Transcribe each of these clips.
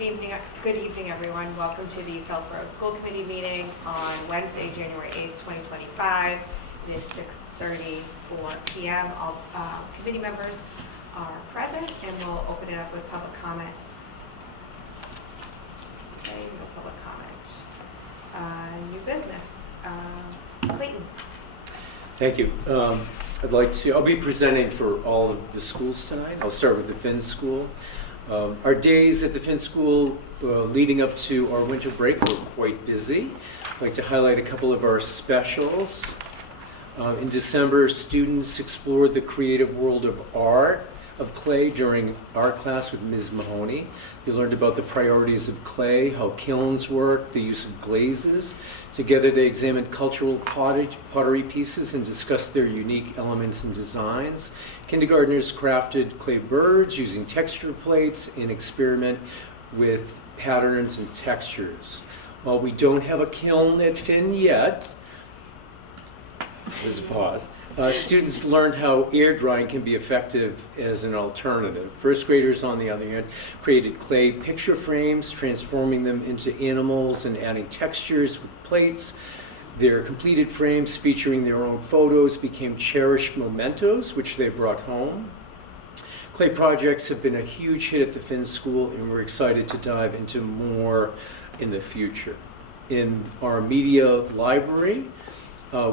Good evening, everyone. Welcome to the Southborough School Committee meeting on Wednesday, January 8th, 2025. It is 6:34 p.m. All committee members are present, and we'll open it up with public comment. Okay, no public comment. New business. Clayton. Thank you. I'll be presenting for all of the schools tonight. I'll start with the Finn School. Our days at the Finn School leading up to our winter break were quite busy. I'd like to highlight a couple of our specials. In December, students explored the creative world of art, of clay during art class with Ms. Mahoney. They learned about the priorities of clay, how kilns work, the use of glazes. Together they examined cultural pottery pieces and discussed their unique elements and designs. Kindergartners crafted clay birds using texture plates and experiment with patterns and textures. While we don't have a kiln at Finn yet, there's a pause. Students learned how air drying can be effective as an alternative. First graders, on the other hand, created clay picture frames, transforming them into animals and adding textures with plates. Their completed frames featuring their own photos became cherished mementos, which they brought home. Clay projects have been a huge hit at the Finn School, and we're excited to dive into more in the future. In our media library,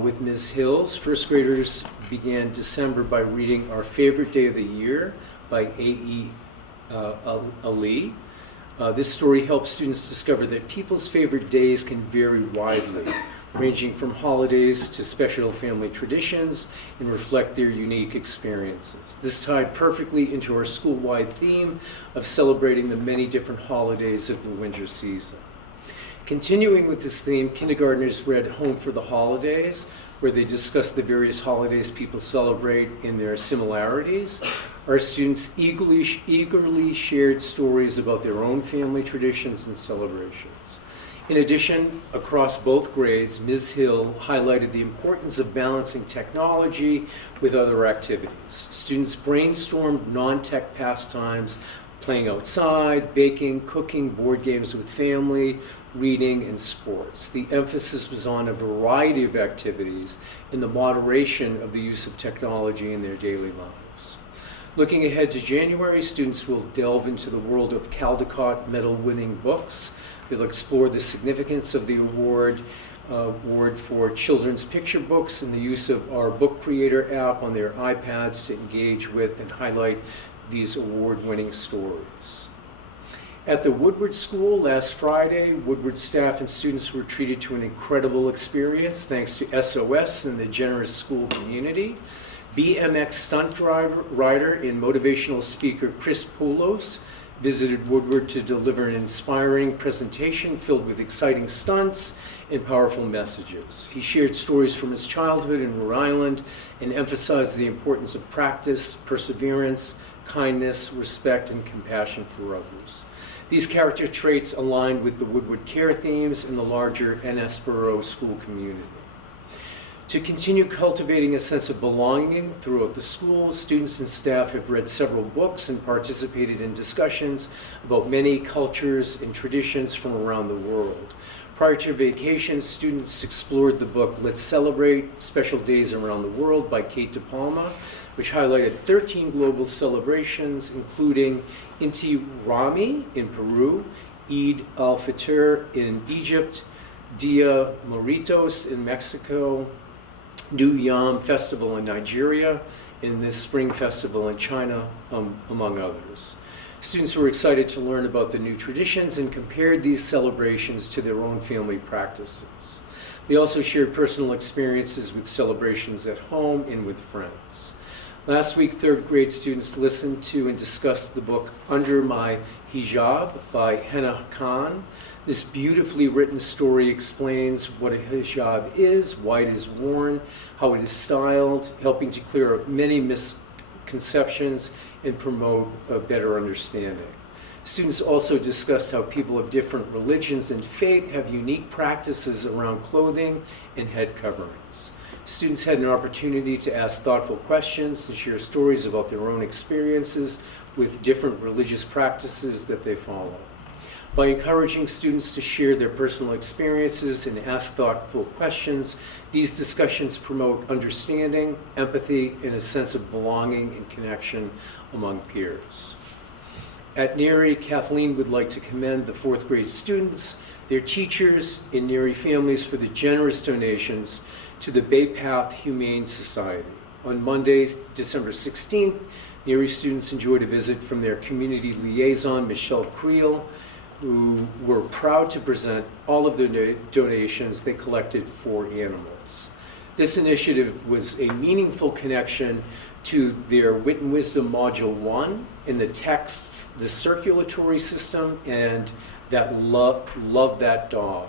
with Ms. Hills, first graders began December by reading Our Favorite Day of the Year by A.E. Ali. This story helps students discover that people's favorite days can vary widely, ranging from holidays to special family traditions, and reflect their unique experiences. This tied perfectly into our school-wide theme of celebrating the many different holidays of the winter season. Continuing with this theme, kindergartners read Home for the Holidays, where they discussed the various holidays people celebrate and their similarities. Our students eagerly shared stories about their own family traditions and celebrations. In addition, across both grades, Ms. Hill highlighted the importance of balancing technology with other activities. Students brainstormed non-tech pastimes, playing outside, baking, cooking, board games with family, reading, and sports. The emphasis was on a variety of activities and the moderation of the use of technology in their daily lives. Looking ahead to January, students will delve into the world of Caldecott medal-winning books. They'll explore the significance of the award for children's picture books and the use of our Book Creator app on their iPads to engage with and highlight these award-winning stories. At the Woodward School last Friday, Woodward staff and students were treated to an incredible experience thanks to SOS and the generous school community. BMX stunt rider and motivational speaker Chris Poulos visited Woodward to deliver an inspiring presentation filled with exciting stunts and powerful messages. He shared stories from his childhood in Rhode Island and emphasized the importance of practice, perseverance, kindness, respect, and compassion for others. These character traits aligned with the Woodward Care themes and the larger Southborough school community. To continue cultivating a sense of belonging throughout the school, students and staff have read several books and participated in discussions about many cultures and traditions from around the world. Prior to vacation, students explored the book Let's Celebrate Special Days Around the World by Kate DePalma, which highlighted 13 global celebrations, including Inti Raymi in Peru, Eid al-Fitr in Egypt, Dia Muertos in Mexico, New Yam Festival in Nigeria, and this Spring Festival in China, among others. Students were excited to learn about the new traditions and compared these celebrations to their own family practices. They also shared personal experiences with celebrations at home and with friends. Last week, third grade students listened to and discussed the book Under My Hijab by Henna Khan. This beautifully written story explains what a hijab is, why it is worn, how it is styled, helping to clear up many misconceptions and promote a better understanding. Students also discussed how people of different religions and faith have unique practices around clothing and head coverings. Students had an opportunity to ask thoughtful questions and share stories about their own experiences with different religious practices that they follow. By encouraging students to share their personal experiences and ask thoughtful questions, these discussions promote understanding, empathy, and a sense of belonging and connection among peers. At NERI, Kathleen would like to commend the fourth grade students, their teachers, and NERI families for the generous donations to the Bay Path Humane Society. On Monday, December 16th, NERI students enjoyed a visit from their community liaison, Michelle Creel, who were proud to present all of the donations they collected for animals. This initiative was a meaningful connection to their Wit and Wisdom Module 1 in the texts, the circulatory system, and that love that dog,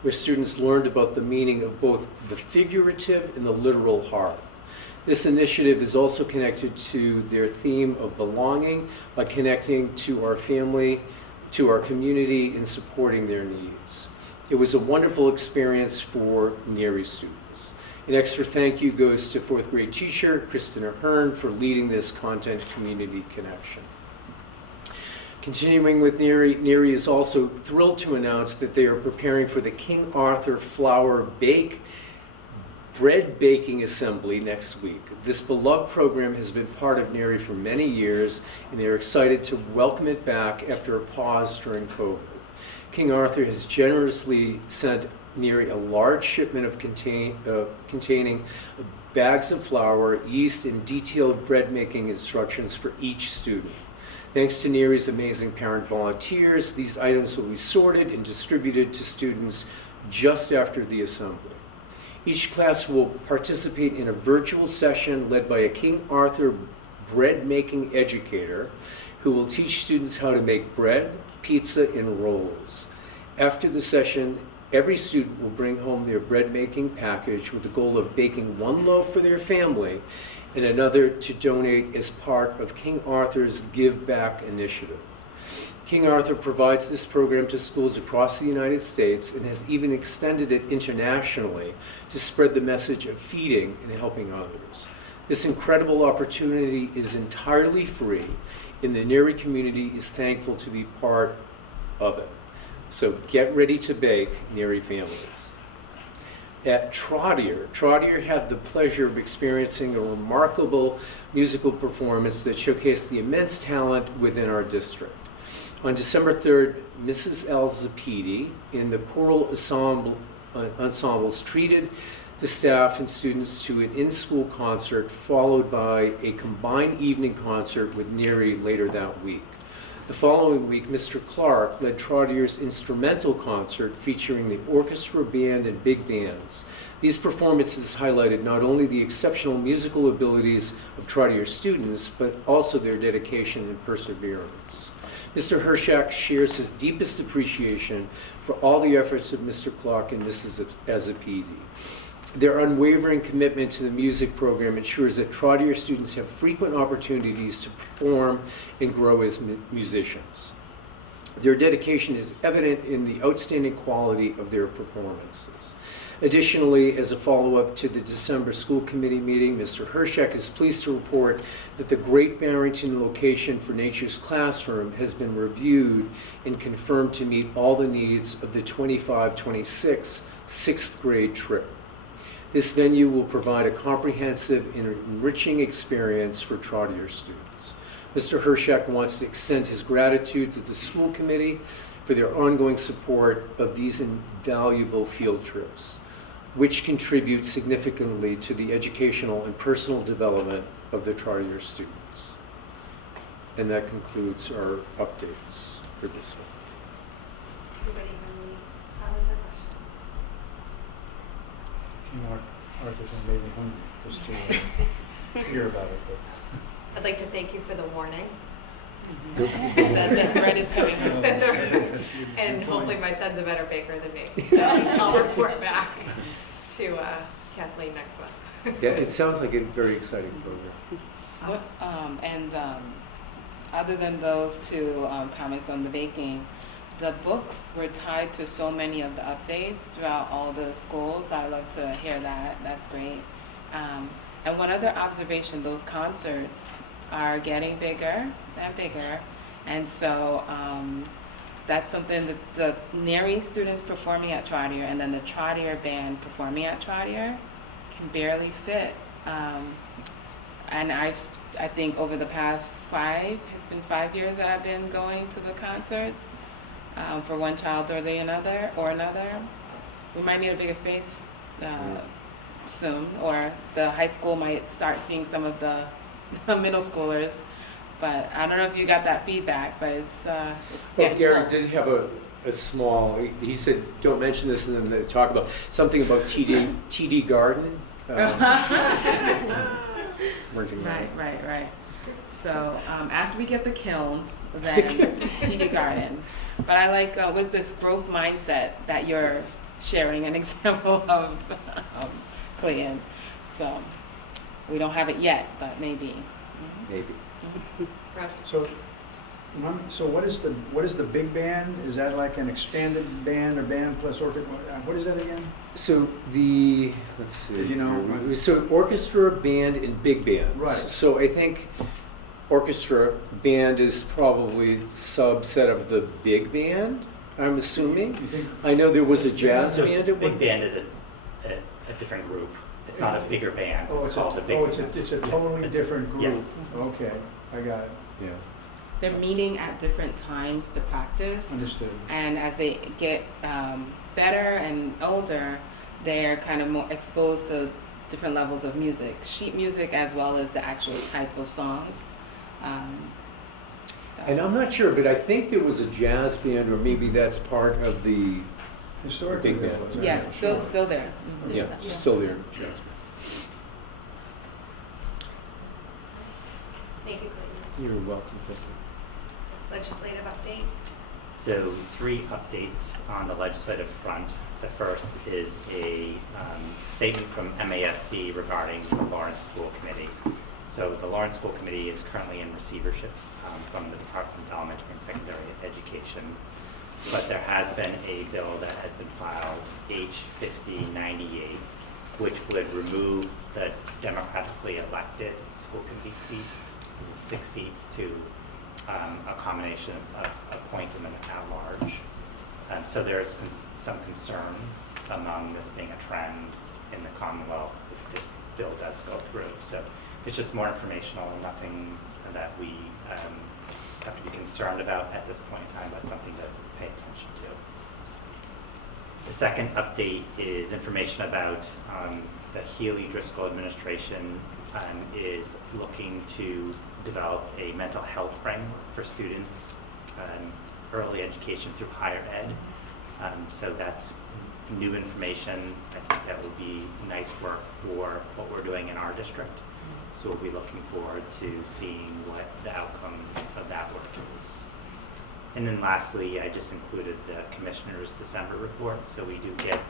where students learned about the meaning of both the figurative and the literal heart. This initiative is also connected to their theme of belonging by connecting to our family, to our community, and supporting their needs. It was a wonderful experience for NERI students. An extra thank you goes to fourth grade teacher Kristen Ahern for leading this content community connection. Continuing with NERI, NERI is also thrilled to announce that they are preparing for the King Arthur Flour Bread Baking Assembly next week. This beloved program has been part of NERI for many years, and they are excited to welcome it back after a pause during COVID. King Arthur has generously sent NERI a large shipment of containing bags of flour, yeast, and detailed bread making instructions for each student. Thanks to NERI's amazing parent volunteers, these items will be sorted and distributed to students just after the assembly. Each class will participate in a virtual session led by a King Arthur bread-making educator who will teach students how to make bread, pizza, and rolls. After the session, every student will bring home their bread-making package with the goal of baking one loaf for their family and another to donate as part of King Arthur's Give Back initiative. King Arthur provides this program to schools across the United States and has even extended it internationally to spread the message of feeding and helping others. This incredible opportunity is entirely free, and the NERI community is thankful to be part of it. So get ready to bake, NERI families. At Trotter had the pleasure of experiencing a remarkable musical performance that showcased the immense talent within our district. On December 3rd, Mrs. Al Zapidi in the choral ensembles treated the staff and students to an in-school concert followed by a combined evening concert with NERI later that week. The following week, Mr. Clark led Trotter's instrumental concert featuring the orchestra, band, and big bands. These performances highlighted not only the exceptional musical abilities of Trotter students, but also their dedication and perseverance. Mr. Hershak shares his deepest appreciation for all the efforts of Mr. Clark and Mrs. Azapidi. Their unwavering commitment to the music program ensures that Trotter students have frequent opportunities to perform and grow as musicians. Their dedication is evident in the outstanding quality of their performances. Additionally, as a follow-up to the December school committee meeting, Mr. Hershak is pleased to report that the Great Barrington location for Nature's Classroom has been reviewed and confirmed to meet all the needs of the 25-26 sixth grade trip. This venue will provide a comprehensive and enriching experience for Trotter students. Mr. Hershak wants to extend his gratitude to the school committee for their ongoing support of these invaluable field trips, which contribute significantly to the educational and personal development of the Trotter students. And that concludes our updates for this month. Anybody have any comments or questions? Arthur's made me hungry just to hear about it. But. I'd like to thank you for the warning. That bread is coming home. And hopefully my son's a better baker than me. So I'll report back to Kathleen next month. Yeah, it sounds like a very exciting program. Other than those two comments on the baking, the books were tied to so many of the updates throughout all the schools. I love to hear that. That's great. And one other observation, those concerts are getting bigger and bigger. And so that's something that the Neri students performing at Trotter and then the Trotter band performing at Trotter can barely fit. And I think over the past it's been 5 years that I've been going to the concerts for one child or another. We might need a bigger space soon, or the high school might start seeing some of the middle schoolers. But I don't know if you got that feedback, but it's Well, getting Gary full. did have a small, he said, don't mention this, and then they talk about something about TD Garden. Merging that. Right. So after we get the kilns, then TD Garden. But I like with this growth mindset that you're sharing an example of Clayton. So we don't have it yet, but maybe. Maybe. Roger. So what is the big band? Is that like an expanded band or band plus orchestra? What is that again? So let's see. Did you know? So orchestra, band, and big band. Right. So I think orchestra, band is probably subset of the big band, I'm assuming. You think? I know there was a jazz So band at one. big band is a different group. It's not a bigger band. Oh, It's called a big band. it's a totally different group. Yes. Okay, I got it. Yeah. They're meeting at different times to practice. Understood. And as they get better and older, they're kind of more exposed to different levels of music, sheet music as well as the actual type of songs. And I'm not sure, but I think there was a jazz band, or maybe that's part of the, Historically, Big there band. was, I'm yes, not still sure. still there. yeah, still there. Jazz Thank you, Clayton. band. You're welcome. Thank you. Legislative update. So 3 updates on the legislative front. The first is a statement from MASC regarding the Lawrence School Committee. So the Lawrence School Committee is currently in receivership from the Department of Elementary and Secondary Education. But there has been a bill that has been filed, H5098, which would remove the democratically elected school committee seats, 6 seats, to a combination of appointed and at-large. So there's some concern among this being a trend in the Commonwealth if this bill does go through. So it's just more informational, nothing that we have to be concerned about at this point in time, but something to pay attention to. The second update is information about the Healy-Driscoll administration is looking to develop a mental health framework for students, early education through higher ed. So that's new information. I think that would be nice work for what we're doing in our district. So we'll be looking forward to seeing what the outcome of that work is. And then lastly, I just included the Commissioner's December report. So we do get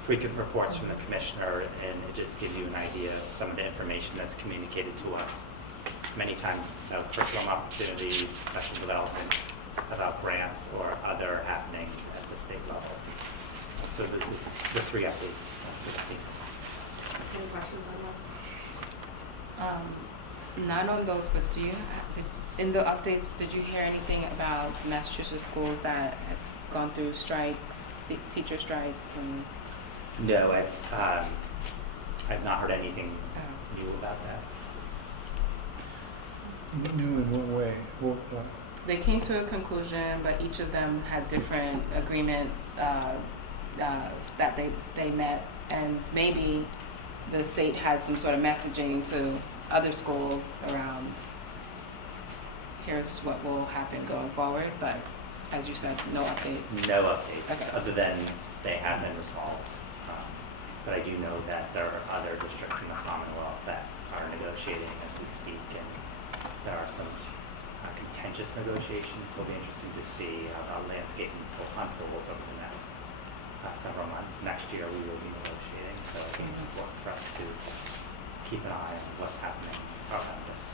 frequent reports from the Commissioner, and it just gives you an idea of some of the information that's communicated to us. Many times it's about curriculum opportunities, professional development, about grants or other happenings at the state level. So this is the 3 updates. Any questions on those? Not on those, but in the updates, did you hear anything about Massachusetts schools that have gone through strikes, teacher strikes, and? No, I've not heard anything new about that. New in what way? Well, They came to a conclusion, but each of them had different agreement that they met, and maybe the state had some sort of messaging to other schools around, here's what will happen going forward, but as you said, no update. No updates, Okay. other than they have been resolved. But I do know that there are other districts in the Commonwealth that are negotiating as we speak, and there are some contentious negotiations. It'll be interesting to see how the landscape unfolds over the next several months. Next year we will be negotiating, so I think it's important for us to keep an eye on what's happening around us.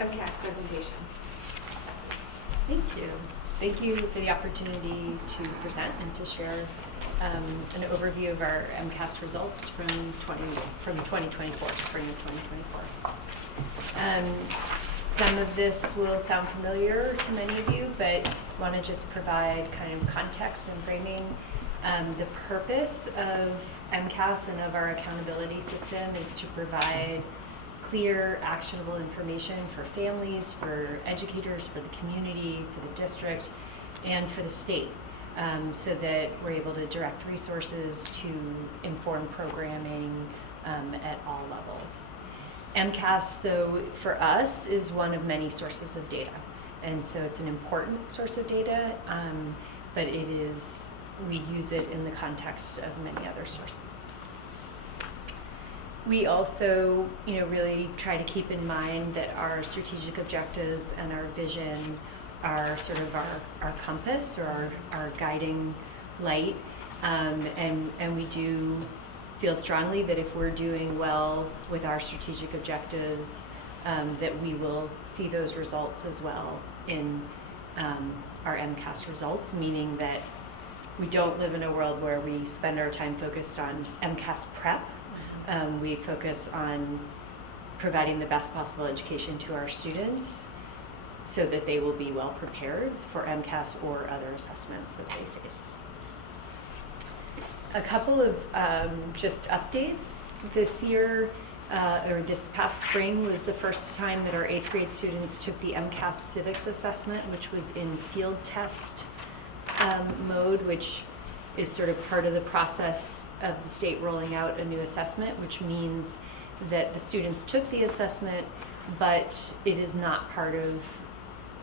MCAS presentation. Thank you. Thank you for the opportunity to present and to share an overview of our MCAS results from 2024, spring of 2024. Some of this will sound familiar to many of you, but want to just provide kind of context and framing. The purpose of MCAS and of our accountability system is to provide clear, actionable information for families, for educators, for the community, for the district, and for the state, so that we're able to direct resources to inform programming at all levels. MCAS, though, for us, is one of many sources of data. And so it's an important source of data, but we use it in the context of many other sources. We also, really try to keep in mind that our strategic objectives and our vision are sort of our compass or our guiding light. And we do feel strongly that if we're doing well with our strategic objectives, that we will see those results as well in our MCAS results, meaning that we don't live in a world where we spend our time focused on MCAS prep. We focus on providing the best possible education to our students so that they will be well prepared for MCAS or other assessments that they face. A couple of just updates. This year, or this past spring, was the first time that our 8th grade students took the MCAS civics assessment, which was in field test mode, which is sort of part of the process of the state rolling out a new assessment, which means that the students took the assessment, but it is not part of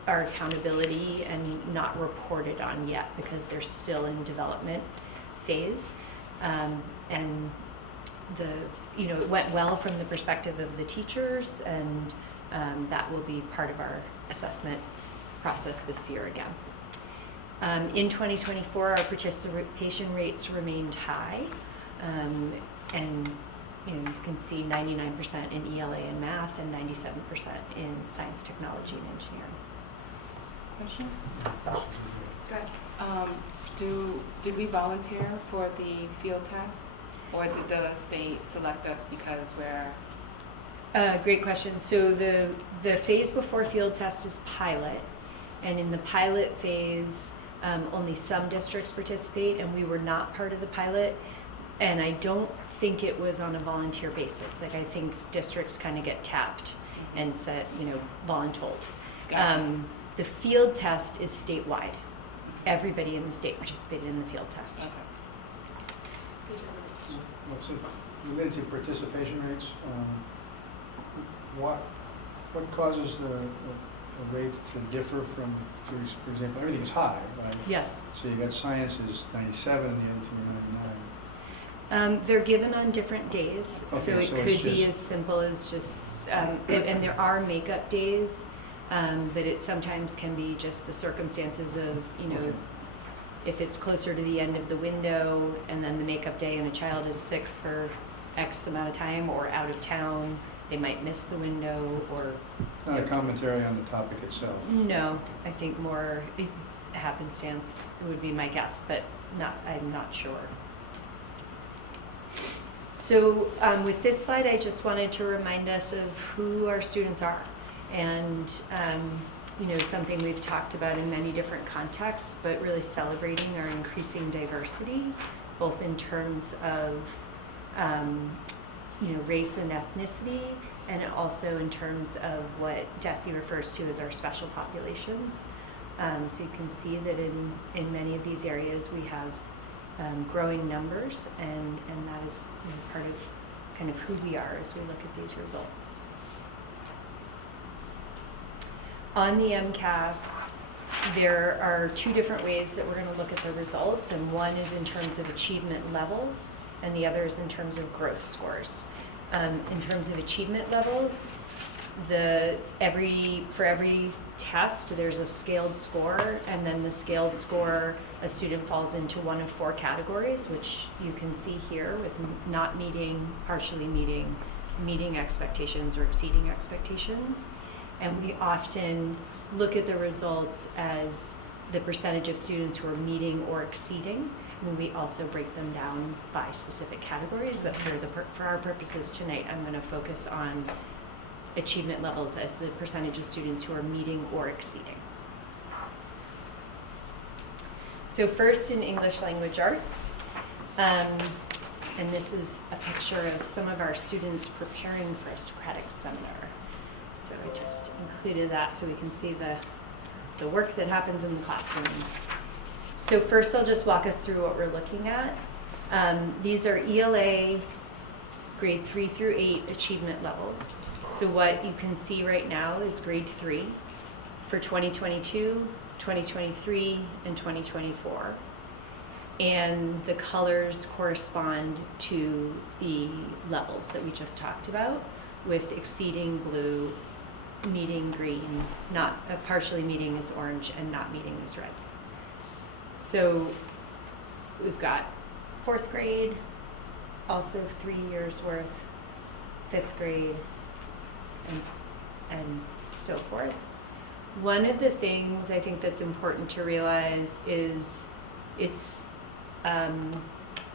our accountability and not reported on yet because they're still in development phase. And it went well from the perspective of the teachers, and that will be part of our assessment process this year again. In 2024, our participation rates remained high, and you can see 99% in ELA and math and 97% in science, technology, and engineering. Question? Go ahead. Did we volunteer for the field test, or did the state select us because we're? Great question. So the phase before field test is pilot, and in the pilot phase, only some districts participate, and we were not part of the pilot. And I don't think it was on a volunteer basis. Like, I think districts kind of get tapped and said, voluntold. Gotcha. The field test is statewide. Everybody in the state participated in the field test. Okay. So related to participation rates, what causes the rate to differ from, for example, everything is high, right? Yes. So you got science is 97 and the other two are 99. They're given on different days, Okay, so it so could it's be just- as simple as just, and there are makeup days, but it sometimes can be just the circumstances of, Okay. if it's closer to the end of the window and then the makeup day and a child is sick for X amount of time or out of town, they might miss the window or. Not a commentary on the topic itself. No, I think more happenstance would be my guess, but I'm not sure. So with this slide, I just wanted to remind us of who our students are. And something we've talked about in many different contexts, but really celebrating our increasing diversity, both in terms of race and ethnicity, and also in terms of what DESE refers to as our special populations. So you can see that in many of these areas we have growing numbers, and that is part of kind of who we are as we look at these results. On the MCAS, there are two different ways that we're going to look at the results, and one is in terms of achievement levels, and the other is in terms of growth scores. In terms of achievement levels, for every test, there's a scaled score, and then the scaled score, a student falls into one of 4 categories, which you can see here with not meeting, partially meeting, meeting expectations, or exceeding expectations. And we often look at the results as the percentage of students who are meeting or exceeding, We also break them down by specific categories, but for our purposes tonight, I'm going to focus on achievement levels as the percentage of students who are meeting or exceeding. So first in English Language Arts, and this is a picture of some of our students preparing for a Socratic seminar. So I just included that so we can see the work that happens in the classroom. So first I'll just walk us through what we're looking at. These are ELA grade 3 through 8 achievement levels. So what you can see right now is grade 3 for 2022, 2023, and 2024. And the colors correspond to the levels that we just talked about, with exceeding blue, meeting green, not partially meeting is orange, and not meeting is red. So we've got 4th grade, also 3 years worth, 5th grade, and so forth. One of the things I think that's important to realize is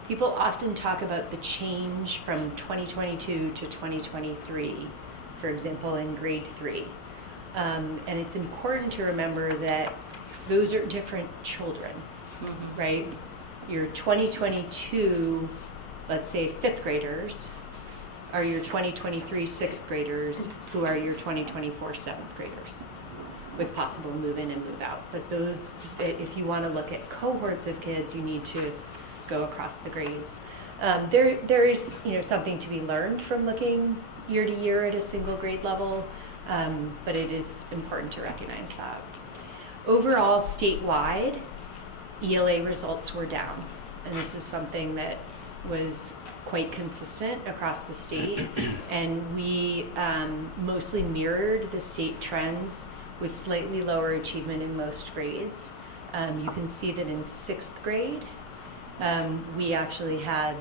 people often talk about the change from 2022 to 2023, for example, in grade 3. And it's important to remember that those are different children, right? Your 2022, let's say 5th graders, are your 2023 6th graders, who are your 2024 7th graders, with possible move in and move out. But those, if you want to look at cohorts of kids, you need to go across the grades. There is, something to be learned from looking year to year at a single grade level, but it is important to recognize that. Overall, statewide, ELA results were down, and this is something that was quite consistent across the state, and we mostly mirrored the state trends with slightly lower achievement in most grades. You can see that in 6th grade, we actually had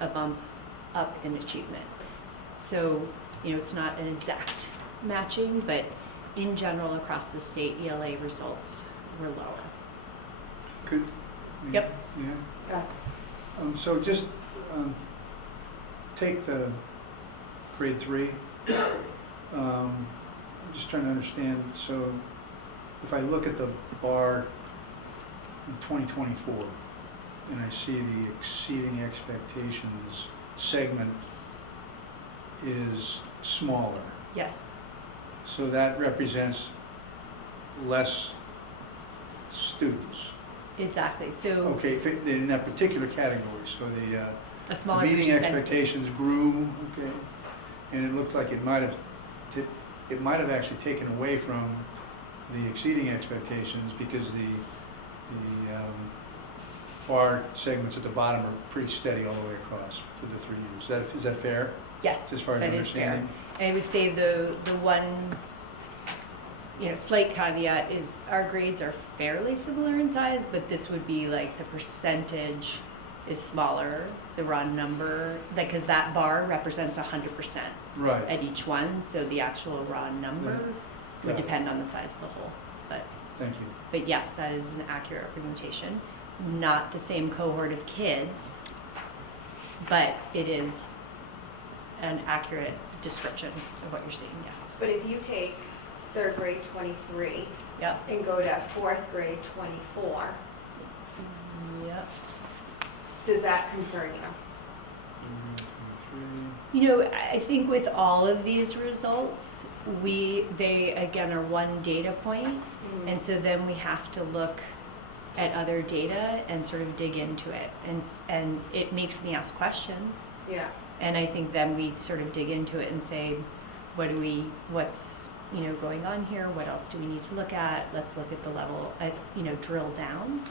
a bump up in achievement. So, it's not an exact matching, but in general across the state, ELA results were lower. Could? Yep. Yeah. So just take the grade 3. I'm just trying to understand. So if I look at the bar in 2024 and I see the exceeding expectations segment is smaller. Yes. So that represents less students. Exactly. So Okay, in that particular category, so a smaller the meeting percentage. expectations grew, okay, and it looked like it might have actually taken away from the exceeding expectations because the bar segments at the bottom are pretty steady all the way across for the 3 years. Is that fair? Yes, As far as that is fair. understanding? And I would say the one slight caveat is our grades are fairly similar in size, but this would be like the percentage is smaller, the raw number, because that bar represents 100% Right. at each one, so the actual raw number Yeah. would Got it. depend on the size of the whole. Thank you. But yes, that is an accurate representation. Not the same cohort of kids, but it is an accurate description of what you're seeing, yes. But if you take 3rd grade 23 Yep. and go to 4th grade 24, Yep. does that concern you? I think with all of these results, they again are one data point, and so then we have to look at other data and sort of dig into it, and it makes me ask questions. Yeah. And I think then we sort of dig into it and say, what's going on here? What else do we need to look at? Let's look at the level, drill down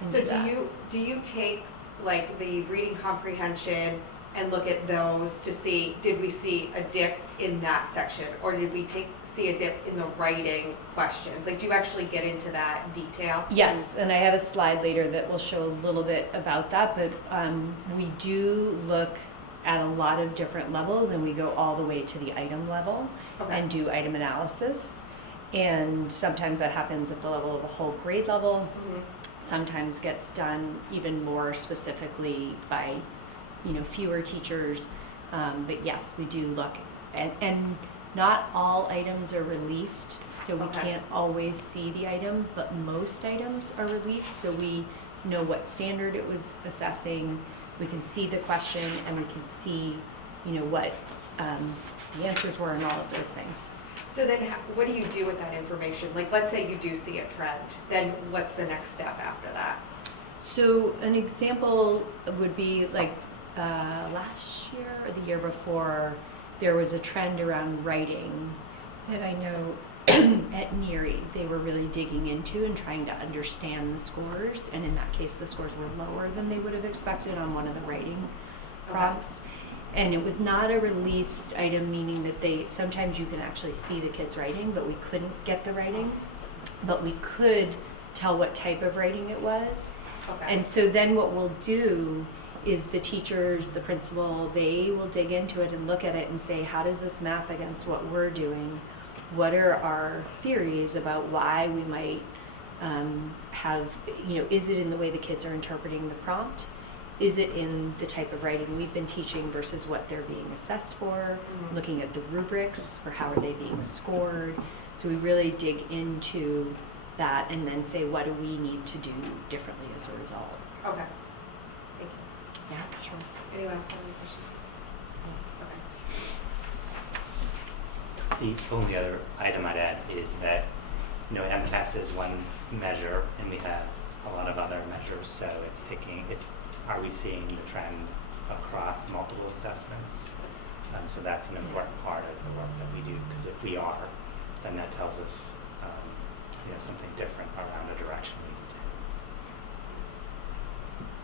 into So that. do you take like the reading comprehension and look at those to see, did we see a dip in that section, or did we see a dip in the writing questions? Like, do you actually get into that detail? Yes, and I have a slide later that will show a little bit about that, but we do look at a lot of different levels, and we go all the way to the item level Okay. and do item analysis. And sometimes that happens at the level of the whole grade level. Mhm. sometimes gets done even more specifically by, fewer teachers. But yes, we do look, and not all items are released, so we Okay. can't always see the item, but most items are released, so we know what standard it was assessing, we can see the question, and we can see, what the answers were and all of those things. So then what do you do with that information? Like, let's say you do see a trend, then what's the next step after that? So an example would be like last year or the year before, there was a trend around writing that I know at NERI they were really digging into and trying to understand the scores. And in that case, the scores were lower than they would have expected on one of the writing prompts. And it was not a released item, meaning that sometimes you can actually see the kids writing, but we couldn't get the writing. But we could tell what type of writing it was. Okay. And so then what we'll do is the teachers, the principal, they will dig into it and look at it and say, how does this map against what we're doing? What are our theories about why we might have, is it in the way the kids are interpreting the prompt? Is it in the type of writing we've been teaching versus what they're being assessed for? Mhm. Looking at the rubrics for how are they being scored? So we really dig into that and then say, what do we need to do differently as a result? Okay. Thank you. Yeah, sure. Anyone else have any questions? Okay. The only other item I'd add is that, MCAS is one measure, and we have a lot of other measures, so are we seeing the trend across multiple assessments? So that's an important part of the work that we do, because if we are, then that tells us, something different around a direction we need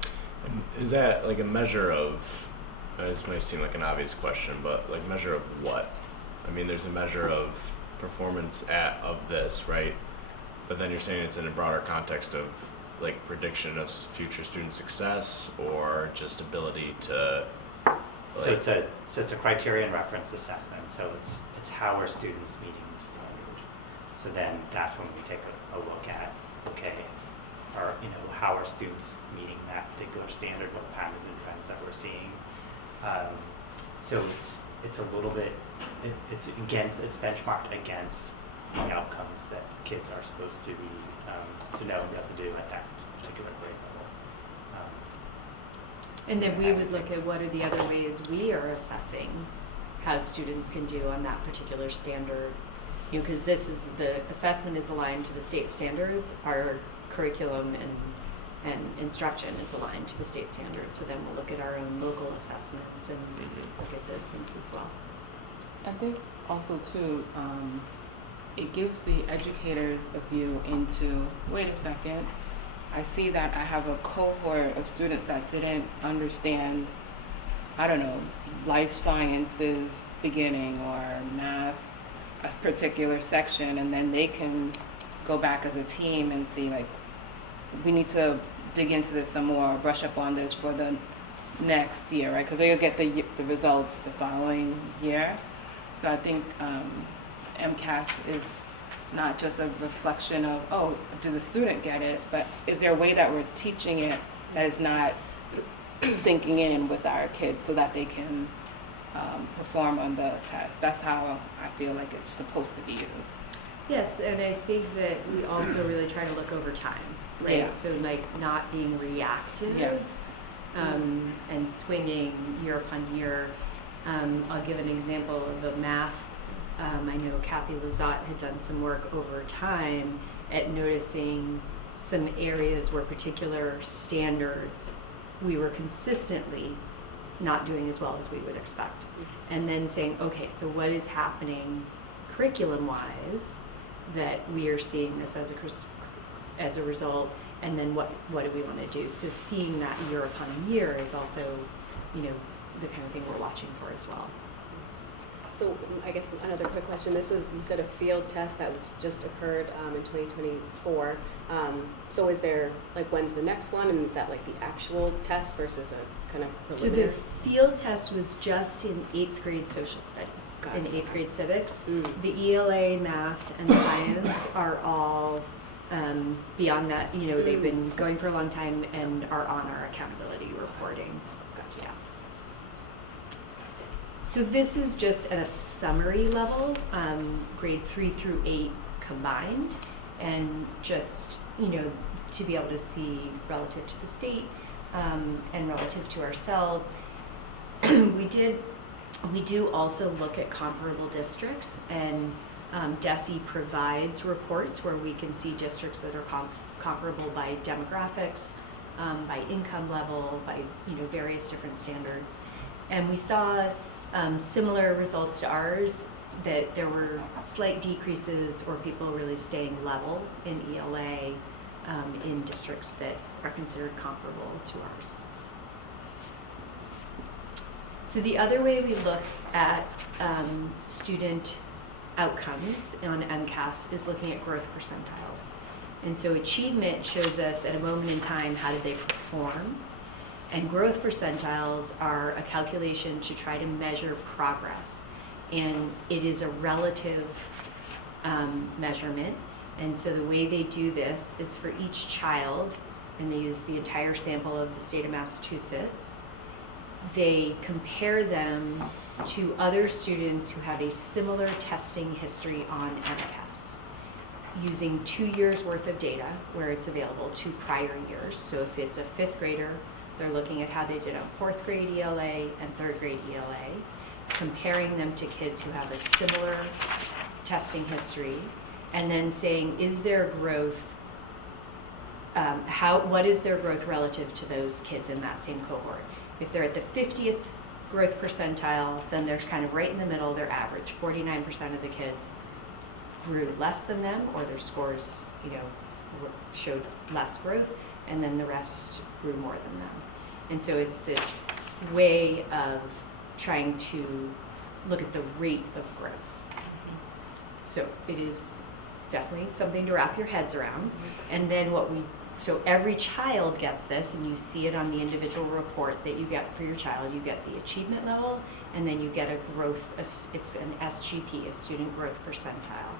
to. And is that like a measure of, this might seem like an obvious question, but like measure of what? I mean, there's a measure of performance of this, right? But then you're saying it's in a broader context of like prediction of future student success or just ability to. So it's a criterion reference assessment. So it's how are students meeting the standard. So then that's when we take a look at, how are students meeting that particular standard, what patterns and trends that we're seeing. So it's a little bit, it's benchmarked against the outcomes that kids are supposed to be, to know and be able to do at that particular grade level. And then we would look at what are the other ways we are assessing how students can do on that particular standard. Because the assessment is aligned to the state standards, our curriculum and instruction is aligned to the state standards. So then we'll look at our own local assessments and look at those things as well. I think also too, it gives the educators a view into, wait a second, I see that I have a cohort of students that didn't understand, life sciences beginning or math, a particular section, and then they can go back as a team and see we need to dig into this some more, brush up on this for the next year, right? Because they'll get the results the following year. So I think MCAS is not just a reflection of, did the student get it, but is there a way that we're teaching it that is not sinking in with our kids so that they can perform on the test? That's how I feel like it's supposed to be used. Yes, and I think that we also really try to look over time, right? Yeah. So not being reactive and swinging year upon year. I'll give an example of a math. I know Kathy Lizotte had done some work over time at noticing some areas where particular standards we were consistently not doing as well as we would expect. And then saying, okay, so what is happening curriculum-wise that we are seeing this as a result, and then what do we want to do? So seeing that year upon year is also, the kind of thing we're watching for as well. So I guess another quick question. This was, you said, a field test that was just occurred in 2024. So is there, when's the next one? And is that the actual test versus a kind of preliminary? So the field test was just in 8th grade social studies, Got in it. 8th grade civics. Mm. The ELA, math, and science are all Beyond that, you know, they've been going for a long time and are on our accountability reporting. Gotcha. Yeah. So this is just at a summary level, grade 3 through 8 combined, and just, you know, to be able to see relative to the state and relative to ourselves. We do also look at comparable districts, and DESE provides reports where we can see districts that are comparable by demographics, by income level, by, you know, various different standards. And we saw similar results to ours, that there were slight decreases or people really staying level in ELA in districts that are considered comparable to ours. So the other way we look at student outcomes on MCAS is looking at growth percentiles. And so achievement shows us at a moment in time how did they perform, and growth percentiles are a calculation to try to measure progress. And it is a relative measurement. And so the way they do this is for each child, and they use the entire sample of the state of Massachusetts, they compare them to other students who have a similar testing history on MCAS, using 2 years worth of data where it's available to prior years. So if it's a 5th grader, they're looking at how they did on 4th grade ELA and 3rd grade ELA, comparing them to kids who have a similar testing history, and then saying, is their growth, what is their growth relative to those kids in that same cohort? If they're at the 50th growth percentile, then they're kind of right in the middle, they're average. 49% of the kids grew less than them, or their scores, you know, showed less growth, and then the rest grew more than them. And so it's this way of trying to look at the rate of growth. So it is definitely something to wrap your heads around. And then so every child gets this, and you see it on the individual report that you get for your child. You get the achievement level, and then you get a growth, it's an SGP, a student growth percentile.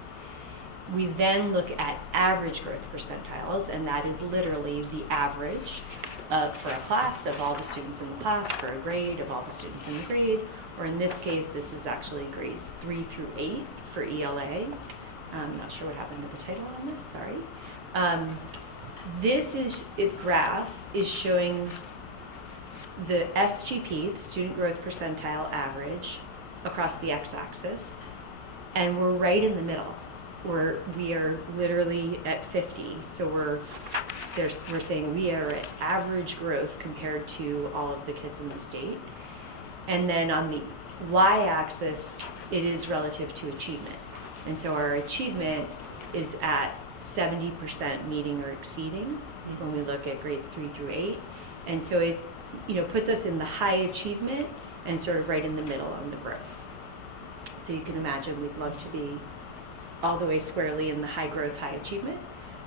We then look at average growth percentiles, and that is literally the average for a class of all the students in the class, for a grade of all the students in the grade, or in this case, this is actually grades 3 through 8 for ELA. I'm not sure what happened to the title on this, sorry. This graph is showing the SGP, the student growth percentile average, across the x-axis, and we're right in the middle. We are literally at 50, so we're saying we are at average growth compared to all of the kids in the state. And then on the y-axis, it is relative to achievement. And so our achievement is at 70% meeting or exceeding when we look at grades 3 through 8. And so it, you know, puts us in the high achievement and sort of right in the middle on the growth. So you can imagine we'd love to be all the way squarely in the high growth, high achievement.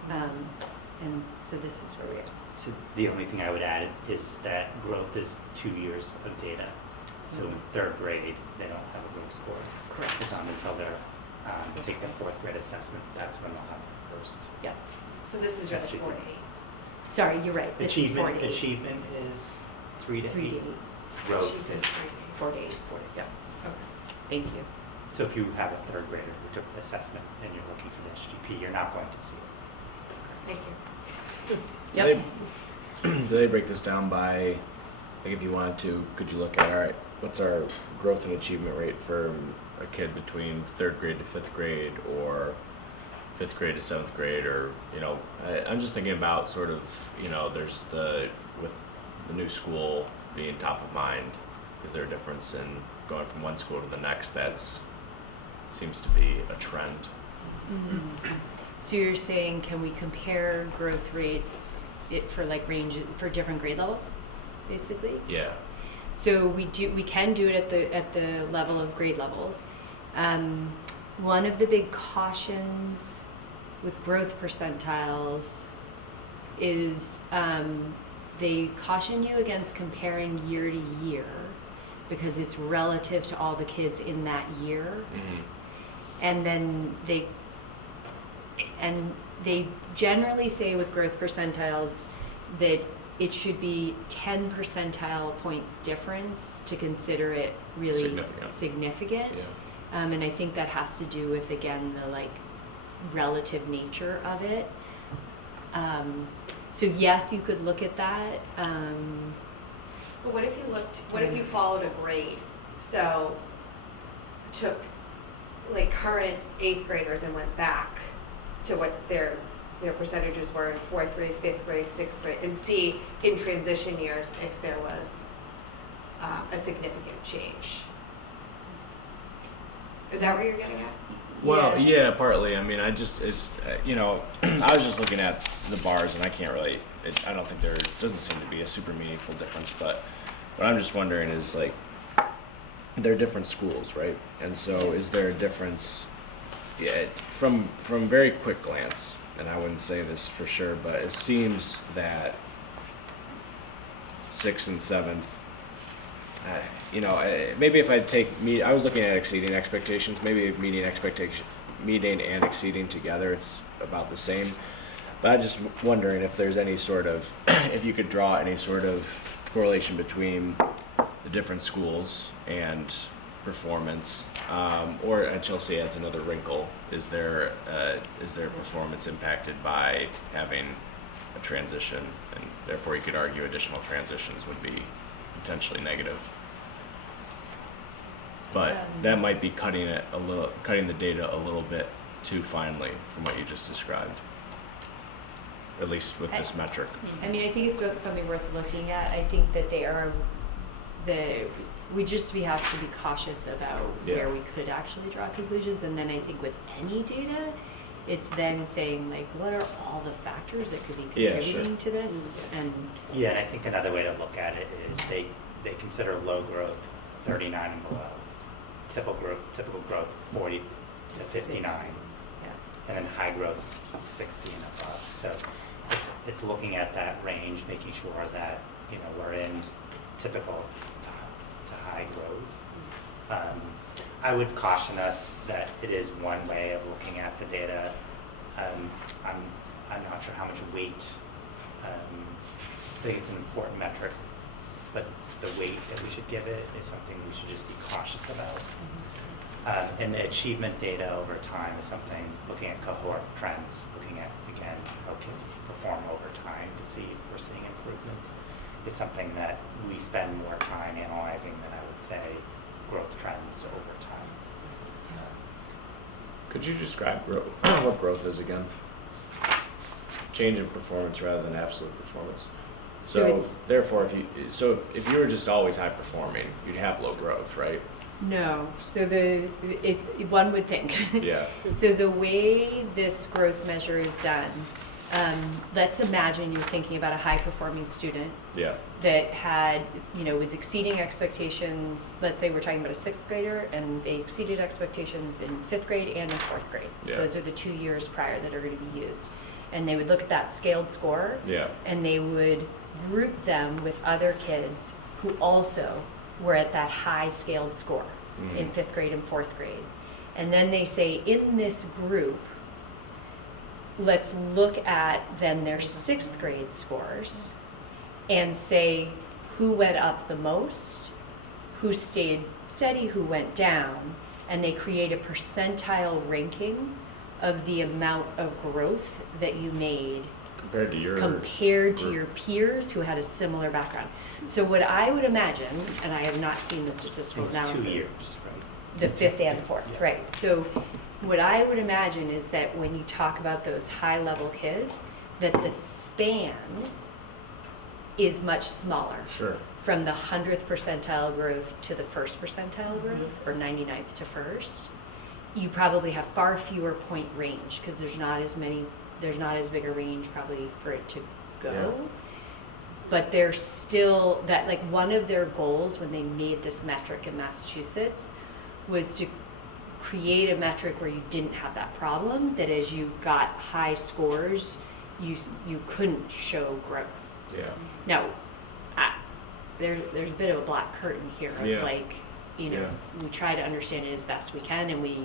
And so this is where we are. So the only thing I would add is that growth is 2 years of data. So in 3rd grade, they don't have a growth score. Correct. It's not until they're take the 4th grade assessment, that's when they'll have their first. Yep. So this is really 4 to 8. Sorry, you're right. This is 4 to 8. Achievement is 3 to 8. 3 to 8. Growth Achievement is 4 to 8. 4 to 8. Yep. Okay. Thank you. So if you have a 3rd grader who took the assessment and you're looking for the SGP, you're not going to see it. Thank you. Do they break this down by, like, if you wanted to, could you look at, all right, what's our growth and achievement rate for a kid between 3rd grade to 5th grade, or 5th grade to 7th grade, or, you know, I'm just thinking about sort of, you know, there's with the new school being top of mind, is there a difference in going from one school to the next seems to be a trend? Mm-hmm. So you're saying, can we compare growth rates for like range for different grade levels, basically? Yeah. So we can do it at the level of grade levels. One of the big cautions with growth percentiles is they caution you against comparing year to year because it's relative to all the kids in that year. Mm-hmm. And then and they generally say with growth percentiles that it should be 10 percentile points difference to consider it really significant. Yeah. And I think that has to do with, again, the like relative nature of it. So yes, you could look at that. But what if you followed a grade? So took like current 8th graders and went back to what their percentages were in 4th grade, 5th grade, 6th grade, and see in transition years if there was a significant change. Is that where you're getting at? Well, yeah, partly. I mean, I was just looking at the bars, and I can't really. I don't think there doesn't seem to be a super meaningful difference. But what I'm just wondering is like, they're different schools, right? And so, is there a difference? Yeah, from very quick glance, and I wouldn't say this for sure, but it seems that 6th and 7th. Maybe if I I was looking at exceeding expectations. Maybe if meeting and exceeding together, it's about the same. But I'm just wondering if there's any sort of, if you could draw any sort of correlation between the different schools and performance, or at Chelsea adds another wrinkle. Is their performance impacted by having a transition, and therefore you could argue additional transitions would be potentially negative. But that might be cutting the data a little bit too finely from what you just described, at least with this metric. I mean, I think it's something worth looking at. I think that we have to be cautious about where we could actually draw conclusions. And then I think with any data, it's then saying like, what are all the factors that could be contributing to this? And I think another way to look at it is they consider low growth 39 and below, typical growth 40 to 59, and then high growth 60 and above. So it's looking at that range, making sure that we're in typical to high growth. I would caution us that it is one way of looking at the data. I'm not sure how much weight. I think it's an important metric, but the weight that we should give it is something we should just be cautious about. And the achievement data over time is something, looking at cohort trends, looking at, again, how kids perform over time to see if we're seeing improvement, is something that we spend more time analyzing than I would say growth trends over time. Could you describe what growth is again? Change in performance rather than absolute performance. So therefore, if you were just always high performing, you'd have low growth, right? no. So one would think. Yeah. So the way this growth measure is done, let's imagine you're thinking about a high-performing student that was exceeding expectations. Let's say we're talking about a 6th grader, and they exceeded expectations in 5th grade and in 4th grade. Yeah. Those are the 2 years prior that are going to be used. And they would look at that scaled score, and they would group them with other kids who also were at that high scaled score in 5th grade and 4th grade. And then they say, in this group, let's look at then their 6th grade scores and say who went up the most, who stayed steady, who went down, and they create a percentile ranking of the amount of growth that you made compared to your peers who had a similar background. So what I would imagine, and I have not seen the statistical analysis. 2 years, right? The 5th and 4th, right. So what I would imagine is that when you talk about those high-level kids, that the span is much smaller. Sure. From the 100th percentile growth to the 1st percentile growth, or 99th to 1st. You probably have far fewer point range, because there's not as big a range probably for it to go. Yeah. But there's still that, like, one of their goals when they made this metric in Massachusetts was to create a metric where you didn't have that problem, that as you got high scores, you couldn't show growth. Yeah. Now, there's a bit of a black curtain here of we try to understand it as best we can, and we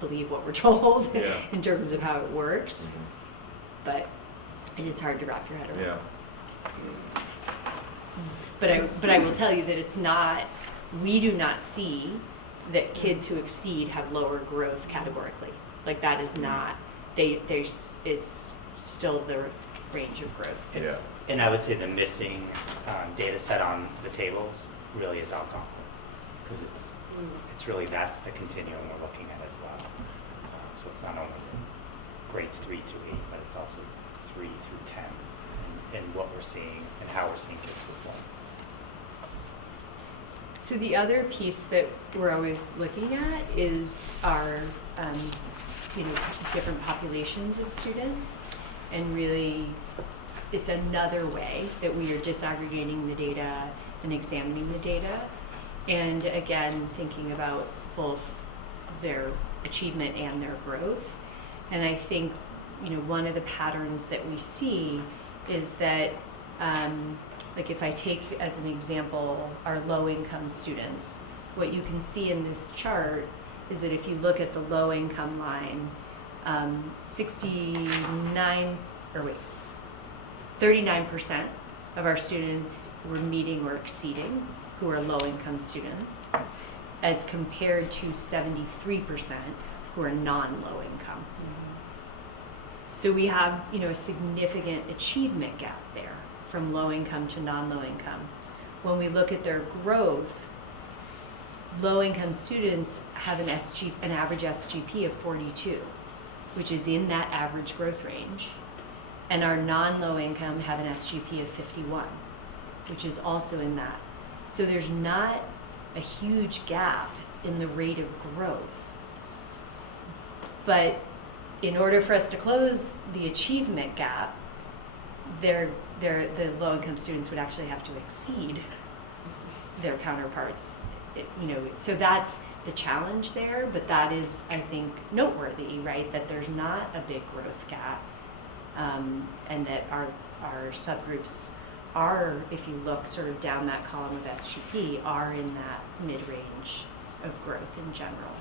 believe what we're told Yeah. in terms of how it works, Mhm. but it is hard to wrap your head around. Yeah. But I will tell you that it's not, we do not see that kids who exceed have lower growth categorically. Like that is not, is still the range of growth. Yeah. And I would say the missing data set on the tables really is Algonquin, because it's really, that's the continuum we're looking at as well. So it's not only grades 3 through 8, but it's also 3 through 10, and what we're seeing and how we're seeing kids perform. So the other piece that we're always looking at is our, different populations of students. And really, it's another way that we are disaggregating the data and examining the data. And again, thinking about both their achievement and their growth. And I think, one of the patterns that we see is that, like if I take as an example our low-income students, what you can see in this chart is that if you look at the low-income line, 39% of our students were meeting or exceeding who are low-income students, as compared to 73% who are non-low income. So we have, a significant achievement gap there from low income to non-low income. When we look at their growth, low income students have an average SGP of 42, which is in that average growth range. And our non-low income have an SGP of 51, which is also in that. So there's not a huge gap in the rate of growth. But in order for us to close the achievement gap, the low-income students would actually have to exceed their counterparts. So that's the challenge there, but that is, I think, noteworthy, right? That there's not a big growth gap, and that our subgroups are, if you look sort of down that column of SGP, are in that mid-range of growth in general.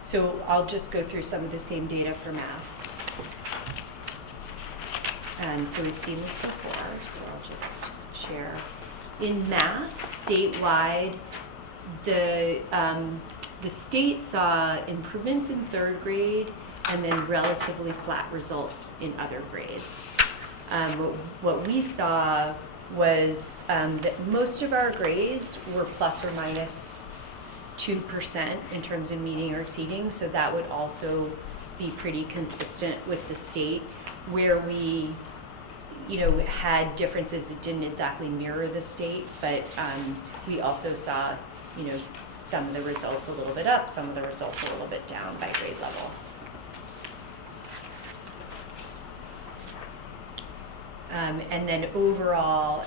So I'll just go through some of the same data for math. And so we've seen this before, so I'll just share. In math, statewide, the state saw improvements in third grade and then relatively flat results in other grades. What we saw was that most of our grades were plus or minus 2% in terms of meeting or exceeding, so that would also be pretty consistent with the state. Where we had differences that didn't exactly mirror the state, but we also saw some of the results a little bit up, some of the results a little bit down by grade level. And then overall,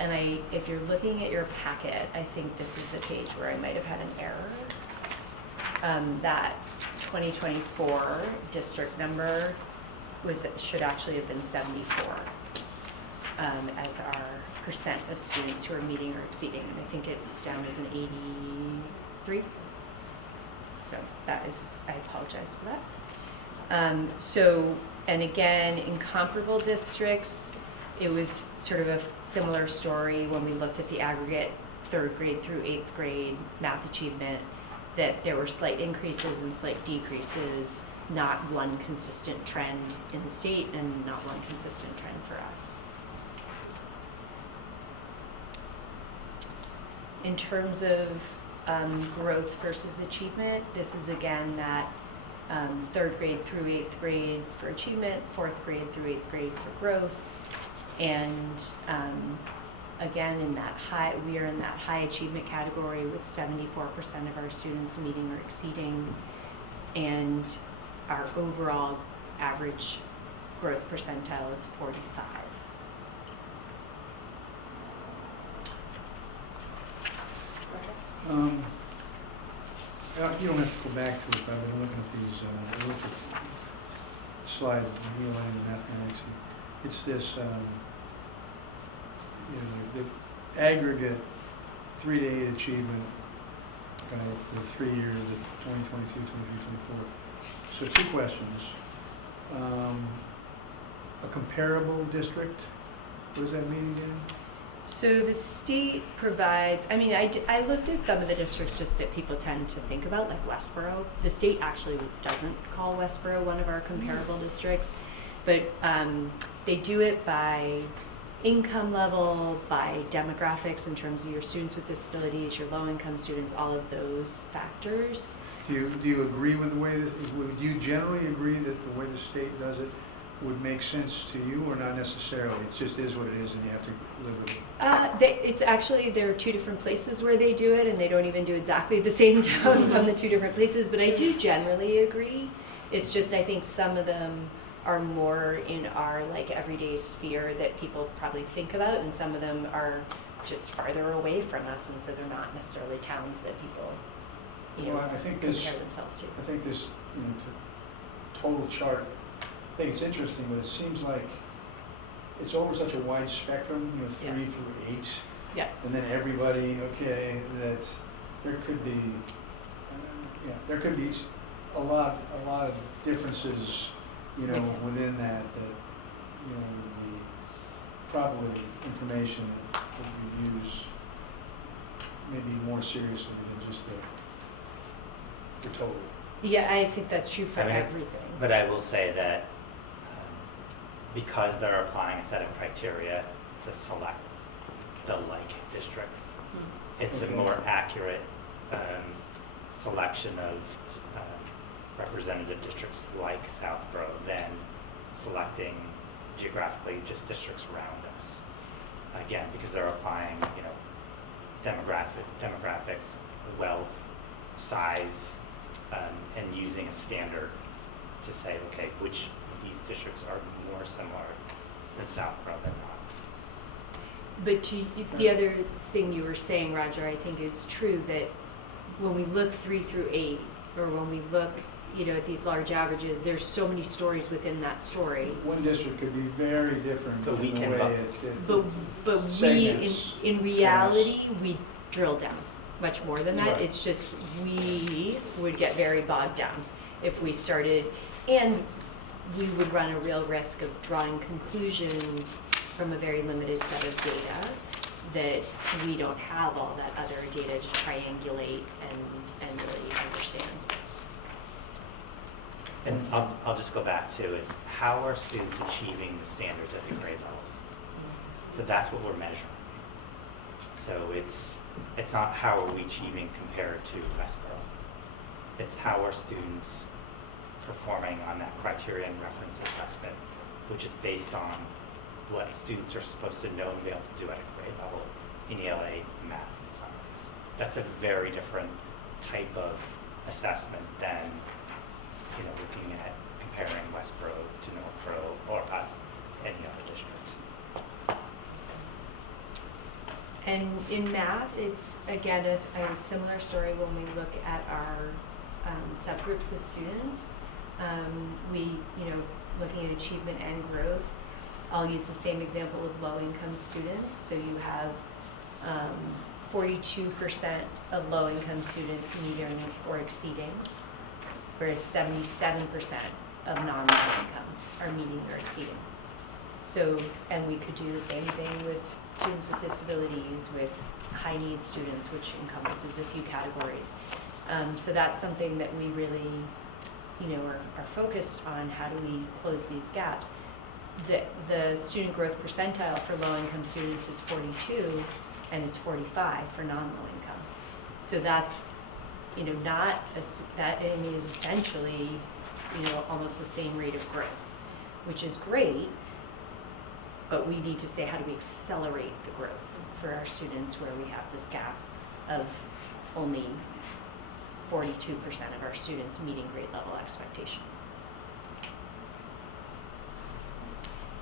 if you're looking at your packet, I think this is the page where I might have had an error. That 2024 district number should actually have been 74 as our percent of students who are meeting or exceeding. And I think it's down as an 83. So that is, I apologize for that. And again, in comparable districts, it was sort of a similar story when we looked at the aggregate third grade through eighth grade math achievement, that there were slight increases and slight decreases, not one consistent trend in the state and not one consistent trend for us. In terms of growth versus achievement, this is again that third grade through eighth grade for achievement, fourth grade through eighth grade for growth. And again, we are in that high achievement category with 74% of our students meeting or exceeding, and our overall average growth percentile is 45. You don't have to go back to it, but I've been looking at these, I looked at the slide of Neil and mathematics. It's this, the aggregate 3 to 8 achievement for the 3 years, the 2022, 23, 24. So 2 questions. A comparable district, what does that mean again? So the state provides, I mean, I looked at some of the districts just that people tend to think about, like Westborough. The state actually doesn't call Westborough one of our comparable districts, but they do it by income level, by demographics in terms of your students with disabilities, your low-income students, all of those factors. Do you agree with the way that, would you generally agree that the way the state does it would make sense to you, or not necessarily? It just is what it is and you have to live with it? It's actually, there are 2 different places where they do it, and they don't even do exactly the same towns on the 2 different places, but I do generally agree. It's just, I think some of them are more in our like everyday sphere that people probably think about, and some of them are just farther away from us, and so they're not necessarily towns that people, Well, I think compare themselves to. I think this, total chart, I think it's interesting, but it seems like it's over such a wide spectrum, 3 Yeah. through 8, Yes. and then everybody, okay, that there could be, there could be a lot of differences, within that would be probably information that we use maybe more seriously than just the total. Yeah, I think that's true for I mean, everything. But I will say that because they're applying a set of criteria to select the like districts, it's a more accurate selection of representative districts like Southborough than selecting geographically just districts around us. Again, because they're applying, demographics, wealth, size, and using a standard to say, okay, which of these districts are more similar than Southborough than not. But the other thing you were saying, Roger, I think is true, that when we look 3 through 8, or when we look, at these large averages, there's so many stories within that story. One district could be very different But we in the can way look. But we, segments. in reality, we drill down much more than that. Right. It's just, we would get very bogged down if we started, and we would run a real risk of drawing conclusions from a very limited set of data that we don't have all that other data to triangulate and really understand. And I'll just go back to, it's how are students achieving the standards at the grade level? So that's what we're measuring. So it's not how are we achieving compared to Westborough. It's how are students performing on that criteria and reference assessment, which is based on what students are supposed to know and be able to do at a grade level in ELA, math, and science. That's a very different type of assessment than looking at comparing Westborough to Northborough or us to any other district. And in math, it's again a similar story when we look at our subgroups of students. Looking at achievement and growth, I'll use the same example of low-income students. So you have 42% of low-income students meeting or exceeding, whereas 77% of non-low income are meeting or exceeding. So, and we could do the same thing with students with disabilities, with high needs students, which encompasses a few categories. So that's something that we really, are focused on. How do we close these gaps? The student growth percentile for low income students is 42, and it's 45 for non-low income. So that's, that is essentially, almost the same rate of growth, which is great. But we need to say, how do we accelerate the growth for our students where we have this gap of only 42% of our students meeting grade level expectations?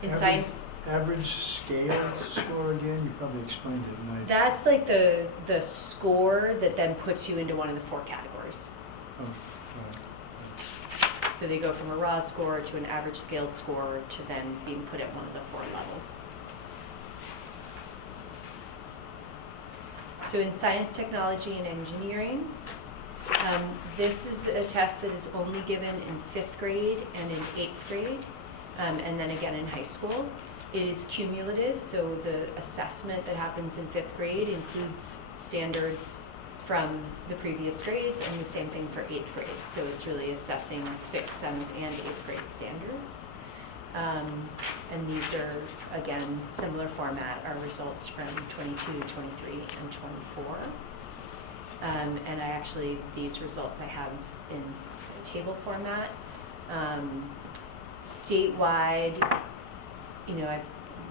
In science, Average scale score again, you probably explained it, and that's like the score that then puts you into one of the 4 categories. all right. So they go from a raw score to an average scaled score to then being put at one of the 4 levels. So in science, technology, and engineering, this is a test that is only given in 5th grade and in 8th grade, and then again in high school. It is cumulative, so the assessment that happens in 5th grade includes standards from the previous grades, and the same thing for 8th grade. So it's really assessing 6th, 7th, and 8th grade standards. And these are, again, similar format, our results from 22, 23, and 24. And I actually, these results I have in table format. Statewide, you know, I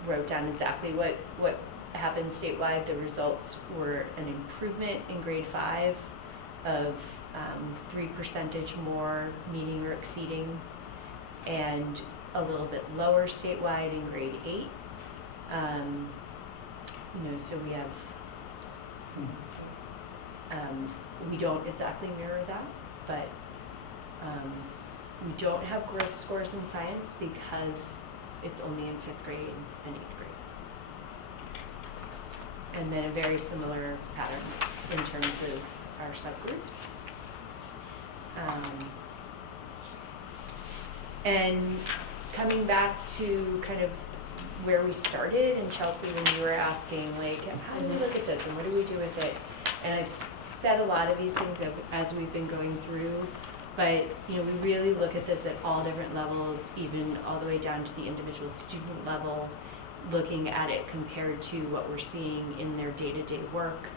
wrote down exactly what happened statewide. The results were an improvement in grade 5 of 3% more meeting or exceeding, and a little bit lower statewide in grade 8. You know, so we have, we don't exactly mirror that, but we don't have growth scores in science because it's only in 5th grade and 8th grade. And then a very similar patterns in terms of our subgroups. And coming back to kind of where we started, and Chelsea, when you were asking, like, how do we look at this and what do we do with it? And I've said a lot of these things as we've been going through, but you know, we really look at this at all different levels, even all the way down to the individual student level, looking at it compared to what we're seeing in their day-to-day work,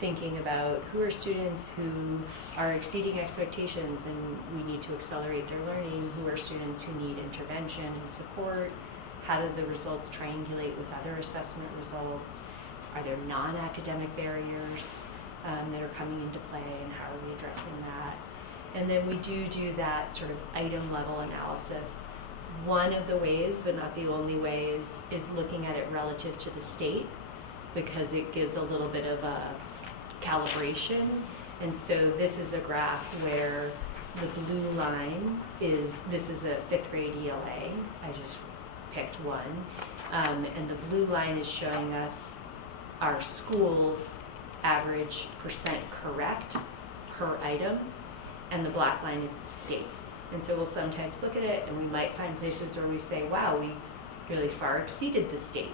thinking about who are students who are exceeding expectations and we need to accelerate their learning, who are students who need intervention and support, how do the results triangulate with other assessment results, are there non-academic barriers that are coming into play, and how are we addressing that? And then we do that sort of item level analysis. One of the ways, but not the only ways, is looking at it relative to the state, because it gives a little bit of a calibration. And so this is a graph where the blue line this is a 5th grade ELA. I just picked one. And the blue line is showing us our school's average percent correct per item, and the black line is the state. And so we'll sometimes look at it and we might find places where we say, wow, we really far exceeded the state.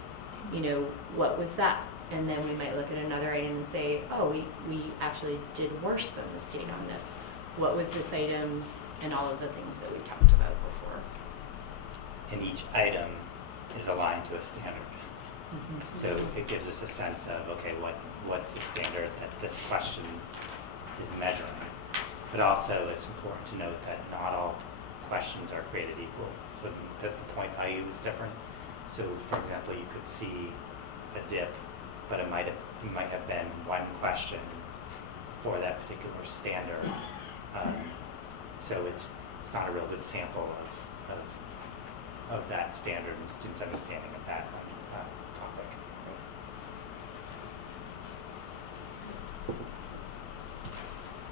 You know, what was that? And then we might look at another item and say, oh, we actually did worse than the state on this. What was this item? And all of the things that we talked about before. And each item is aligned to a standard. Mm-hmm. So it gives us a sense of, okay, what's the standard that this question is measuring? But also it's important to note that not all questions are created equal. So the point value is different. So for example, you could see a dip, but it might have been one question for that particular standard. So it's not a real good sample of that standard and students' understanding of that topic.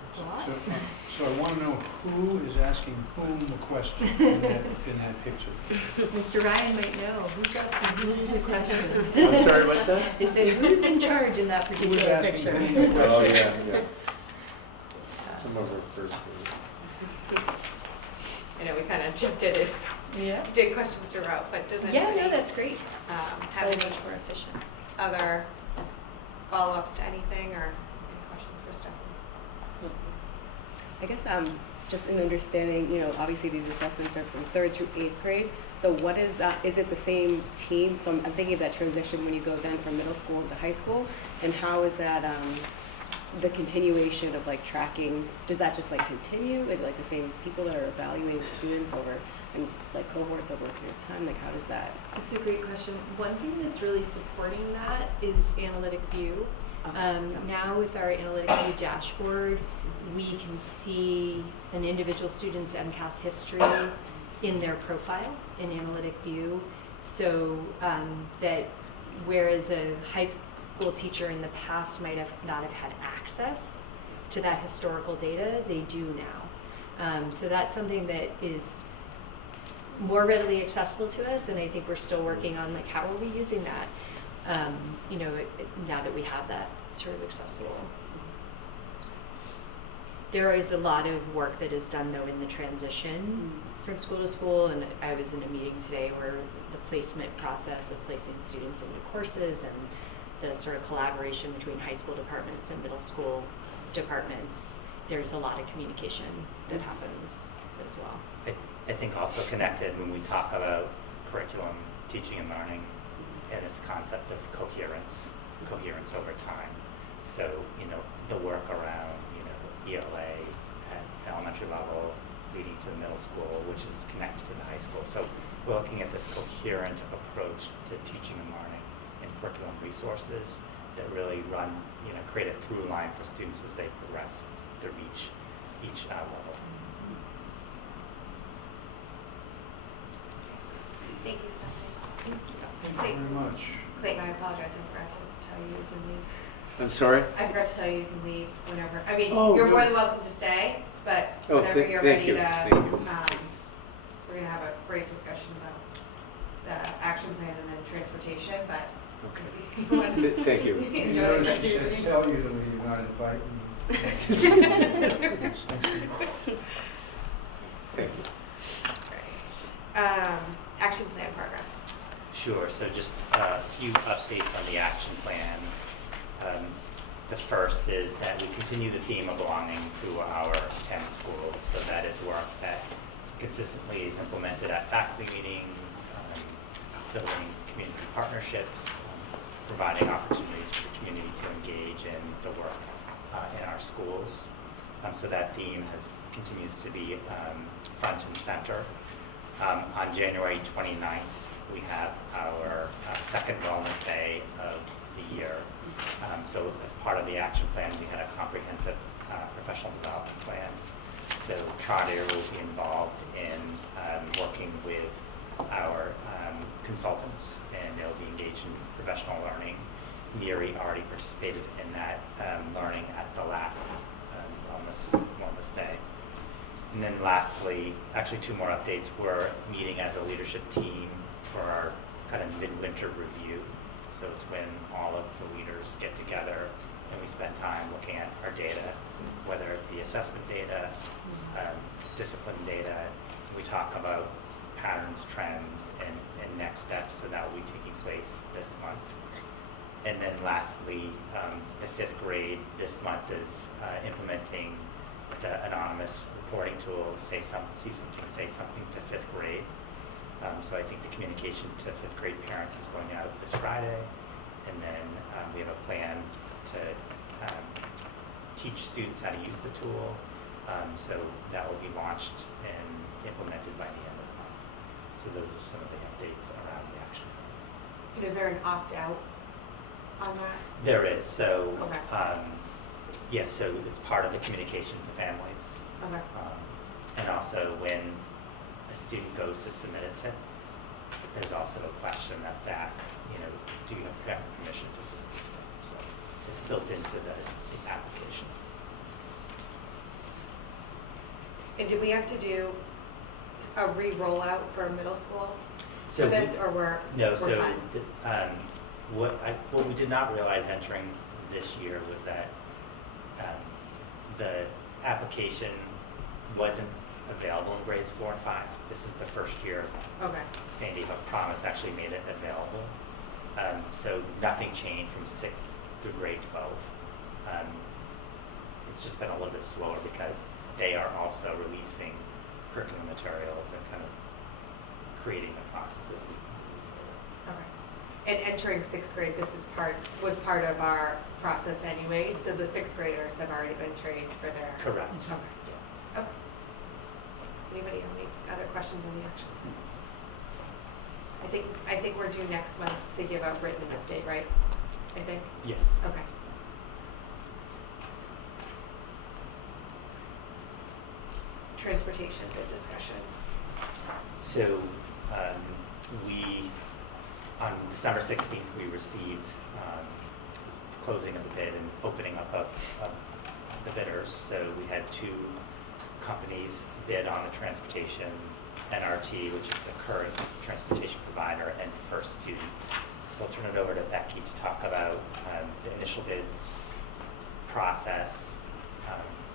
It's a lot. So I want to know who is asking whom the question in that picture. Mr. Ryan might know. Who's asking whom the question? I'm sorry, what's that? He said, who's in charge in that Who's particular asking picture? whom the question? Oh, yeah. Some of our first grade. I know we kind of did Yeah. questions throughout, but does Yeah, anybody no, that's great. have That was any much more efficient. other follow-ups to anything, or any questions for Stephanie? I guess just in understanding, you know, obviously these assessments are from 3rd through 8th grade. So what is it the same team? So I'm thinking of that transition when you go then from middle school to high school, and how is that the continuation of like tracking? Does that just like continue? Is it like the same people that are evaluating students over and like cohorts over a period of time? Like how does that? It's a great question. One thing that's really supporting that is Analytic View. Now with our Analytic View dashboard, we can see an individual student's MCAS history in their profile in Analytic View, so that whereas a high school teacher in the past might have not have had access to that historical data, they do now. So that's something that is more readily accessible to us, and I think we're still working on like how are we using that, you know, now that we have that sort of accessible. There is a lot of work that is done though in the transition from school to school, and I was in a meeting today where the placement process of placing students into courses and the sort of collaboration between high school departments and middle school departments, there's a lot of communication that happens as well. I think also connected when we talk about curriculum, teaching and learning, and this concept of coherence over time. So, you know, the work around, you know, ELA at elementary level leading to the middle school, which is connected to the high school. So we're looking at this coherent approach to teaching and learning and curriculum resources that really run, you know, create a through line for students as they progress through each level. Thank you, Stephanie. Thank you very much. Clayton, I apologize, I forgot to tell you you can leave. I'm sorry? I forgot to tell you you can leave whenever, I mean, Oh, you're no. more than welcome to stay, but Oh, whenever you're thank ready you, to, thank you. we're gonna have a great discussion about the action plan and then transportation, but. Okay. Thank you. You Enjoy the notice rest of she your said evening. tell you to leave, not invite you. Thank you. Right. Action plan progress. Sure, so just a few updates on the action plan. The first is that we continue the theme of belonging to our 10 schools. So that is work that consistently is implemented at faculty meetings, building community partnerships, providing opportunities for the community to engage in the work in our schools. So that theme continues to be front and center. On January 29th, we have our second wellness day of the year. So as part of the action plan, we had a comprehensive professional development plan. So Trotter will be involved in working with our consultants, and they'll be engaged in professional learning. Neary already participated in that learning at the last wellness day. And then lastly, actually two more updates. We're meeting as a leadership team for our kind of midwinter review. So it's when all of the leaders get together and we spend time looking at our data, whether it be assessment data, discipline data. We talk about patterns, trends, and next steps, so that will be taking place this month. And then lastly, the 5th grade this month is implementing the anonymous reporting tool, say something to 5th grade. So I think the communication to 5th grade parents is going out this Friday, and then we have a plan to teach students how to use the tool. So that will be launched and implemented by the end of the month. So those are some of the updates around the action plan. Is there an opt-out on that? There is. So Okay. yes, so it's part of the communication to families. Okay. And also when a student goes to submit a tip, there's also a question that's asked, you know, do you have parent permission to submit this tip? So it's built into the application. And did we have to do a re-rollout for middle school So for this, or we're so fine? what we did not realize entering this year was that the application wasn't available in grades 4 and 5. This is the first year Okay. Sandy Hook Promise actually made it available. So nothing changed from 6th through grade 12. It's just been a little bit slower because they are also releasing curriculum materials and kind of creating the process as we move forward. Okay. And entering 6th grade, was part of our process anyway, so the 6th graders have already been trained for their. Correct. Okay. Okay. Anybody have any other questions on the action? I think we're due next month to give a written update, right? I think? Yes. Okay. Transportation, good discussion. So on December 16th, we received the closing of the bid and opening up of the bidders. So we had 2 companies bid on the transportation, NRT, which is the current transportation provider, and First Student. So I'll turn it over to Becky to talk about the initial bids process,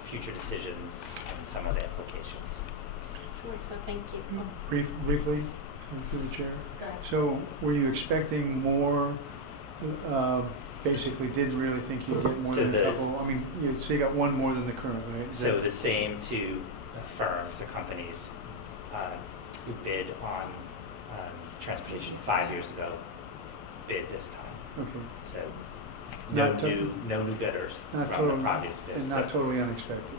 future decisions, and some of the applications. Sure, so thank you. Briefly, through the chair. So were you expecting more, basically didn't really think you'd get more So than a the- couple? I mean, so you got one more than the current, right? Is So that- the same two firms or companies who bid on transportation 5 years ago bid this time. Okay, So Not to- no new bidders Not from the totally- previous bid. and So- not totally unexpected.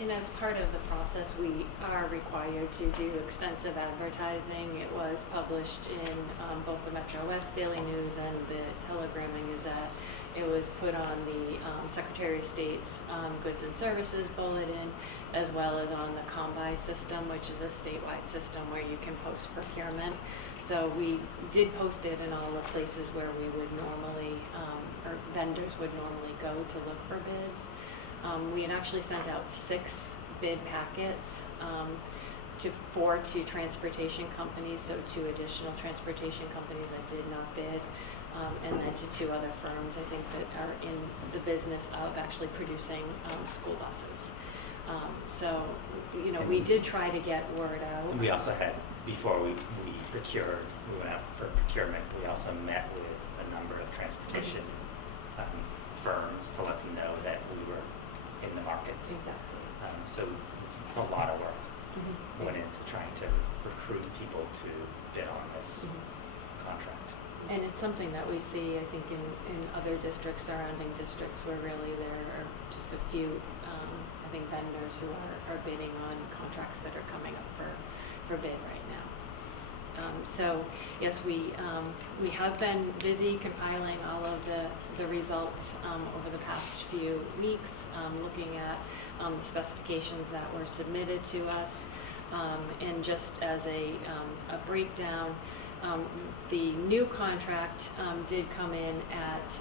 And as part of the process, we are required to do extensive advertising. It was published in both the Metro West Daily News and the Telegram and Gazette. It was put on the Secretary of State's Goods and Services Bulletin, as well as on the Combi system, which is a statewide system where you can post procurement. So we did post it in all the places where we would normally, or vendors would normally go to look for bids. We had actually sent out 6 bid packets to transportation companies, so 2 additional transportation companies that did not bid, and then to 2 other firms, I think, that are in the business of actually producing school buses. So, you know, we did try to get word out. And we also had, before we procured, we went out for procurement, we also met with a number of transportation firms to let them know that we were in the market. Exactly. So a lot of work Mhm. went into trying to recruit people to bid on this Mhm. contract. And it's something that we see, I think, in other districts, surrounding districts, where really there are just a few, I think, vendors who are bidding on contracts that are coming up for bid right now. So yes, we have been busy compiling all of the results over the past few weeks, looking at the specifications that were submitted to us. And just as a breakdown, the new contract did come in at,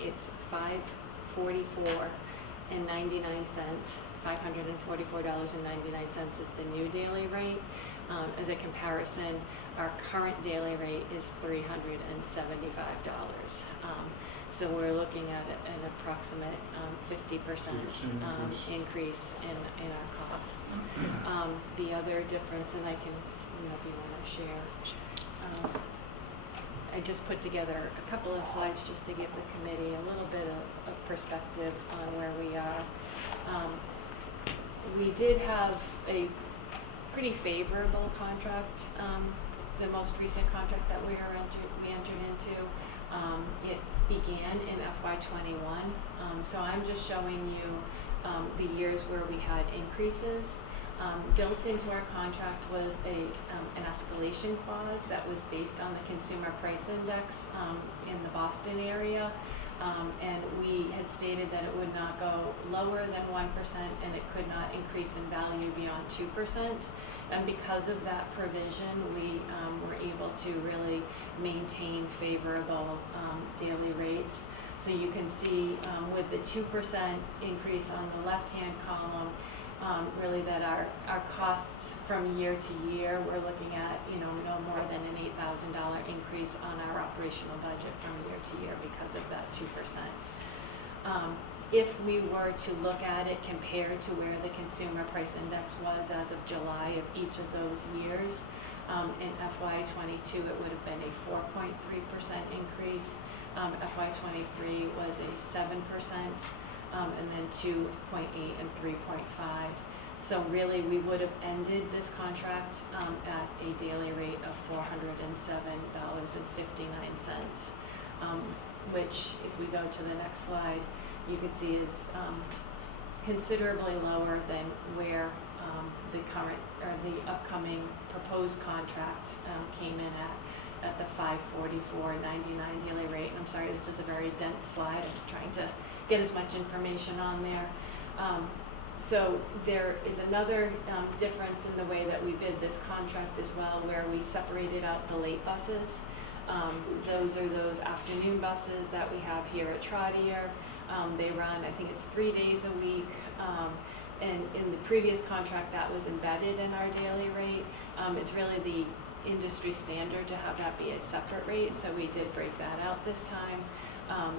it's $544.99. $544.99 is the new daily rate. As a comparison, our current daily rate is $375. So we're looking at an approximate 50% increase in our costs. The other difference, and I can, you know, if you want to share, I just put together a couple of slides just to give the committee a little bit of perspective on where we are. We did have a pretty favorable contract, the most recent contract that we entered into. It began in FY21, so I'm just showing you the years where we had increases. Built into our contract was an escalation clause that was based on the Consumer Price Index in the Boston area. And we had stated that it would not go lower than 1% and it could not increase in value beyond 2%. And because of that provision, we were able to really maintain favorable daily rates. So you can see with the 2% increase on the left-hand column, really that our costs from year to year, we're looking at, you know, no more than an $8,000 increase on our operational budget from year to year because of that 2%. If we were to look at it compared to where the Consumer Price Index was as of July of each of those years, in FY22 it would have been a 4.3% increase. FY23 was a 7%. And then 2.8 and 3.5. So really, we would have ended this contract at a daily rate of $407.59, which, if we go to the next slide, you can see is considerably lower than where the current or the upcoming proposed contract came in at the $544.99 daily rate. And I'm sorry, this is a very dense slide. I'm just trying to get as much information on there. So there is another difference in the way that we bid this contract as well, where we separated out the late buses. Those are those afternoon buses that we have here at Trotter. They run, I think it's 3 days a week. And in the previous contract, that was embedded in our daily rate. It's really industry standard to have that be a separate rate, so we did break that out this time.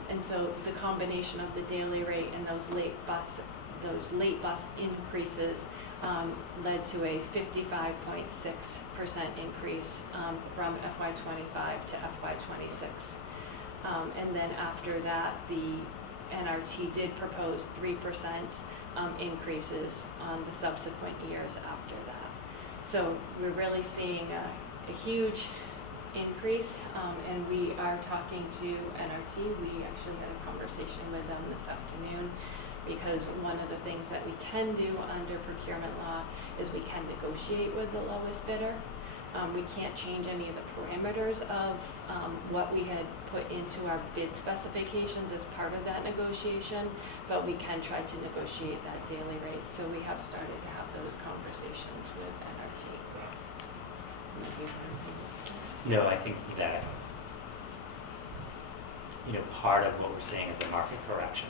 And so the combination of the daily rate and those late bus increases led to a 55.6% increase from FY25 to FY26. And then after that, the NRT did propose 3% increases on the subsequent years after that. So we're really seeing a huge increase, and we are talking to NRT. We actually had a conversation with them this afternoon, because one of the things that we can do under procurement law is we can negotiate with the lowest bidder. We can't change any of the parameters of what we had put into our bid specifications as part of that negotiation, but we can try to negotiate that daily rate. So we have started to have those conversations with NRT. No, I think that, part of what we're seeing is a market correction,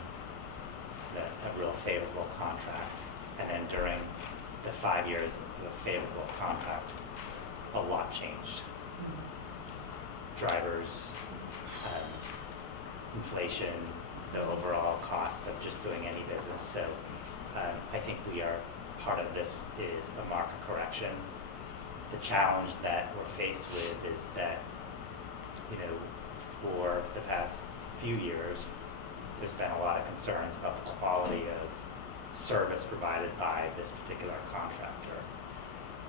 that a real favorable contract, and then during the 5 years of a favorable contract, a lot changed. Drivers, inflation, the overall cost of just doing any business. So I think part of this is a market correction. The challenge that we're faced with is that, for the past few years, there's been a lot of concerns about the quality of service provided by this particular contractor.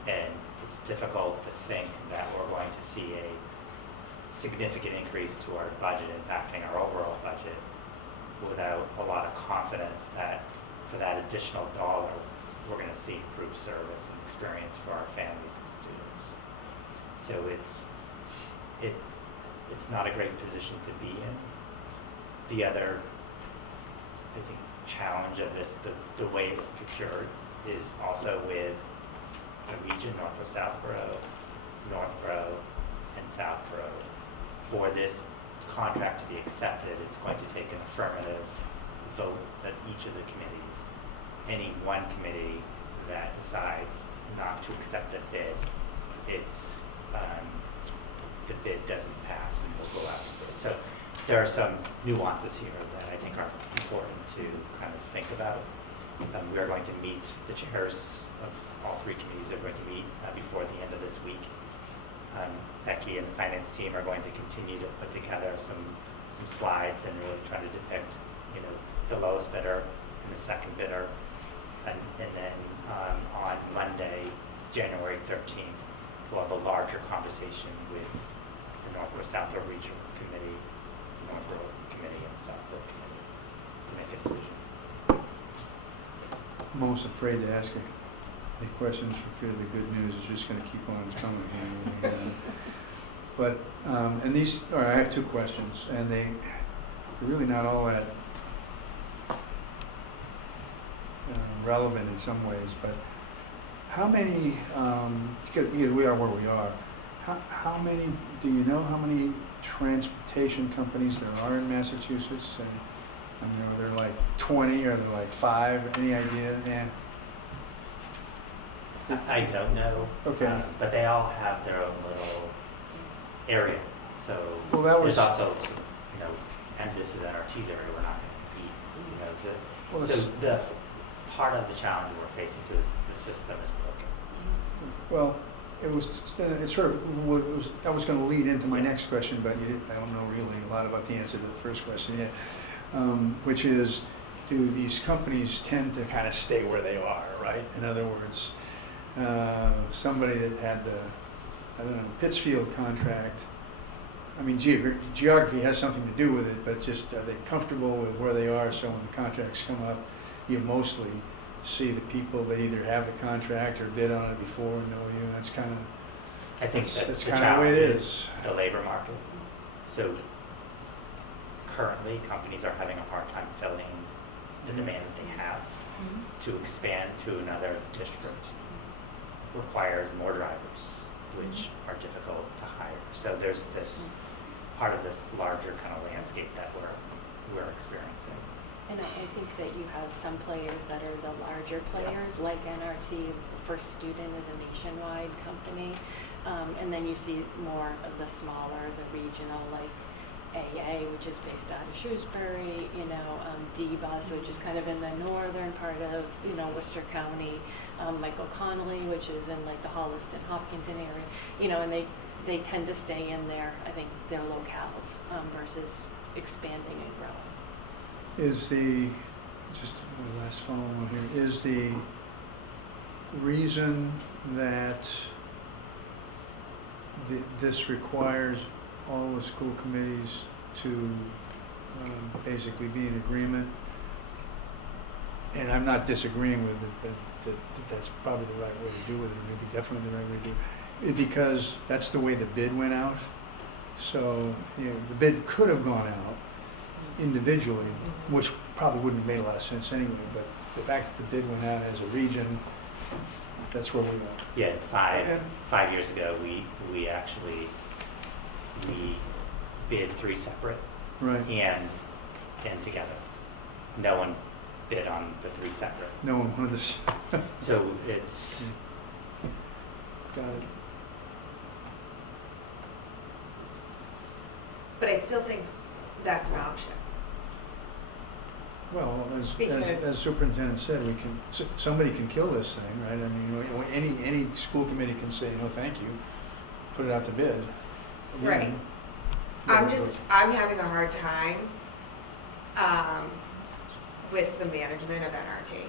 And it's difficult to think that we're going to see a significant increase to our budget impacting our overall budget without a lot of confidence that for that additional dollar, we're going to see improved service and experience for our families and students. So it's not a great position to be in. The other, I think, challenge of this, the way it was procured, is also with the region, Northwest Southborough, Northborough, and Southborough. For this contract to be accepted, it's going to take an affirmative vote at each of the committees. Any one committee that decides not to accept the bid, the bid doesn't pass and will go out to bid. So there are some nuances here that I think are important to kind of think about. We are going to meet, the chairs of all three committees are going to meet before the end of this week. Becky and the finance team are going to continue to put together some slides and really try to depict, the lowest bidder and the second bidder. And then on Monday, January 13th, we'll have a larger conversation with the Northwest Southborough Regional Committee, the Northborough Committee, and the Southborough Committee to make a decision. I'm almost afraid to ask any questions for fear the good news is just going to keep on coming. But, and these, all right, I have two questions, and they're really not all that relevant in some ways, but how many, because we are where we are, how many, do you know how many transportation companies there are in Massachusetts? I mean, are there like 20, or are there like 5? Any idea? Yeah. I don't know. Okay. But they all have their own little area. So Well, that was- there's also, and this is NRT's area, we're not going to compete. Well, So it's- the part of the challenge we're facing too is the system is broken. Well, it sort of, I was going to lead into my next question, but I don't know really a lot about the answer to the first question yet, which is, do these companies tend to kind of stay where they are, right? In other words, somebody that had the, Pittsfield contract, I mean, geography has something to do with it, but just are they comfortable with where they are, so when the contracts come up, you mostly see the people that either have the contract or bid on it before and know you, and that's kind of, I think that's the kind of the way it challenge is. the labor market. So currently, companies are having a hard time filling the demand that they have. To expand to another district requires more drivers, which are difficult to hire. So there's this part of this larger kind of landscape that we're experiencing. And I think that you have some players that are the larger players, like NRT. First Student is a nationwide company. And then you see more of the smaller, the regional, like AA, which is based out of Shrewsbury, D-Bus, which is kind of in the northern part of, Worcester County, Michael Connolly, which is in like the Holliston, Hopkinton area, and they tend to stay in I think their locales versus expanding and growing. Is just my last follow-on here, is the reason that this requires all the school committees to basically be in agreement, and I'm not disagreeing with it, that that's probably the right way to do it, or maybe definitely the right way to do it, because that's the way the bid went out. So, the bid could have gone out individually, which probably wouldn't have made a lot of sense anyway, but the fact that the bid went out as a region, that's where we are. Yeah, 5 years ago, we bid 3 separate Right. and together. No one bid on the 3 separate. No one wanted this. So it's, Got it. But I still think that's an option. Well, Because- as superintendent said, somebody can kill this thing, right? I mean, any school committee can say, no, thank you, put it out to bid. Right. I'm having a hard time with the management of NRT.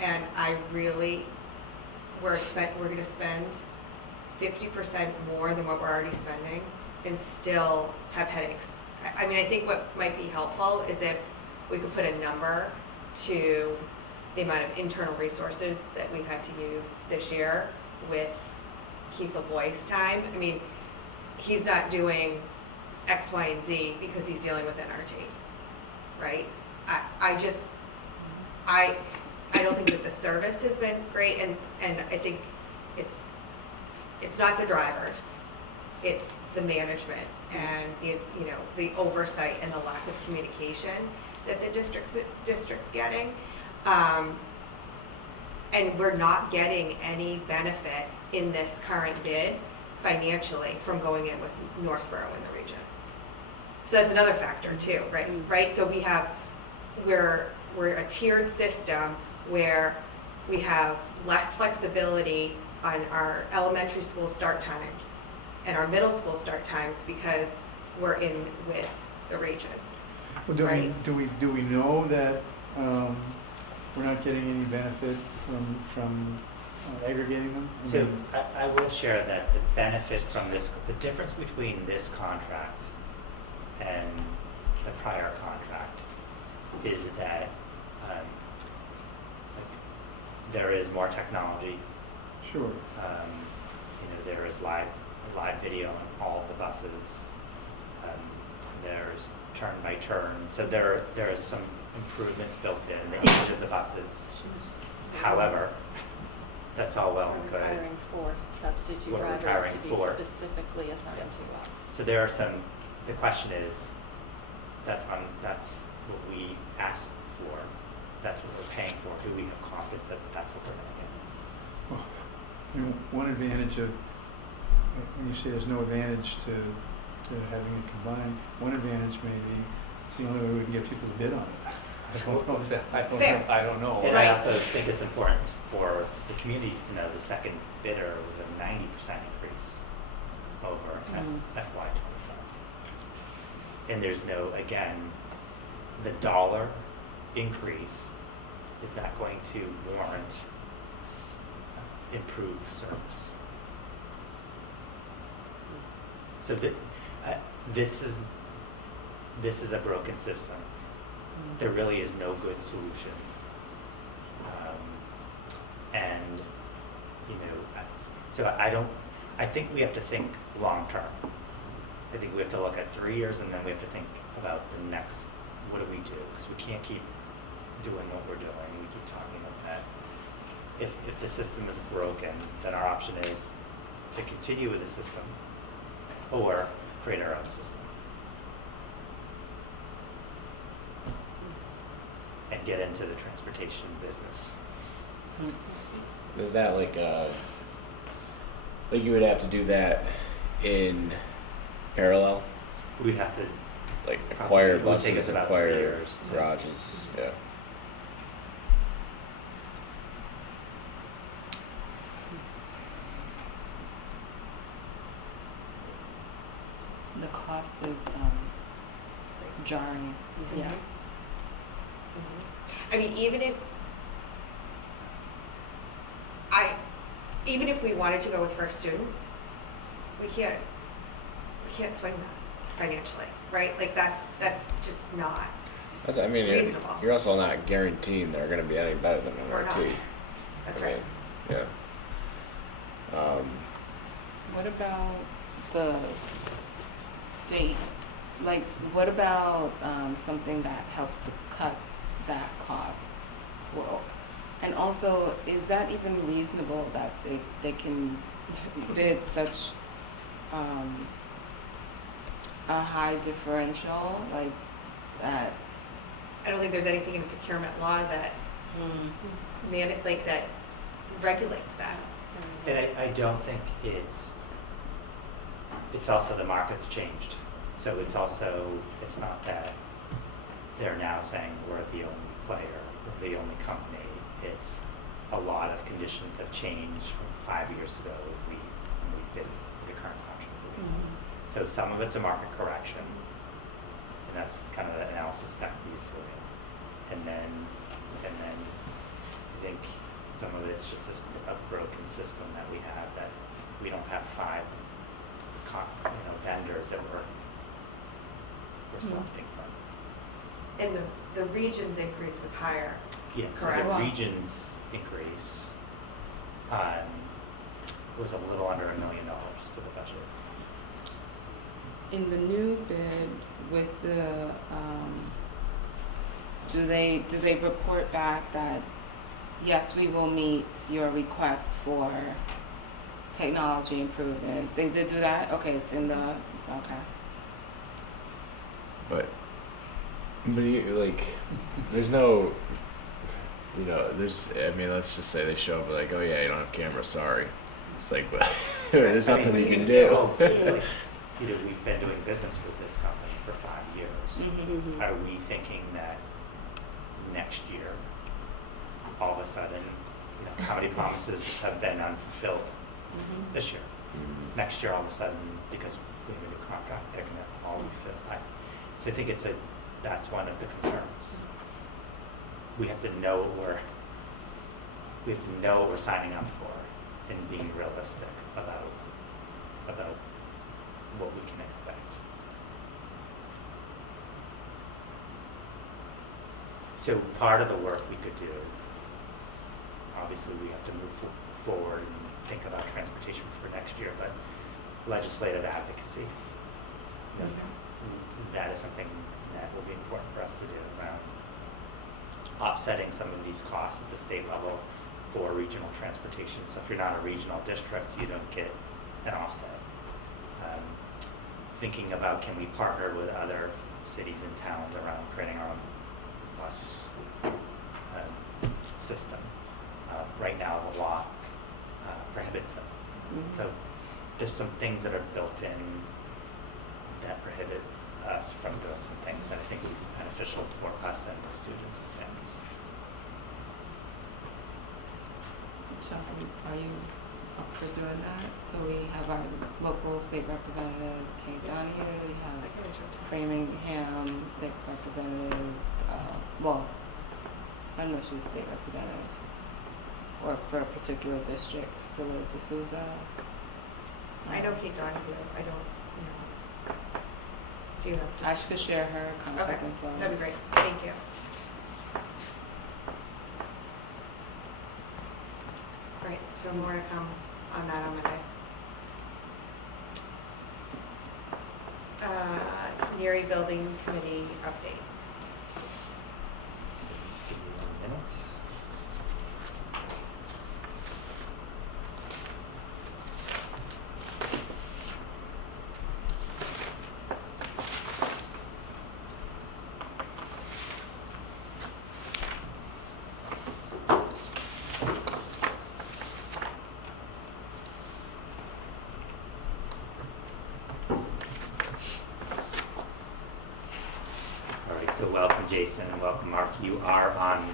And I really, we're gonna spend 50% more than what we're already spending and still have headaches. I mean, I think what might be helpful is if we could put a number to the amount of internal resources that we've had to use this year with Keith LaVoy's time. I mean, he's not doing X, Y, and Z because he's dealing with NRT, right? I don't think that the service has been great, and I think it's not the drivers, it's the management and the oversight and the lack of communication that the district's getting. And we're not getting any benefit in this current bid financially from going in with Northborough in the region. So that's another factor too, right? Right? So we're a tiered system where we have less flexibility on our elementary school start times and our middle school start times because we're in with the region. Well, do we know that we're not getting any benefit from aggregating them? so I will share that the benefit from this, the difference between this contract and the prior contract is that there is more technology. Sure. There is live video on all of the buses. There's turn by turn. So there is some improvements built in the age of the buses. However, that's all well and We're good. requiring 4 substitute We're drivers requiring to be 4. specifically assigned to us. So there are some. The question is, that's what we asked for. That's what we're paying for. Do we have confidence that that's what we're going to get? Well, one advantage of, when you say there's no advantage to having it combined, one advantage may be it's the only way we can get people to bid on it. I don't know. And Right. I also think it's important for the community to know the second bidder was a 90% increase over FY25. And there's no, again, the dollar increase, is that going to warrant improved service? So this is a broken system. There really is no good solution. I think we have to think long term. I think we have to look at 3 years and then we have to think about the next, what do we do? Because we can't keep doing what we're doing. We keep talking about that. If the system is broken, then our option is to continue with the system or create our own system. and get into the transportation business. Is that like you would have to do that in parallel? We'd have to, Like Probably. acquire It would take us buses, about 3 acquire years to- garages, yeah. The cost is jarring, Mhm. yes. I mean, even if we wanted to go with first student, we can't swing that financially, right? Like that's just not I mean, reasonable. you're also not guaranteeing they're going to be any better than an We're RT. not. That's I right. mean, yeah. What about the state? Like, what about something that helps to cut that cost? Well, and also, is that even reasonable that they can bid such a high differential like that? I don't think there's anything in procurement law that that regulates that. and I don't think it's also the market's changed. So it's not that they're now saying we're the only player, we're the only company. It's a lot of conditions have changed from 5 years ago when we did the current contract that we have. So some of it's a market correction, and that's kind of the analysis Becky's doing. And then I think some of it's just a broken system that we have, that we don't have 5 vendors that we're selecting from. And the region's increase was higher. Yeah, so Correct. the region's increase was a little under $1 million to the budget. In the new bid with the, do they report back that, yes, we will meet your request for technology improvement? They did do that? Okay, it's in the, okay. But you, there's no, I mean, let's just say they show up like, oh yeah, you don't have cameras, sorry. It's like, well, there's I mean, nothing you can do. Oh, it's like, we've been doing business with this company for 5 years. Mm-hmm. Are we thinking that next year, all of a sudden, how many promises have been unfulfilled this year? Next year, all of a sudden, because we have a new contract, they're going to all be filled. So I think that's one of the concerns. We have to know what we're signing up for, and being realistic about what we can expect. So part of the work we could do, obviously we have to move forward and think about transportation for next year, but legislative advocacy, that is something that will be important for us to do around offsetting some of these costs at the state level for regional transportation. So if you're not a regional district, you don't get an offset. Thinking about, can we partner with other cities and towns around creating our own bus system? Right now, the law prohibits them. So there's some things that are built in that prohibit us from doing some things that I think would be beneficial for us and the students and families. Chelsea, are you up for doing that? So we have our local state representative, Kate Donahue, we have Framingham state representative, I don't know if she's a state representative, or for a particular district, Priscilla D'Souza. I know Kate Donahue, I don't know. Do you have? I should share her contact Okay, info. that'd be great, thank you. Great, so more to come on that on Monday. Neary Building Committee update. So just give me 1 minute. on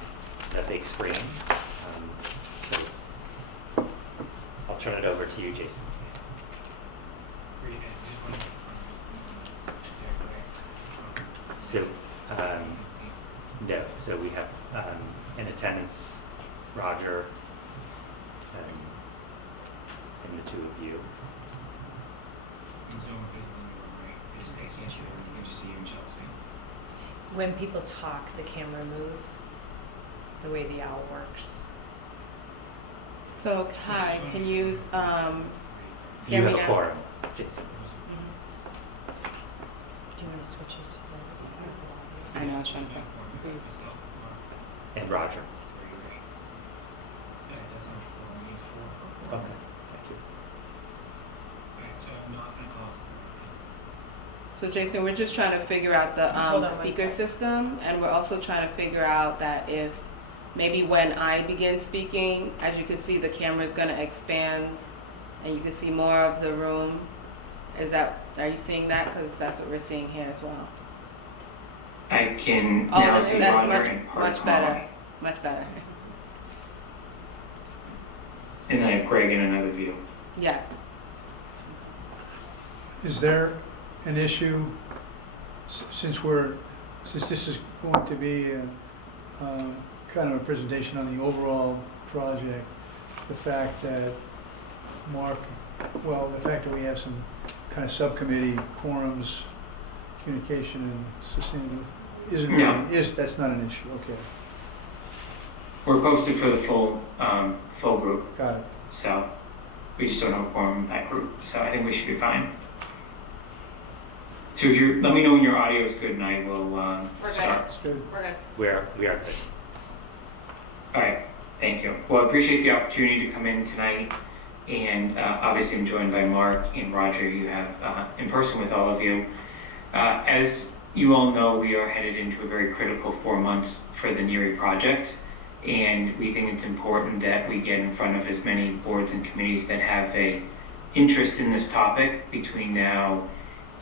the big screen. So I'll turn it over to you, Jason. So, no, so we have in attendance Roger and the two of you. When people talk, the camera moves the way the owl works. So, hi, can you You hear me have a now? quorum, Jason. Do you want to switch it to the? I know, I was trying to say. And Roger. Okay, thank you. So Jason, we're just trying to figure out the Hold on one speaker sec. system, and we're also trying to figure out that if maybe when I begin speaking, as you can see, the camera is going to expand, and you can see more of the room. Are you seeing that? Because that's what we're seeing here as well. I can Oh, now that's see Roger much, and part much better, Molly. much better. And then I have Greg in another view. Yes. Is there an issue, since this is going to be kind of a presentation on the overall project, the fact that the fact that we have some kind of subcommittee quorums, communication and sustainability, No. That's not an issue, okay, We're posted for the full group, got it. so we just don't have a quorum in that group, so I think we should be fine. So let me know when your audio is good and I will We're good. start. That's good. We're good. We are good. All right, thank you. Well, I appreciate the opportunity to come in tonight, and obviously I'm joined by Mark and Roger. You have in person with all of you. As you all know, we are headed into a very critical 4 months for the NERI project, and we think it's important that we get in front of as many boards and committees that have a interest in this topic between now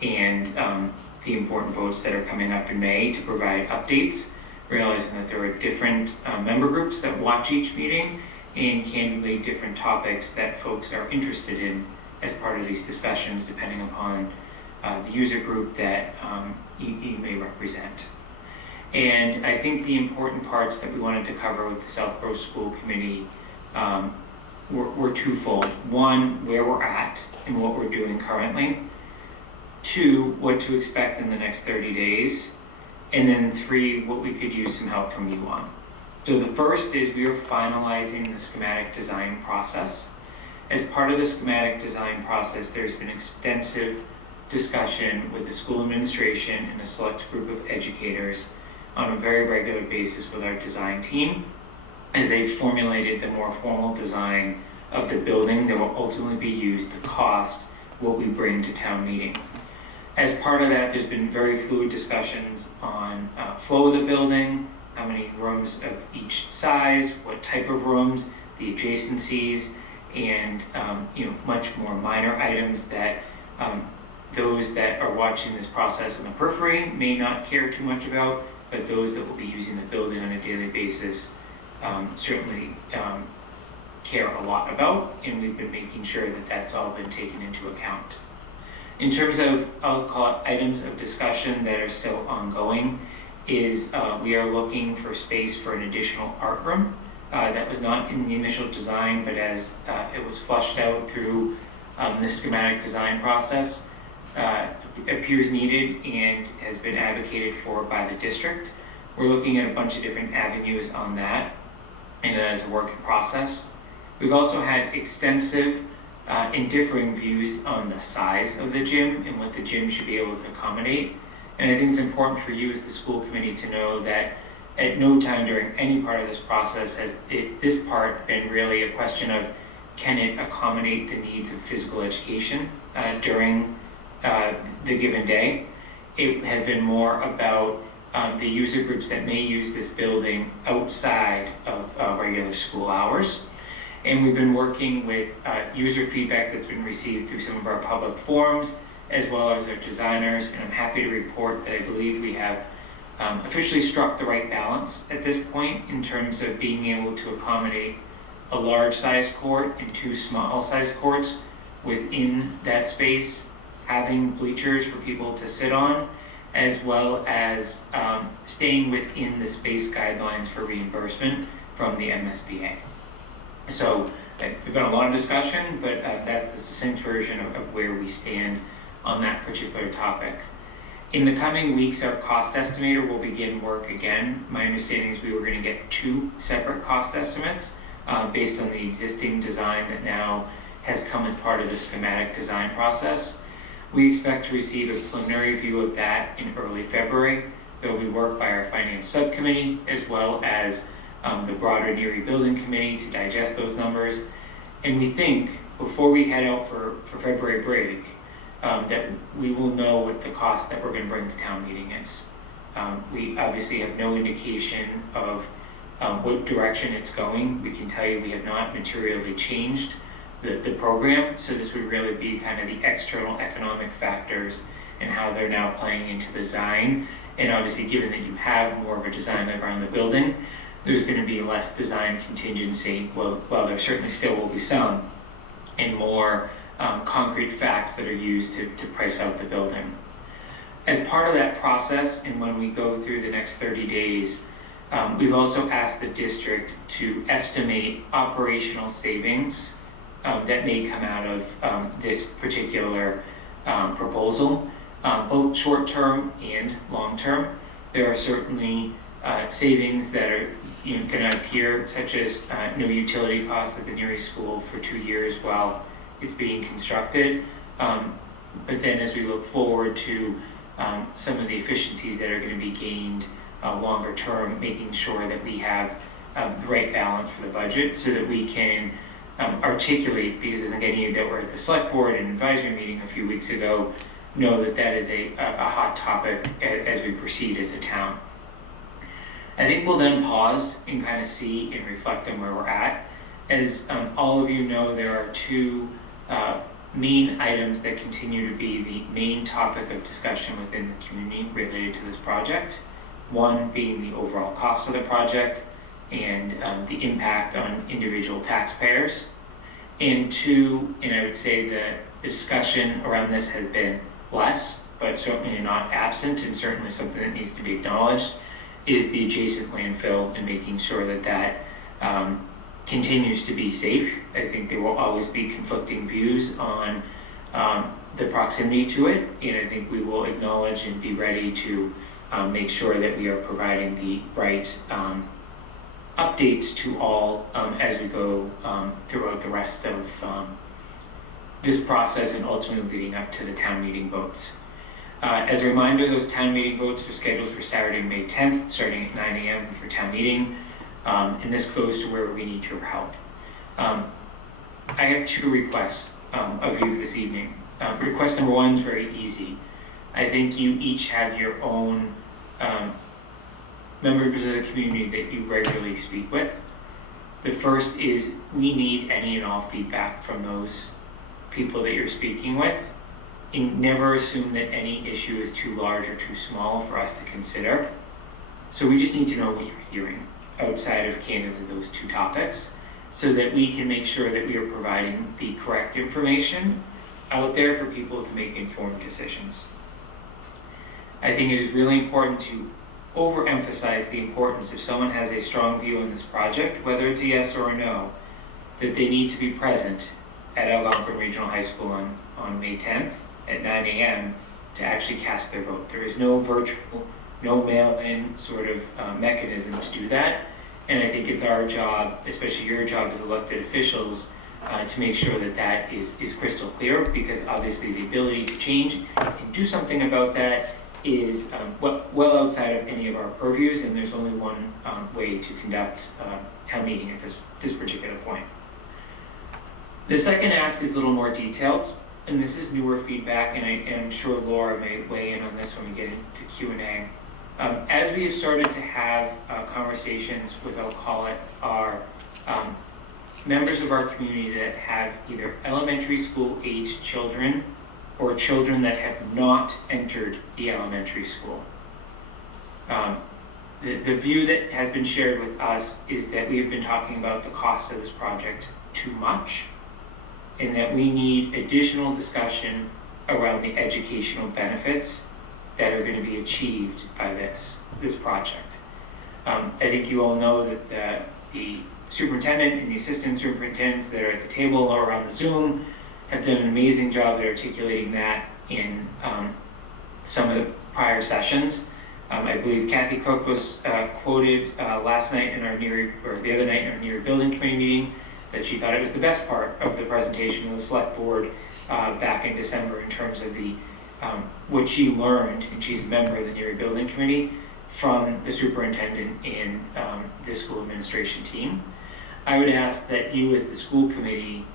and the important votes that are coming up in May to provide updates, realizing that there are different member groups that watch each meeting and candidly different topics that folks are interested in as part of these discussions depending upon the user group that you may represent. And I think the important parts that we wanted to cover with the Southborough School Committee were twofold. One, where we're at and what we're doing currently. 2, what to expect in the next 30 days. And then 3, what we could use some help from you on. So the first is we are finalizing the schematic design process. As part of the schematic design process, there's been extensive discussion with the school administration and a select group of educators on a very regular basis with our design team as they formulated the more formal design of the building that will ultimately be used to cost what we bring to town meeting. As part of that, there's been very fluid discussions on flow of the building, how many rooms of each size, what type of rooms, the adjacencies, and much more minor items that those that are watching this process on the periphery may not care too much about, but those that will be using the building on a daily basis certainly care a lot about, and we've been making sure that that's all been taken into account. In terms of, I'll call it items of discussion that are still ongoing, is we are looking for space for an additional art room. That was not in the initial design, but as it was flushed out through the schematic design process, appears needed and has been advocated for by the district. We're looking at a bunch of different avenues on that, and as a work in process. We've also had extensive and differing views on the size of the gym and what the gym should be able to accommodate. And I think it's important for you as the school committee to know that at no time during any part of this process has this part been really a question of can it accommodate the needs of physical education during the given day. It has been more about the user groups that may use this building outside of regular school hours. And we've been working with user feedback that's been received through some of our public forums, as well as our designers. And I'm happy to report that I believe we have officially struck the right balance at this point in terms of being able to accommodate a large size court and 2 small size courts within that space, having bleachers for people to sit on, as well as staying within the space guidelines for reimbursement from the MSBA. So we've got a lot of discussion, but that's the succinct version of where we stand on that particular topic. In the coming weeks, our cost estimator will begin work again. My understanding is we were going to get 2 separate cost estimates based on the existing design that now has come as part of the schematic design process. We expect to receive a preliminary view of that in early February. There will be work by our finance subcommittee as well as the broader Neary Building Committee to digest those numbers. And we think before we head out for February break, that we will know what the cost that we're going to bring to town meeting is. We obviously have no indication of what direction it's going. We can tell you we have not materially changed the program, so this would really be kind of the external economic factors and how they're now playing into design. And obviously, given that you have more of a design around the building, there's going to be less design contingency, well, there certainly still will be some, and more concrete facts that are used to price out the building. As part of that process, and when we go through the next 30 days, we've also asked the district to estimate operational savings that may come out of this particular proposal, both short-term and long-term. There are certainly savings that are going to appear, such as no utility costs at the Neary School for 2 years while it's being constructed. But then as we look forward to some of the efficiencies that are going to be gained longer term, making sure that we have the right balance for the budget so that we can articulate, because I think any of you that were at the select board and advisory meeting a few weeks ago know that that is a hot topic as we proceed as a town. I think we'll then pause and kind of see and reflect on where we're at. As all of you know, there are 2 main items that continue to be the main topic of discussion within the community related to this project. One being the overall cost of the project and the impact on individual taxpayers. And 2, and I would say the discussion around this has been less, but certainly not absent, and certainly something that needs to be acknowledged, is the adjacent landfill and making sure that that continues to be safe. I think there will always be conflicting views on the proximity to it, and I think we will acknowledge and be ready to make sure that we are providing the right updates to all as we go throughout the rest of this process and ultimately leading up to the town meeting votes. As a reminder, those town meeting votes are scheduled for Saturday, May 10th, starting at 9 a.m. for town meeting. And this goes to where we need your help. I have 2 requests of you this evening. Request number 1 is very easy. I think you each have your own members of the community that you regularly speak with. The first is we need any and all feedback from those people that you're speaking with. And never assume that any issue is too large or too small for us to consider. So we just need to know what you're hearing outside of candidly those 2 topics so that we can make sure that we are providing the correct information out there for people to make informed decisions. I think it is really important to overemphasize the importance if someone has a strong view on this project, whether it's a yes or a no, that they need to be present at Algonquin Regional High School on May 10th at 9 a.m. to actually cast their vote. There is no virtual, no mail-in sort of mechanism to do that. And I think it's our job, especially your job as elected officials, to make sure that that is crystal clear, because obviously the ability to change and do something about that is well outside of any of our purviews, and there's only one way to conduct town meeting at this particular point. The second ask is a little more detailed, and this is newer feedback, and I'm sure Laura may weigh in on this when we get into Q&A. As we have started to have conversations with, I'll call it, our members of our community that have either elementary school aged children or children that have not entered the elementary school. The view that has been shared with us is that we have been talking about the cost of this project too much, and that we need additional discussion around the educational benefits that are going to be achieved by this project. I think you all know that the superintendent and the assistant superintendents that are at the table or around the Zoom have done an amazing job at articulating that in some of the prior sessions. I believe Kathy Cook was quoted last night in our the other night in our Near Building Committee meeting that she thought it was the best part of the presentation of the select board back in December in terms of the what she learned, and she's a member of the Near Building Committee, from the superintendent and the school administration team. I would ask that you as the school committee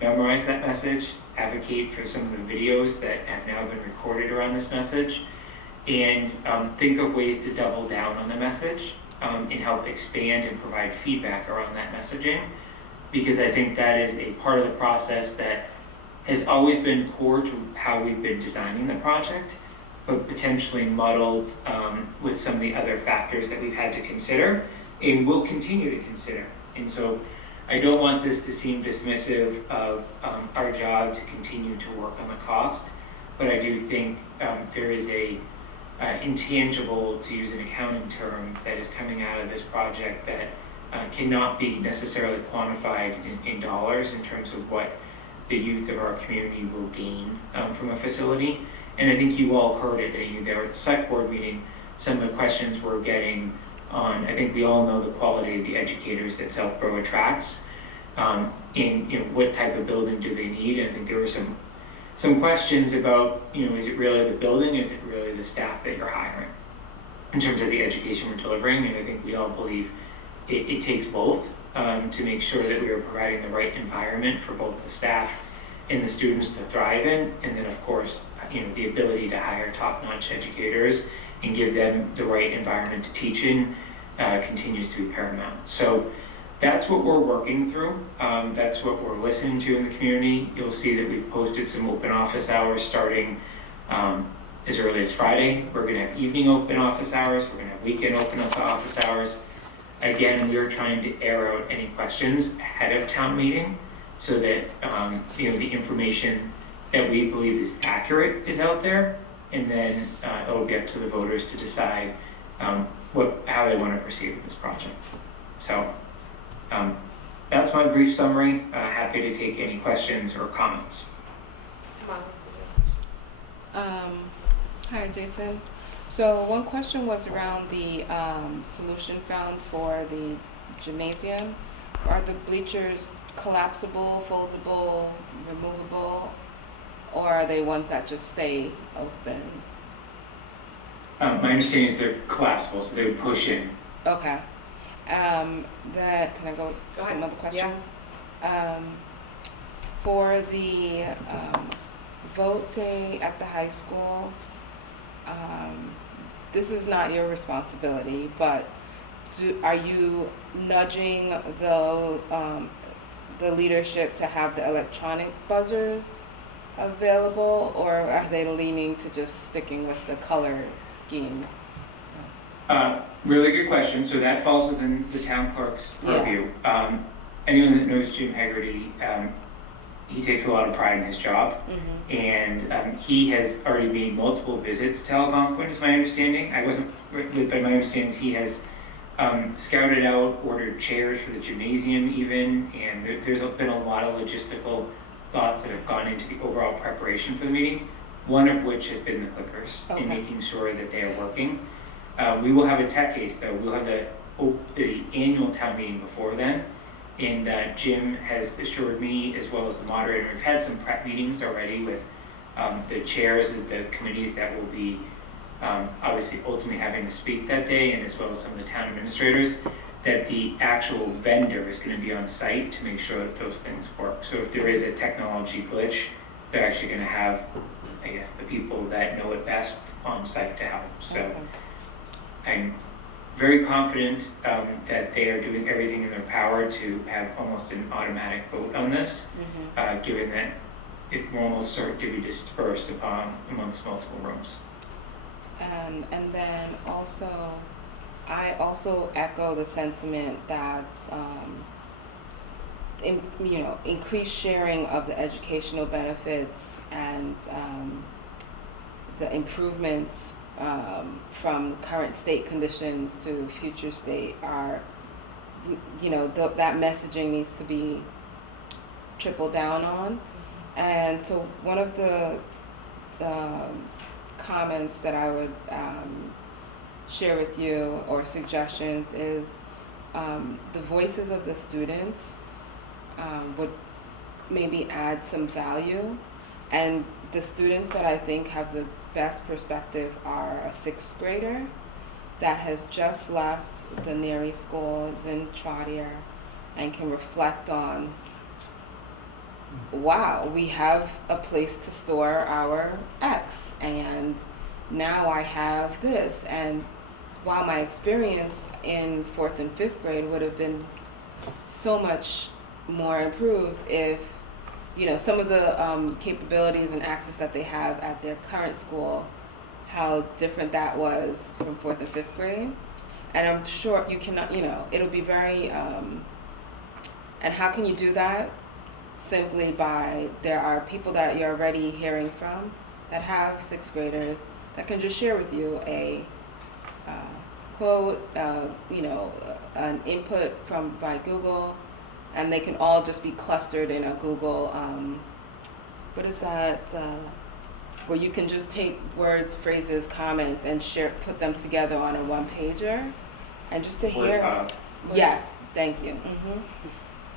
memorize that message, advocate for some of the videos that have now been recorded around this message, and think of ways to double down on the message and help expand and provide feedback around that messaging, because I think that is a part of the process that has always been core to how we've been designing the project, but potentially muddled with some of the other factors that we've had to consider and will continue to consider. And so I don't want this to seem dismissive of our job to continue to work on the cost, but I do think there is a intangible, to use an accounting term, that is coming out of this project that cannot be necessarily quantified in dollars in terms of what the youth of our community will gain from a facility. And I think you all heard it there at the select board meeting, some of the questions we're getting on, I think we all know the quality of the educators that Southborough attracts, in what type of building do they need. And I think there were some questions about, is it really the building, is it really the staff that you're hiring in terms of the education we're delivering? And I think we all believe it takes both to make sure that we are providing the right environment for both the staff and the students to thrive in, and then of course, the ability to hire top-notch educators and give them the right environment to teach in continues to be paramount. So that's what we're working through. That's what we're listening to in the community. You'll see that we've posted some open office hours starting as early as Friday. We're going to have evening open office hours. We're going to have weekend open office hours. Again, we're trying to air out any questions ahead of town meeting so that the information that we believe is accurate is out there, and then it'll be up to the voters to decide how they want to proceed with this project. So that's my brief summary. Happy to take any questions or comments. Hi, Jason. So one question was around the solution found for the gymnasium. Are the bleachers collapsible, foldable, removable, or are they ones that just stay open? My understanding is they're collapsible, so they would push in. Okay. Can I go some other questions? Yeah. For the vote day at the high school, this is not your responsibility, but are you nudging the leadership to have the electronic buzzers available, or are they leaning to just sticking with the color scheme? Really good question. So that falls within the town clerk's purview. Yeah. Anyone that knows Jim Haggerty, he takes a lot of pride in his job, and he has already made multiple visits to Algonquin, is my understanding. I wasn't, but my understanding is he has scouted out, ordered chairs for the gymnasium even, and there's been a lot of logistical thoughts that have gone into the overall preparation for the meeting, one of which has been the clickers and making sure that they are working. We will have a tech case though. We'll have the annual town meeting before then, and Jim has assured me, as well as the moderator, we've had some prep meetings already with the chairs of the committees that will be obviously ultimately having to speak that day, and as well as some of the town administrators, that the actual vendor is going to be on site to make sure that those things work. So if there is a technology glitch, they're actually going to have, I guess, the people that know it best on site to help. So I'm very confident that they are doing everything in their power to have almost an automatic vote on this, given that it will almost sort of be dispersed amongst multiple rooms. And then also, I also echo the sentiment that increased sharing of the educational benefits and the improvements from current state conditions to future state are, that messaging needs to be tripled down on. And so one of the comments that I would share with you, or suggestions, is the voices of the students would maybe add some value. And the students that I think have the best perspective are a 6th grader that has just left the Neary school, is in Chaudier, and can reflect on, wow, we have a place to store our X, and now I have this. And while my experience in 4th and 5th grade would have been so much more improved if, some of the capabilities and access that they have at their current school, how different that was from 4th and 5th grade. And I'm sure you cannot, it'll be very, and how can you do that? Simply by, there are people that you're already hearing from that have 6th graders that can just share with you a quote, an input by Google, and they can all just be clustered in a Google, what is that, where you can just take words, phrases, comments, and put them together on a one-pager, and just to hear. Yes, thank you.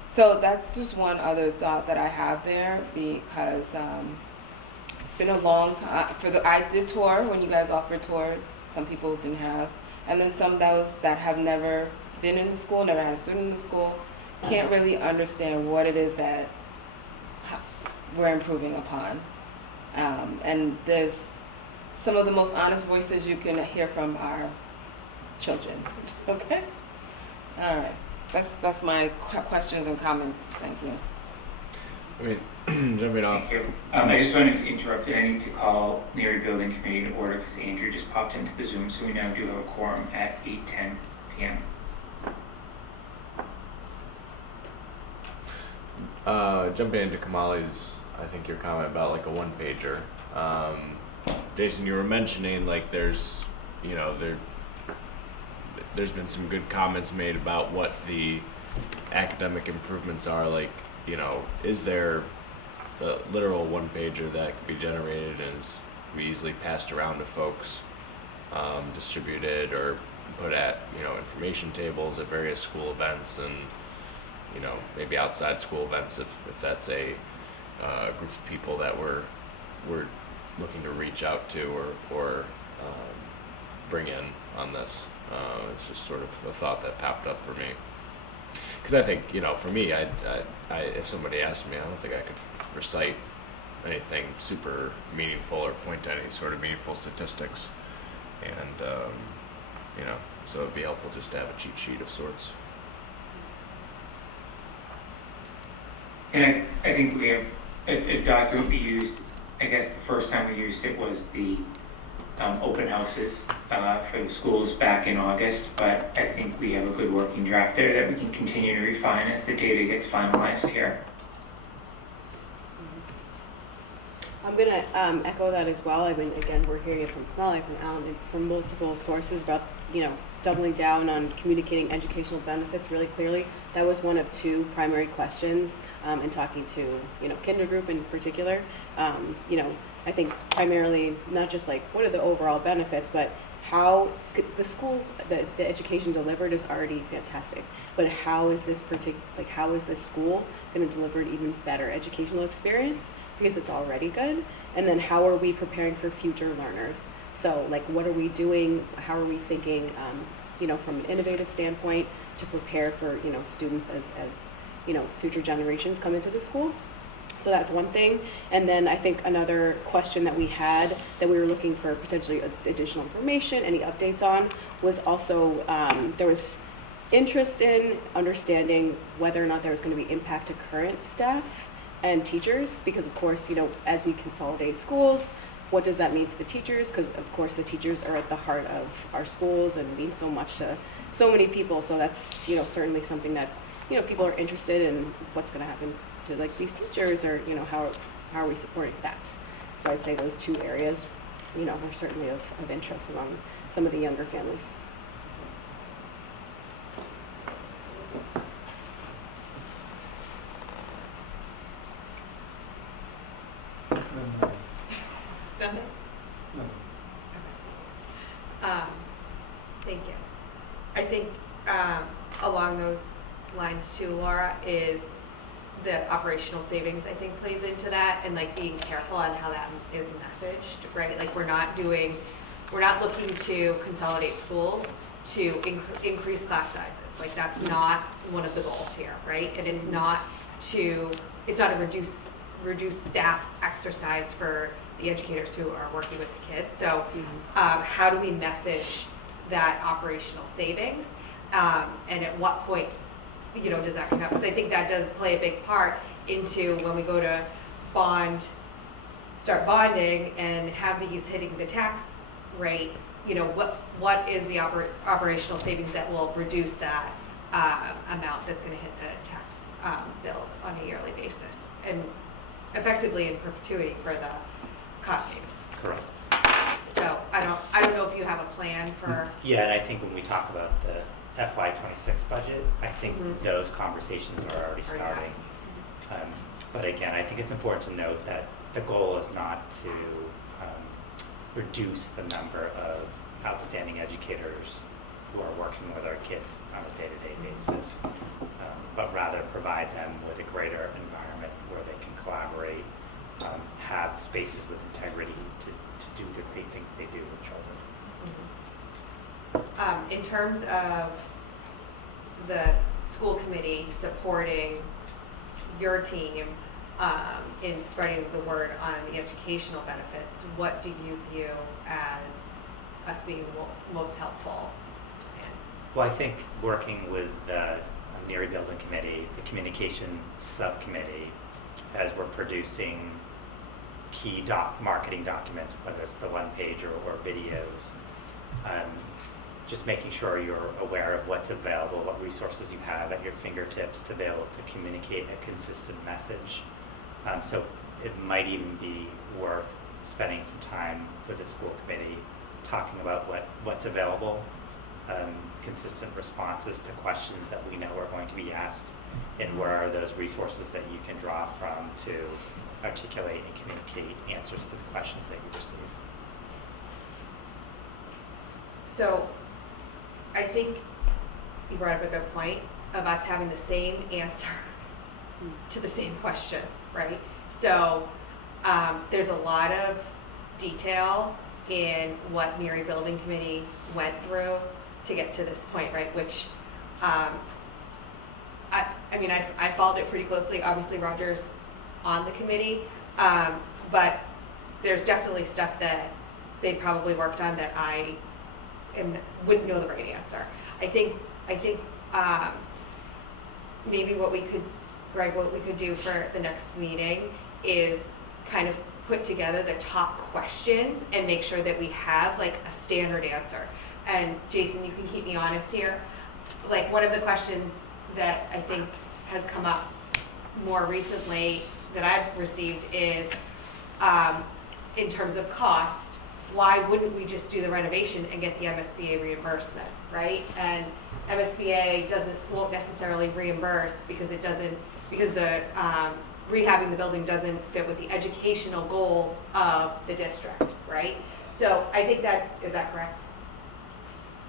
So that's just one other thought that I have there, because it's been a long time. I did tour when you guys offered tours. Some people didn't have, and then some that have never been in the school, never had a student in the school, can't really understand what it is that we're improving upon. And there's some of the most honest voices you can hear from our children. Okay? All right. That's my questions and comments. Thank you. I mean, jumping off. Thank you. I just wanted to interrupt. I need to call Neary Building Committee to order because Andrew just popped into the Zoom, so we now do have a quorum at 8:10 p.m. Jumping into Kamali's, I think your comment about like a one-pager. Jason, you were mentioning like there's been some good comments made about what the academic improvements are. Like, is there a literal one-pager that could be generated and is easily passed around to folks, distributed or put at information tables at various school events, and maybe outside school events if that's a group of people that we're looking to reach out to or bring in on this. It's just sort of a thought that popped up for me, because I think for me, I if somebody asked me, I don't think I could recite anything super meaningful or point to any sort of meaningful statistics, and so it'd be helpful just to have a cheat sheet of sorts. And I think we have a document we used. I guess the first time we used it was the open houses for the schools back in August, but I think we have a good working draft there that we can continue to refine as the data gets finalized here. I'm going to echo that as well. I mean, again, we're hearing it from Kamali, from Alan, and from multiple sources about, doubling down on communicating educational benefits really clearly. That was one of 2 primary questions in talking to, kinder group in particular. I think primarily not just like what are the overall benefits, but how could the schools, the education delivered is already fantastic, but how is this how is this school going to deliver an even better educational experience, because it's already good? And then how are we preparing for future learners? So like what are we doing, how are we thinking from an innovative standpoint to prepare for students as future generations come into the school? So that's one thing. And then I think another question that we had that we were looking for potentially additional information, any updates on, was also there was interest in understanding whether or not there was going to be impact to current staff and teachers, because of course, as we consolidate schools, what does that mean for the teachers? Because of course the teachers are at the heart of our schools and mean so much to so many people. So that's, you know, certainly something that, you know, people are interested in what's going to happen to like these teachers, or, you know, how are we supporting that? So I'd say those two areas, you know, are certainly of interest among some of the younger families. Nothing? Nothing. Thank you. I think along those lines too, Laura, is the operational savings, I think, plays into that, and like being careful on how that is messaged, right? Like we're not looking to consolidate schools to increase class sizes. Like that's not one of the goals here, right? And it's not a reduce staff exercise for the educators who are working with the kids. So how do we message that operational savings? And at what point, you know, does that come up? Because I think that does play a big part into when we go to start bonding and have these hitting the tax rate, you know, what is the operational savings that will reduce that amount that's going to hit the tax bills on a yearly basis, and effectively in perpetuity for the cost savings. Correct. So I don't know if you have a plan for. Yeah, and I think when we talk about the FY26 budget, I think those conversations are already starting. But again, I think it's important to note that the goal is not to reduce the number of outstanding educators who are working with our kids on a day-to-day basis, but rather provide them with a greater environment where they can collaborate, have spaces with integrity to do the great things they do with children. In terms of the school committee supporting your team in spreading the word on the educational benefits, what do you view as us being most helpful in? Well, I think working with the Neary Building Committee, the communication subcommittee, as we're producing key marketing documents, whether it's the one page or videos, just making sure you're aware of what's available, what resources you have at your fingertips to be able to communicate a consistent message. So it might even be worth spending some time with the school committee talking about what's available, consistent responses to questions that we know are going to be asked, and where are those resources that you can draw from to articulate and communicate answers to the questions that you receive. So I think you brought up a good point of us having the same answer to the same question, right? So there's a lot of detail in what Neary Building Committee went through to get to this point, right? Which, I followed it pretty closely. Obviously, Roger's on the committee, but there's definitely stuff that they probably worked on that I wouldn't know the right answer. I think maybe what we could do for the next meeting is kind of put together the top questions and make sure that we have like a standard answer. And Jason, you can keep me honest here. Like one of the questions that I think has come up more recently that I've received is, in terms of cost, why wouldn't we just do the renovation and get the MSBA reimbursement, right? And MSBA won't necessarily reimburse because the rehabbing the building doesn't fit with the educational goals of the district, right? So I think is that correct?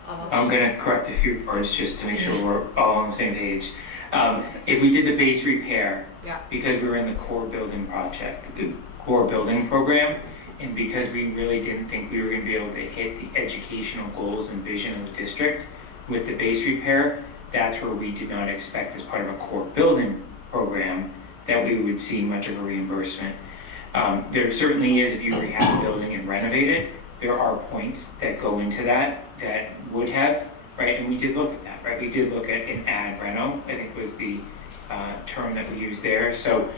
Almost. I'm going to correct a few parts just to make sure we're all on the same page. If we did the base repair, because we were in the core building program, and because we really didn't think we were going to be able to hit the educational goals and vision of the district with the base repair, that's where we did not expect as part of a core building program that we would see much of a reimbursement. There certainly is, if you rehab the building and renovate it, there are points that go into that would have, right? And we did look at that, right? We did look at an ad reno, I think was the term that we used there. So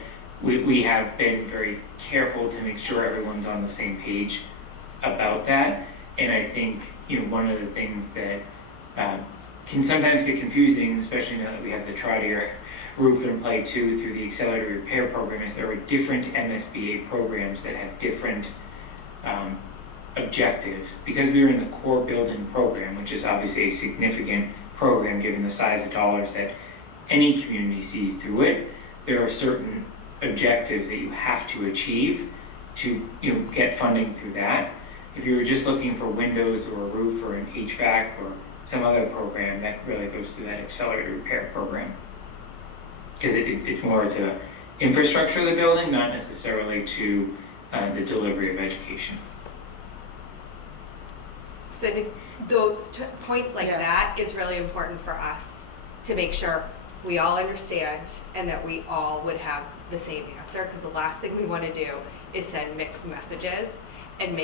we have been very careful to make sure everyone's on the same page about that. And I think, one of the things that can sometimes get confusing, especially now that we have the Trotter roof in play too through the accelerated repair program, is there are different MSBA programs that have different objectives. Because we are in the core building program, which is obviously a significant program given the size of dollars that any community sees through it, there are certain objectives that you have to achieve to get funding through that. If you were just looking for windows or a roof or an HVAC or some other program, that really goes through that accelerated repair program. Because it's more to the infrastructure of the building, not necessarily to the delivery of education. So I think those points like Yeah. that is really important for us to make sure we all understand and that we all would have the same answer, because the last thing we want to do is send mixed messages and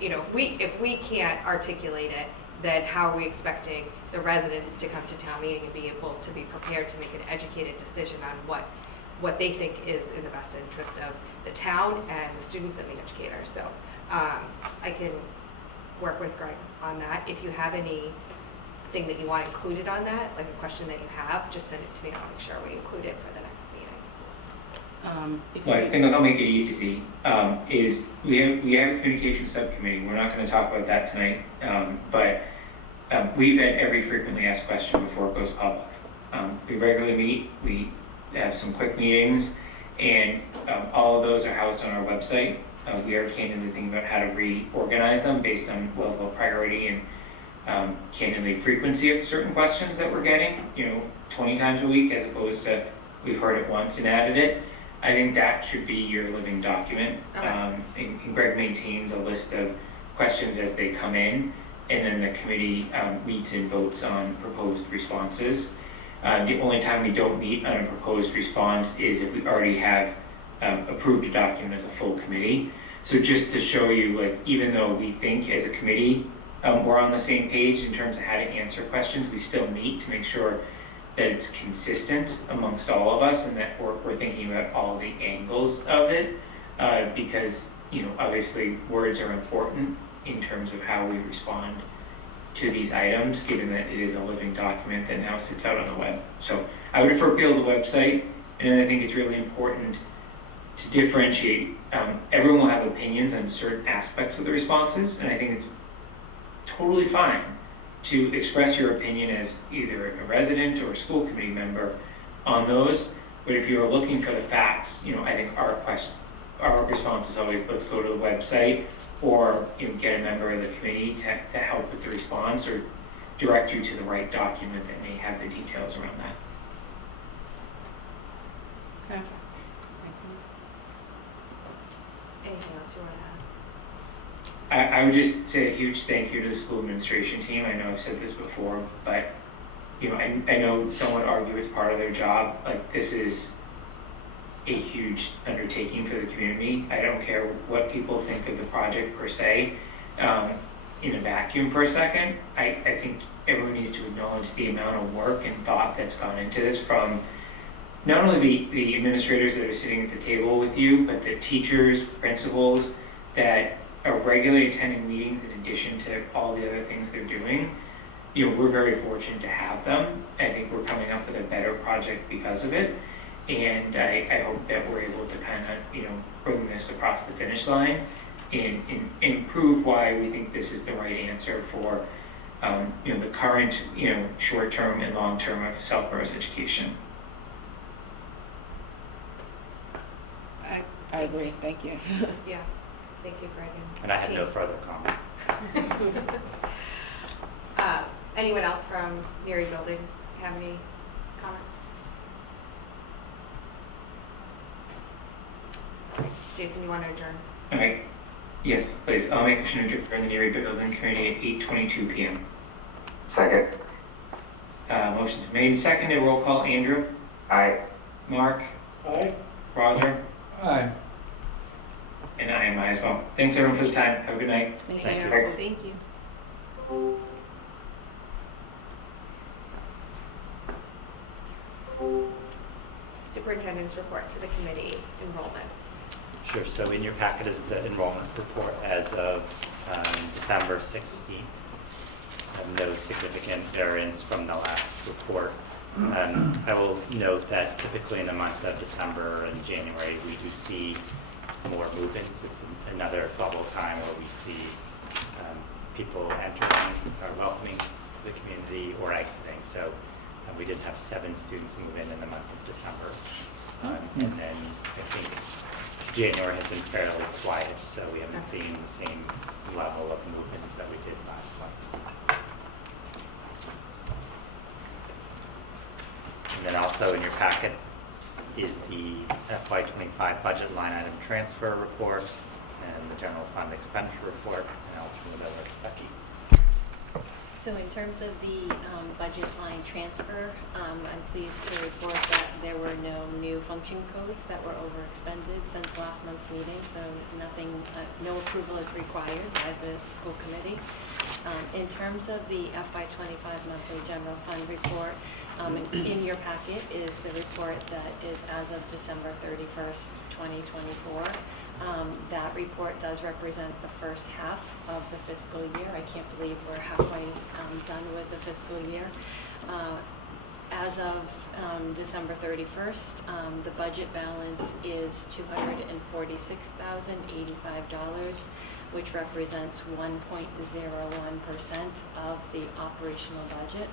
if we can't articulate it, then how are we expecting the residents to come to town meeting and be able to be prepared to make an educated decision on what they think is in the best interest of the town and the students and the educators. So I can work with Greg on that. If you have anything that you want included on that, like a question that you have, just send it to me. I'll make sure we include it for the next meeting. Well, I think I'll make it easy. Is we have a communication subcommittee. We're not going to talk about that tonight, but we've had every frequently asked question before it goes public. We regularly meet. We have some quick meetings, and all of those are housed on our website. We are candidly thinking about how to reorganize them based on level of priority and candidly frequency of certain questions that we're getting. 20 times a week as opposed to we've heard it once and added it. I think that should be your living document. Okay. And Greg maintains a list of questions as they come in, and then the committee meets and votes on proposed responses. The only time we don't meet on a proposed response is if we already have approved a document as a full committee. So just to show you, like, even though we think as a committee we're on the same page in terms of how to answer questions, we still meet to make sure that it's consistent amongst all of us and that we're thinking about all the angles of it, because obviously words are important in terms of how we respond to these items, given that it is a living document that now sits out on the web. So I would refer people to the website, and then I think it's really important to differentiate. Everyone will have opinions on certain aspects of the responses, and I think it's totally fine to express your opinion as either a resident or a school committee member on those. But if you're looking for the facts, I think our response is always, let's go to the website, or get a member of the committee to help with the response or direct you to the right document that may have the details around that. Okay. Anything else you want to add? I would just say a huge thank you to the school administration team. I know I've said this before, but I know some would argue it's part of their job. Like, this is a huge undertaking for the community. I don't care what people think of the project per se. In a vacuum for a second, I think everyone needs to acknowledge the amount of work and thought that's gone into this from not only the administrators that are sitting at the table with you, but the teachers, principals that are regularly attending meetings in addition to all the other things they're doing. We're very fortunate to have them. I think we're coming up with a better project because of it. And I hope that we're able to kind of, bring this across the finish line and prove why we think this is the right answer for, the current, short-term and long-term of Southborough's education. I agree. Thank you. Yeah. Thank you, Greg. And I have no team. further comment. Anyone else from Neary Building have any comment? Jason, you want to adjourn? All right. Yes, please. I'll make a motion to adjourn the Neary Building Committee at 8:22 p.m. Second. Motion made and seconded. Roll call. Andrew? Aye. Mark? Aye. Roger? Aye. And I am as well. Thanks everyone for the time. Have a good night. Thank Thank you. you. Thanks. Thank you. Superintendent's report to the committee, enrollments. Sure, so in your packet is the enrollment report as of December 16th. No significant variance from the last report. I will note that typically in the month of December and January, we do see more movements. It's another bubble time where we see people entering or welcoming to the community or exiting. So we did have 7 students move in the month of December. And then I think January has been fairly quiet, so we haven't seen the same level of movements that we did last month. And then also in your packet is the FY25 budget line item transfer report and the general fund expenditure report, and I'll turn it over to Becky. So in terms of the budget line transfer, I'm pleased to report that there were no new function codes that were overexpended since last month's meeting, so nothing, no approval is required by the school committee. In terms of the FY25 monthly general fund report, in your packet is the report that is as of December 31st, 2024. That report does represent the first half of the fiscal year. I can't believe we're halfway done with the fiscal year. As of December 31st, the budget balance is $246,085, which represents 1.01% of the operational budget.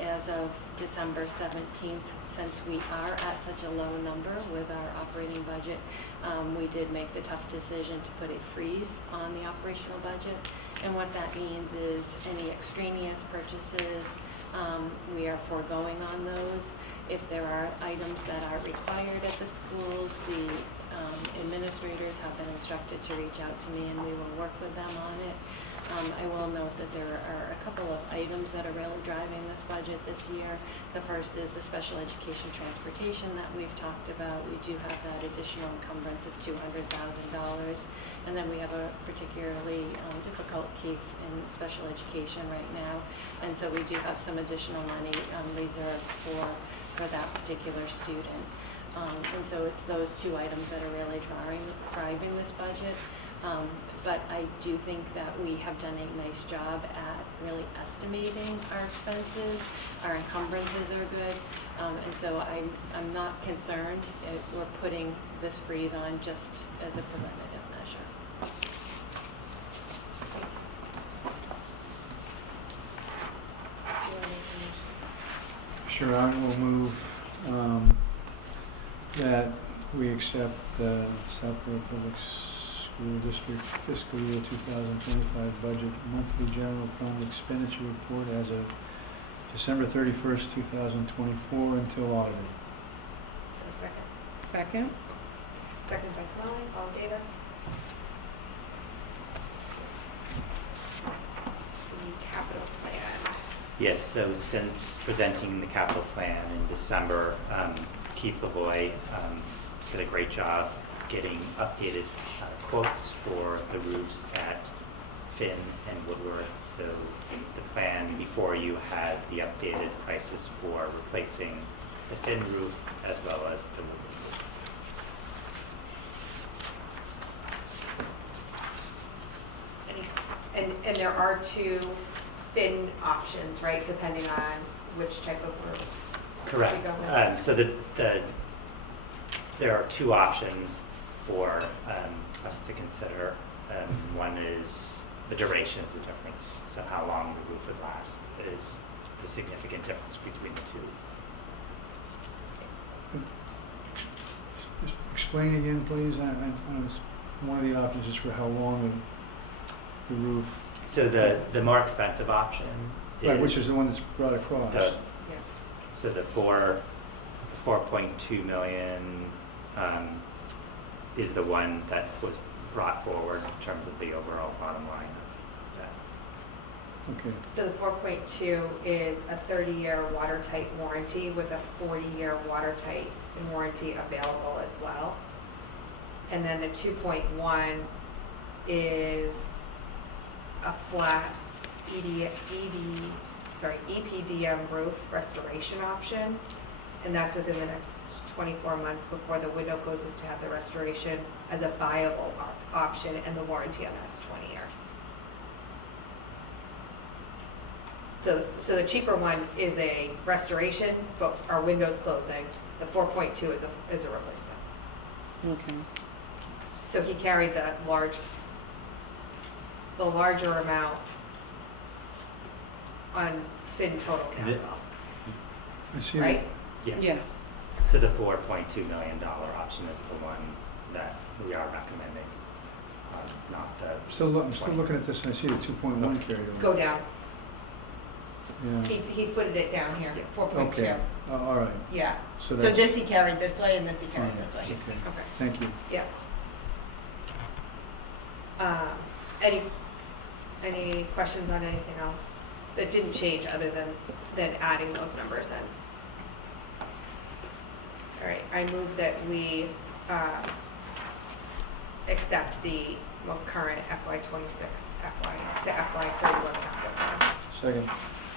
As of December 17th, since we are at such a low number with our operating budget, we did make the tough decision to put a freeze on the operational budget. And what that means is any extraneous purchases, we are foregoing on those. If there are items that are required at the schools, the administrators have been instructed to reach out to me and we will work with them on it. I will note that there are a couple of items that are really driving this budget this year. The first is the special education transportation that we've talked about. We do have that additional encumbrance of $200,000. And then we have a particularly difficult case in special education right now. And so we do have some additional money reserved for that particular student. And so it's those 2 items that are really driving this budget. But I do think that we have done a nice job at really estimating our expenses. Our encumbrances are good. And so I'm not concerned. We're putting this freeze on just as a preventative measure. Sure, I will move that we accept the Southborough Public School District Fiscal Year 2025 Budget Monthly General Fund Expenditure Report as of December 31st, 2024 until audited. So second. Second? Second by Kamali, all in favor? The capital plan. Yes, so since presenting the capital plan in December, Keith Lavoie did a great job getting updated quotes for the roofs at Finn and Woodward. So the plan before you has the updated prices for replacing the Finn roof as well as the Woodward roof. And there are 2 Finn options, right, depending on which type of roof? Correct. we go with. So there are 2 options for us to consider. One is the duration is the difference. So how long the roof would last is the significant difference between the 2. Just explain again, please. One of the options is for how long the roof, So the more expensive option is right, which is the one that's brought across. the, Yeah. so the 4.2 million is the one that was brought forward in terms of the overall bottom line of that. Okay. So the 4.2 is a 30-year watertight warranty with a 40-year watertight warranty available as well. And then the 2.1 is a flat EPDM roof restoration option. and that's within the next 24 months before the window closes to have the restoration as a viable option, and the warranty on that's 20 years. So the cheaper one is a restoration, but our window's closing. The 4.2 is a replacement. Okay. So he carried the larger amount on Fin total Is it- capital, I see right? Yes. Yes. So the $4.2 million option is the one that we are recommending, not the. I'm still looking at this, and I see the 2.1 carried over. Go down. Yeah, He footed it down here, Yeah. 4.2. okay, all right, Yeah. so So that's. this he carried this way, and this he carried fine. this way. Okay, Okay. thank you. Yeah. Any questions on anything else that didn't change other than adding those numbers in? All right, I move that we accept the most current FY '26 to FY '31 capital plan. Second.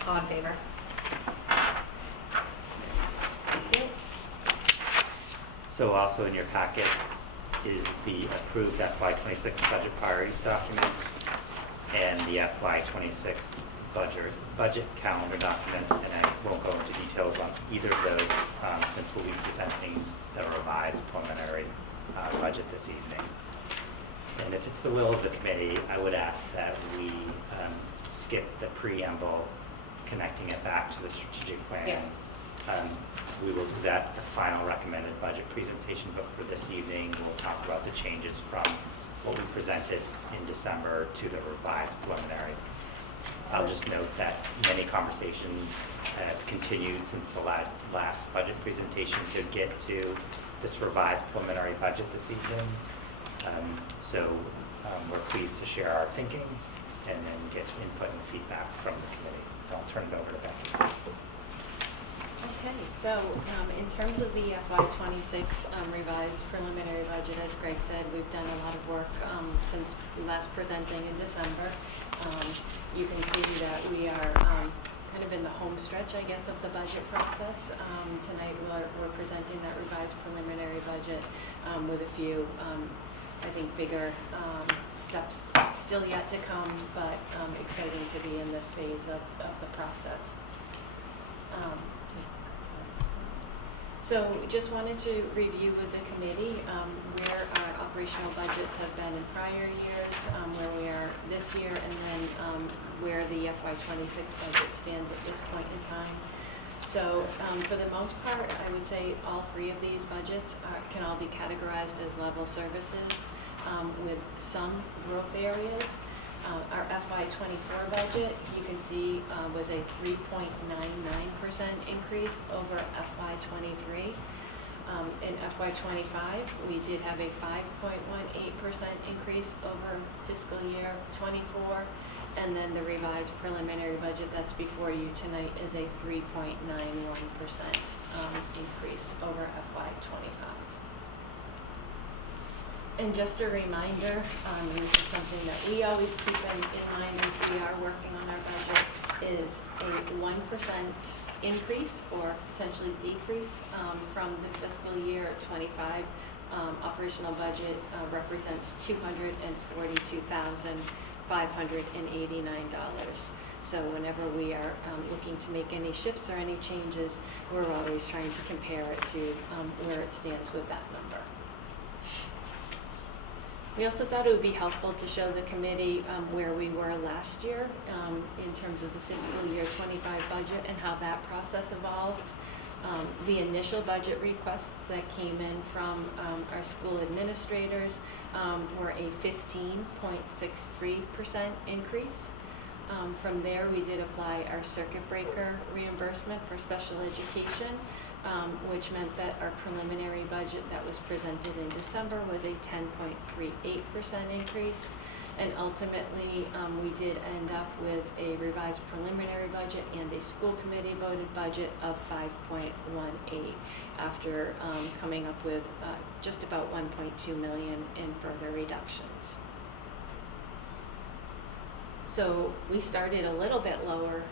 All in favor? Thank you. So also in your packet is the approved FY '26 budget priorities document and the FY '26 budget calendar document, and I won't go into details on either of those since we'll be presenting the revised preliminary budget this evening. And if it's the will of the committee, I would ask that we skip the preamble, connecting it back to the strategic plan. Yeah. We will do that at the final recommended budget presentation, but for this evening, we'll talk about the changes from what we presented in December to the revised preliminary. I'll just note that many conversations have continued since the last budget presentation to get to this revised preliminary budget this evening. So we're pleased to share our thinking and then get input and feedback from the committee. I'll turn it over to Becky. Okay, so in terms of the FY '26 revised preliminary budget, as Greg said, we've done a lot of work since last presenting in December. You can see that we are kind of in the home stretch, I guess, of the budget process. Tonight we're presenting that revised preliminary budget with a few, I think, bigger steps still yet to come, but exciting to be in this phase of the process. So just wanted to review with the committee where our operational budgets have been in prior years, where we are this year, and then where the FY '26 budget stands at this point in time. So for the most part, I would say all three of these budgets can all be categorized as level services with some growth areas. Our FY '24 budget, you can see, was a 3.99% increase over FY '23. In FY '25, we did have a 5.18% increase over fiscal year '24, and then the revised preliminary budget that's before you tonight is a 3.91% increase over FY '25. And just a reminder, and this is something that we always keep in mind as we are working on our budget, is a 1% increase or potentially decrease from the fiscal year '25 operational budget represents $242,589. So whenever we are looking to make any shifts or any changes, we're always trying to compare it to where it stands with that number. We also thought it would be helpful to show the committee where we were last year in terms of the fiscal year '25 budget and how that process evolved. The initial budget requests that came in from our school administrators were a 15.63% increase. From there, we did apply our circuit breaker reimbursement for special education, which meant that our preliminary budget that was presented in December was a 10.38% increase. And ultimately, we did end up with a revised preliminary budget and a school committee voted budget of 5.18 after coming up with just about 1.2 million in further reductions. So we started a little bit lower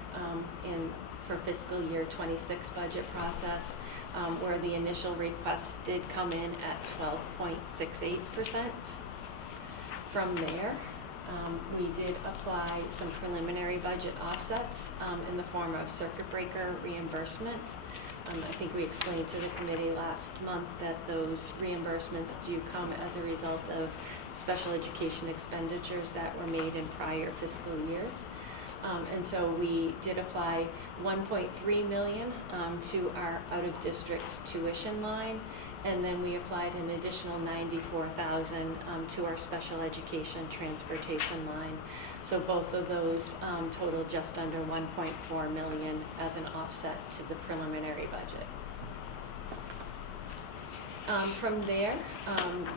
in for fiscal year 26 budget process, where the initial requests did come in at 12.68%. From there, we did apply some preliminary budget offsets in the form of circuit breaker reimbursement. I think we explained to the committee last month that those reimbursements do come as a result of special education expenditures that were made in prior fiscal years. And so we did apply $1.3 million to our out-of-district tuition line, and then we applied an additional $94,000 to our special education transportation line. So both of those total just under $1.4 million as an offset to the preliminary budget. From there,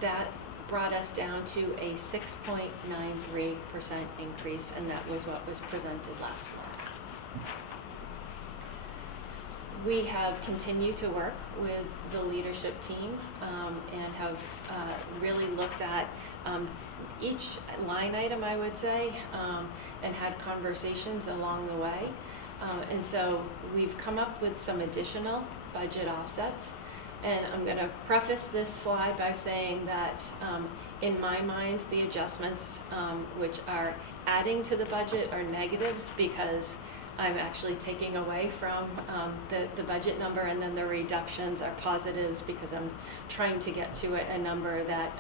that brought us down to a 6.93% increase, and that was what was presented last month. We have continued to work with the leadership team and have really looked at each line item, I would say, and had conversations along the way. And so we've come up with some additional budget offsets. And I'm going to preface this slide by saying that in my mind, the adjustments which are adding to the budget are negatives, because I'm actually taking away from the budget number, and then the reductions are positives because I'm trying to get to a number that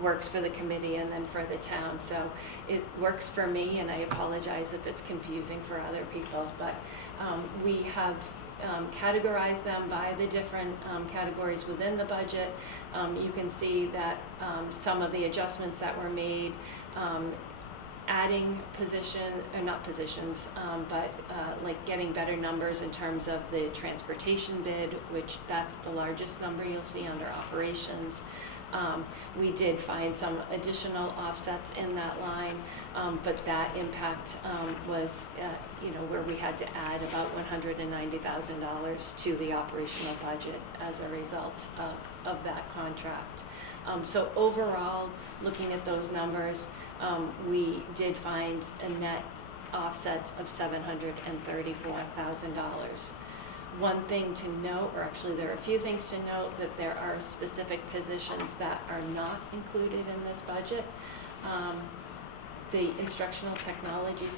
works for the committee and then for the town. So it works for me, and I apologize if it's confusing for other people, but we have categorize them by the different categories within the budget. You can see that some of the adjustments that were made, adding not positions, but like getting better numbers in terms of the transportation bid, which that's the largest number you'll see under operations. We did find some additional offsets in that line, but that impact was, where we had to add about $190,000 to the operational budget as a result of that contract. So overall, looking at those numbers, we did find a net offset of $734,000. One thing to note, or actually there are a few things to note, that there are specific positions that are not included in this budget. The instructional technology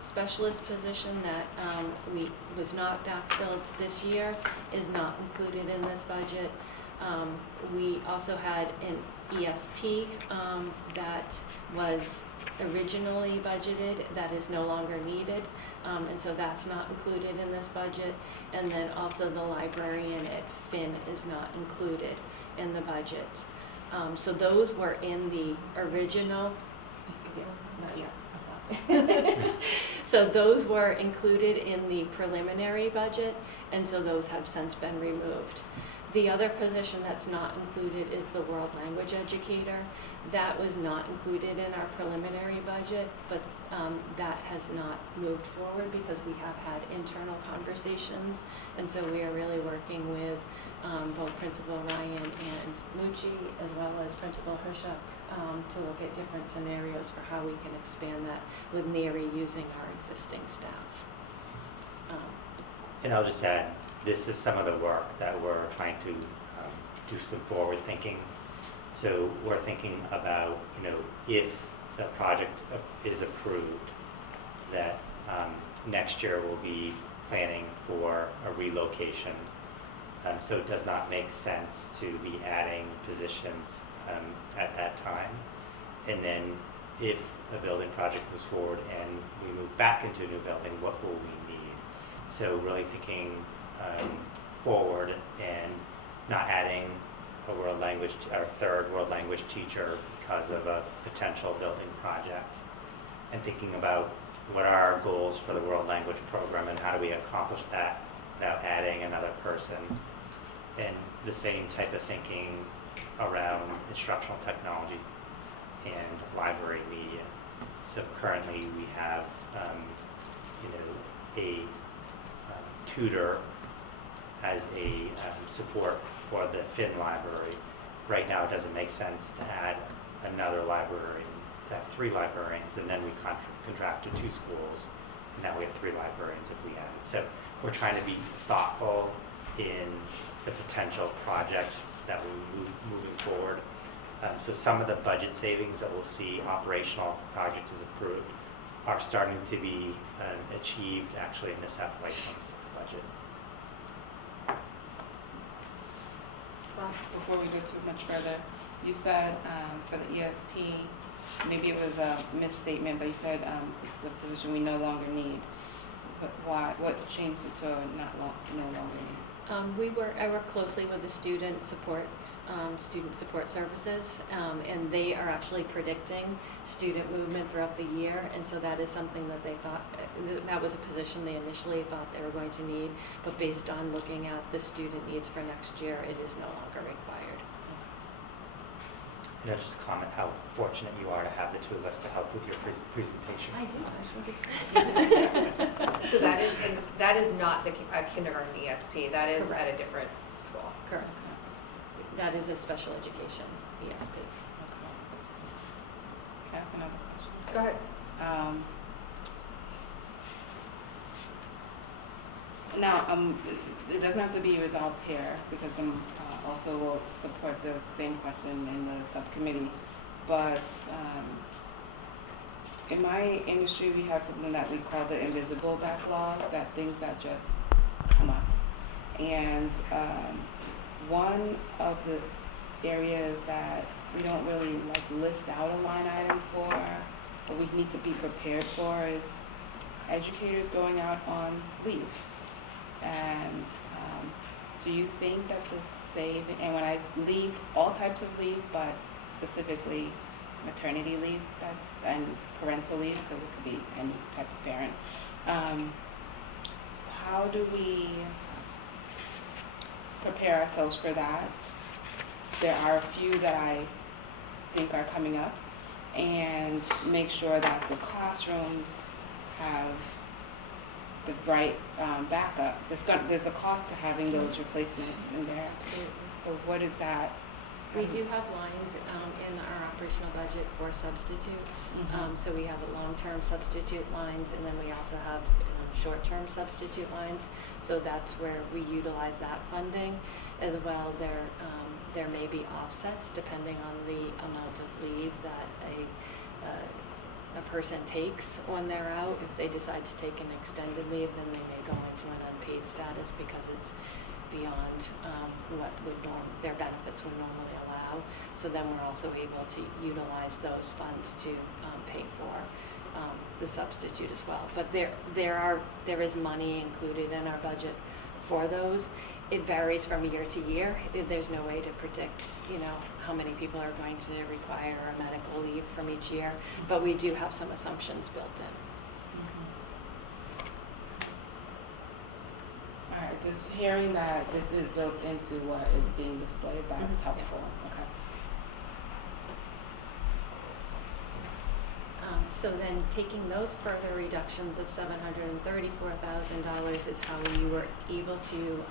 specialist position that was not backfilled this year is not included in this budget. We also had an ESP that was originally budgeted that is no longer needed, and so that's not included in this budget. And then also the librarian at Finn is not included in the budget. So those were in the original, not yet, that's not. So those were included in the preliminary budget, and so those have since been removed. The other position that's not included is the world language educator. That was not included in our preliminary budget, but that has not moved forward because we have had internal conversations, and so we are really working with both Principal Ryan and Mucci, as well as Principal Hershuk, to look at different scenarios for how we can expand that with NERI using our existing staff. And I'll just add, this is some of the work that we're trying to do some forward thinking. So we're thinking about, if the project is approved, that next year we'll be planning for a relocation. So it does not make sense to be adding positions at that time. And then if a building project moves forward and we move back into a new building, what will we need? So really thinking forward and not adding a world language, our third world language teacher because of a potential building project, and thinking about what are our goals for the world language program and how do we accomplish that without adding another person. And the same type of thinking around instructional technology and library media. So currently we have a tutor as a support for the Finn library. Right now it doesn't make sense to add another librarian, to have 3 librarians, and then we contract to 2 schools, and now we have 3 librarians if we add it. So we're trying to be thoughtful in the potential project that we're moving forward. So some of the budget savings that we'll see operational if the project is approved are starting to be achieved actually in this FY26 budget. Well, before we go too much further, you said for the ESP, maybe it was a misstatement, but you said this is a position we no longer need. But why? What's changed it to no longer need? I work closely with the student support services, and they are actually predicting student movement throughout the year, and so that is something that they thought, that was a position they initially thought they were going to need, but based on looking at the student needs for next year, it is no longer required. And I'll just comment how fortunate you are to have the two of us to help with your presentation. I do, I So that is not the kindergarten ESP, that is at a Correct. different school. Correct. That is a special education ESP. Can I ask another question? Go ahead. Now, it doesn't have to be resolved here because also will support the same question in the subcommittee. But in my industry, we have something that we call the invisible backlog, that things that just come up. And one of the areas that we don't really list out a line item for, but we need to be prepared for, is educators going out on leave. And do you think that the saving, and when I leave, all types of leave, but specifically maternity leave, and parental leave, because it could be any type of parent, how do we prepare ourselves for that? There are a few that I think are coming up, and make sure that the classrooms have the right backup. There's a cost to having those replacements in there. Absolutely. So what is that? We do have lines in our operational budget for substitutes. Mhm. So we have long-term substitute lines, and then we also have short-term substitute lines. So that's where we utilize that funding as well. There may be offsets depending on the amount of leave that a person takes when they're out. If they decide to take an extended leave, then they may go into an unpaid status because it's beyond what their benefits would normally allow. So then we're also able to utilize those funds to pay for the substitute as well. But there is money included in our budget for those. It varies from year to year. There's no way to predict, how many people are going to require a medical leave from each year, but we do have some assumptions built in. All right, just hearing that this is built into what is being displayed, that's helpful. Okay. So then taking those further reductions of $734,000 is how we were able to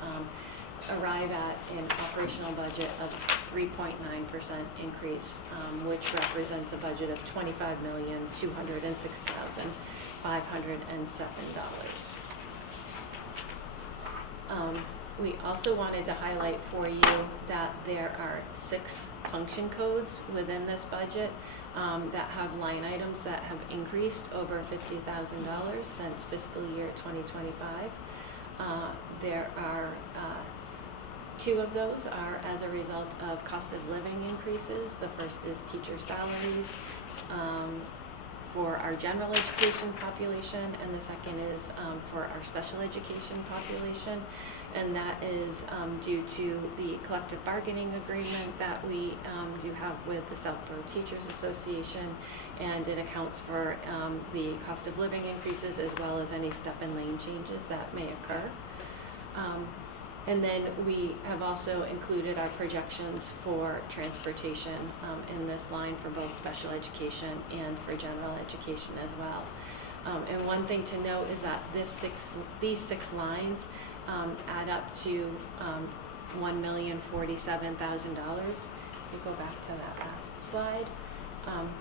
arrive at an operational budget of 3.9% increase, which represents a budget of $25,206,507. We also wanted to highlight for you that there are 6 function codes within this budget that have line items that have increased over $50,000 since fiscal year 2025. There are 2 of those are as a result of cost of living increases. The first is teacher salaries for our general education population, and the second is for our special education population. And that is due to the collective bargaining agreement that we do have with the Southborough Teachers Association, and it accounts for the cost of living increases as well as any step and lane changes that may occur. And then we have also included our projections for transportation in this line for both special education and for general education as well. And one thing to note is that these 6 lines add up to $1,047,000. You go back to that last slide.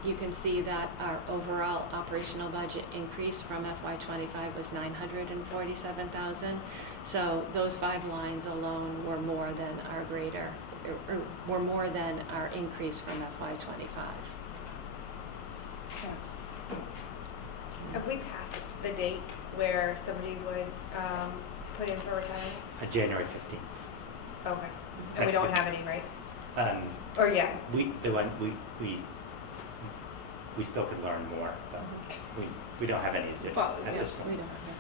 You can see that our overall operational budget increase from FY25 was 947,000. So those 5 lines alone were more than our were more than our increase from FY25. Have we passed the date where somebody would put in for retirement? January 15th. Okay. And we Next don't week. have any, right? Um, Or yeah. we still could learn more, but we don't have any Zoom Well, at yeah, this We point. don't have that.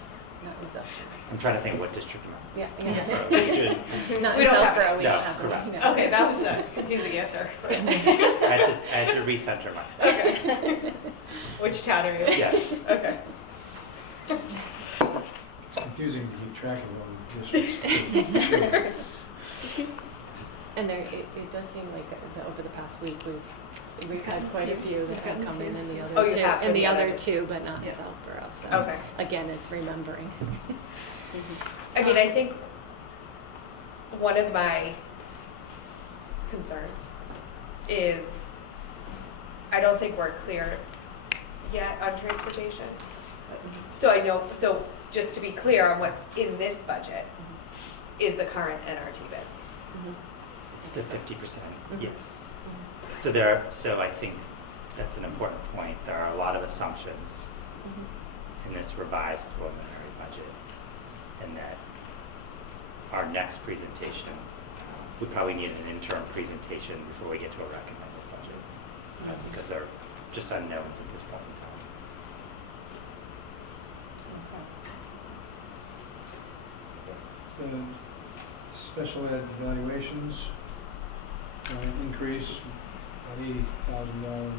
Not in Southborough. I'm trying to think what district Yeah, Southborough yeah. region. Not We in don't have Southborough, we No, don't have one. correct. No. Okay, that was a confusing answer. I had to recenter myself. Okay. Which town are you in? Yes. Okay. It's confusing to keep track of all the districts. And it does seem like over the past week, we've had quite a few that have come in the other Oh, you two. have for And the the other other two, but not Yeah. in Southborough, so. Okay. Again, it's remembering. I mean, I think one of my concerns is I don't think we're clear yet on transportation. So I know, so just to be clear on what's in this budget is the current NRT bid. It's the 50%, Mhm. yes. Mhm. So I think that's an important point. There are a lot of assumptions in this revised preliminary budget, and that our next presentation, we probably need an interim presentation before we get to a recommended budget, because they're just unknowns at this point in time. The special ed evaluations, increase about $80,000.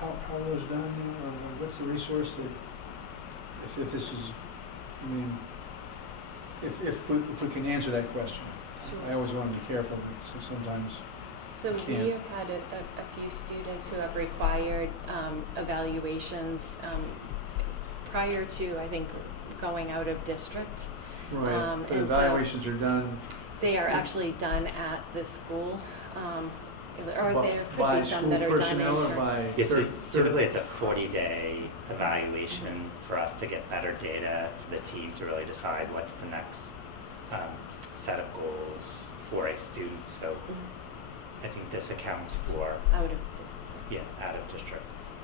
How are those done, or what's the resource that, if this is, I mean, if we can answer that question. I always want to be careful, but sometimes, So we Can't. have had a few students who have required evaluations prior to, I think, going out of district. right, the and so- evaluations are done They are actually done at the school, or by there could be some that are done personnel or internally. by Yes, so third- typically it's a 40-day evaluation for us to get better data for the team to really decide what's the next set of goals for a student. So I think this accounts for, Out of district. yeah, out of district,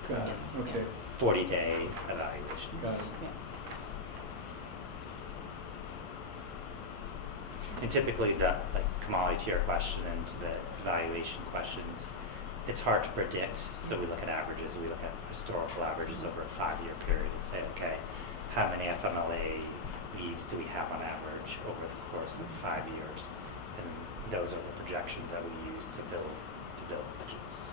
Got it, Yes. okay, 40-day evaluations. got it. Yeah. And typically like Kamali, to your question and to the evaluation questions, it's hard to predict. So we look at averages, we look at historical averages over a 5-year period and say, okay, how many FMLA leaves do we have on average over the course of 5 years? And those are the projections that we use to build budgets.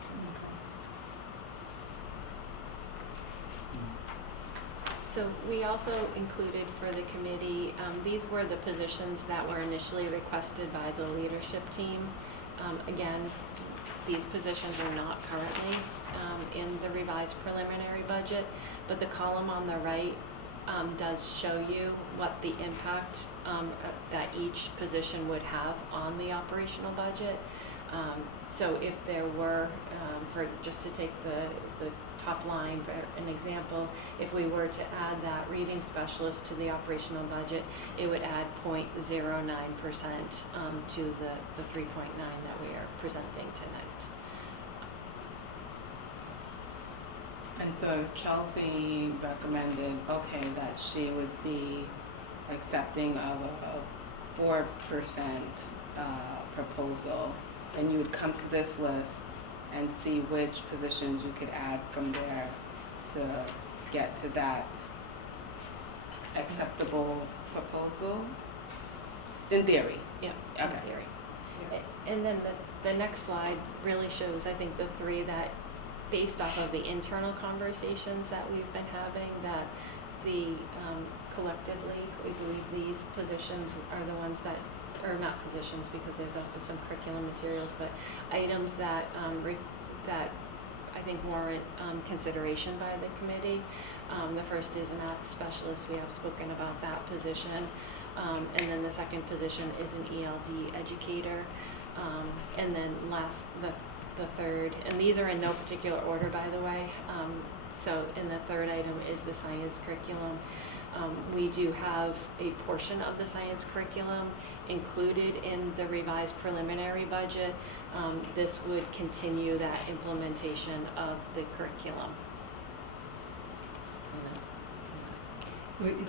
So we also included for the committee, these were the positions that were initially requested by the leadership team. Again, these positions are not currently in the revised preliminary budget, but the column on the right does show you what the impact that each position would have on the operational budget. So if there were, just to take the top line for an example, if we were to add that reading specialist to the operational budget, it would add 0.09% to the 3.9 that we are presenting tonight. And so Chelsea recommended, okay, that she would be accepting of a 4% proposal. And you would come to this list and see which positions you could add from there to get to that acceptable proposal? In theory? Yeah, Okay. in theory. And then the next slide really shows, I think, the three that, based off of the internal conversations that we've been having, that collectively, we believe these positions are the ones that, or not positions, because there's also some curriculum materials, but items that that I think warrant consideration by the committee. The first is a math specialist. We have spoken about that position. And then the second position is an ELD educator. And then the the third, and these are in no particular order, by the way. So in the third item is the science curriculum. We do have a portion of the science curriculum included in the revised preliminary budget. This would continue that implementation of the curriculum.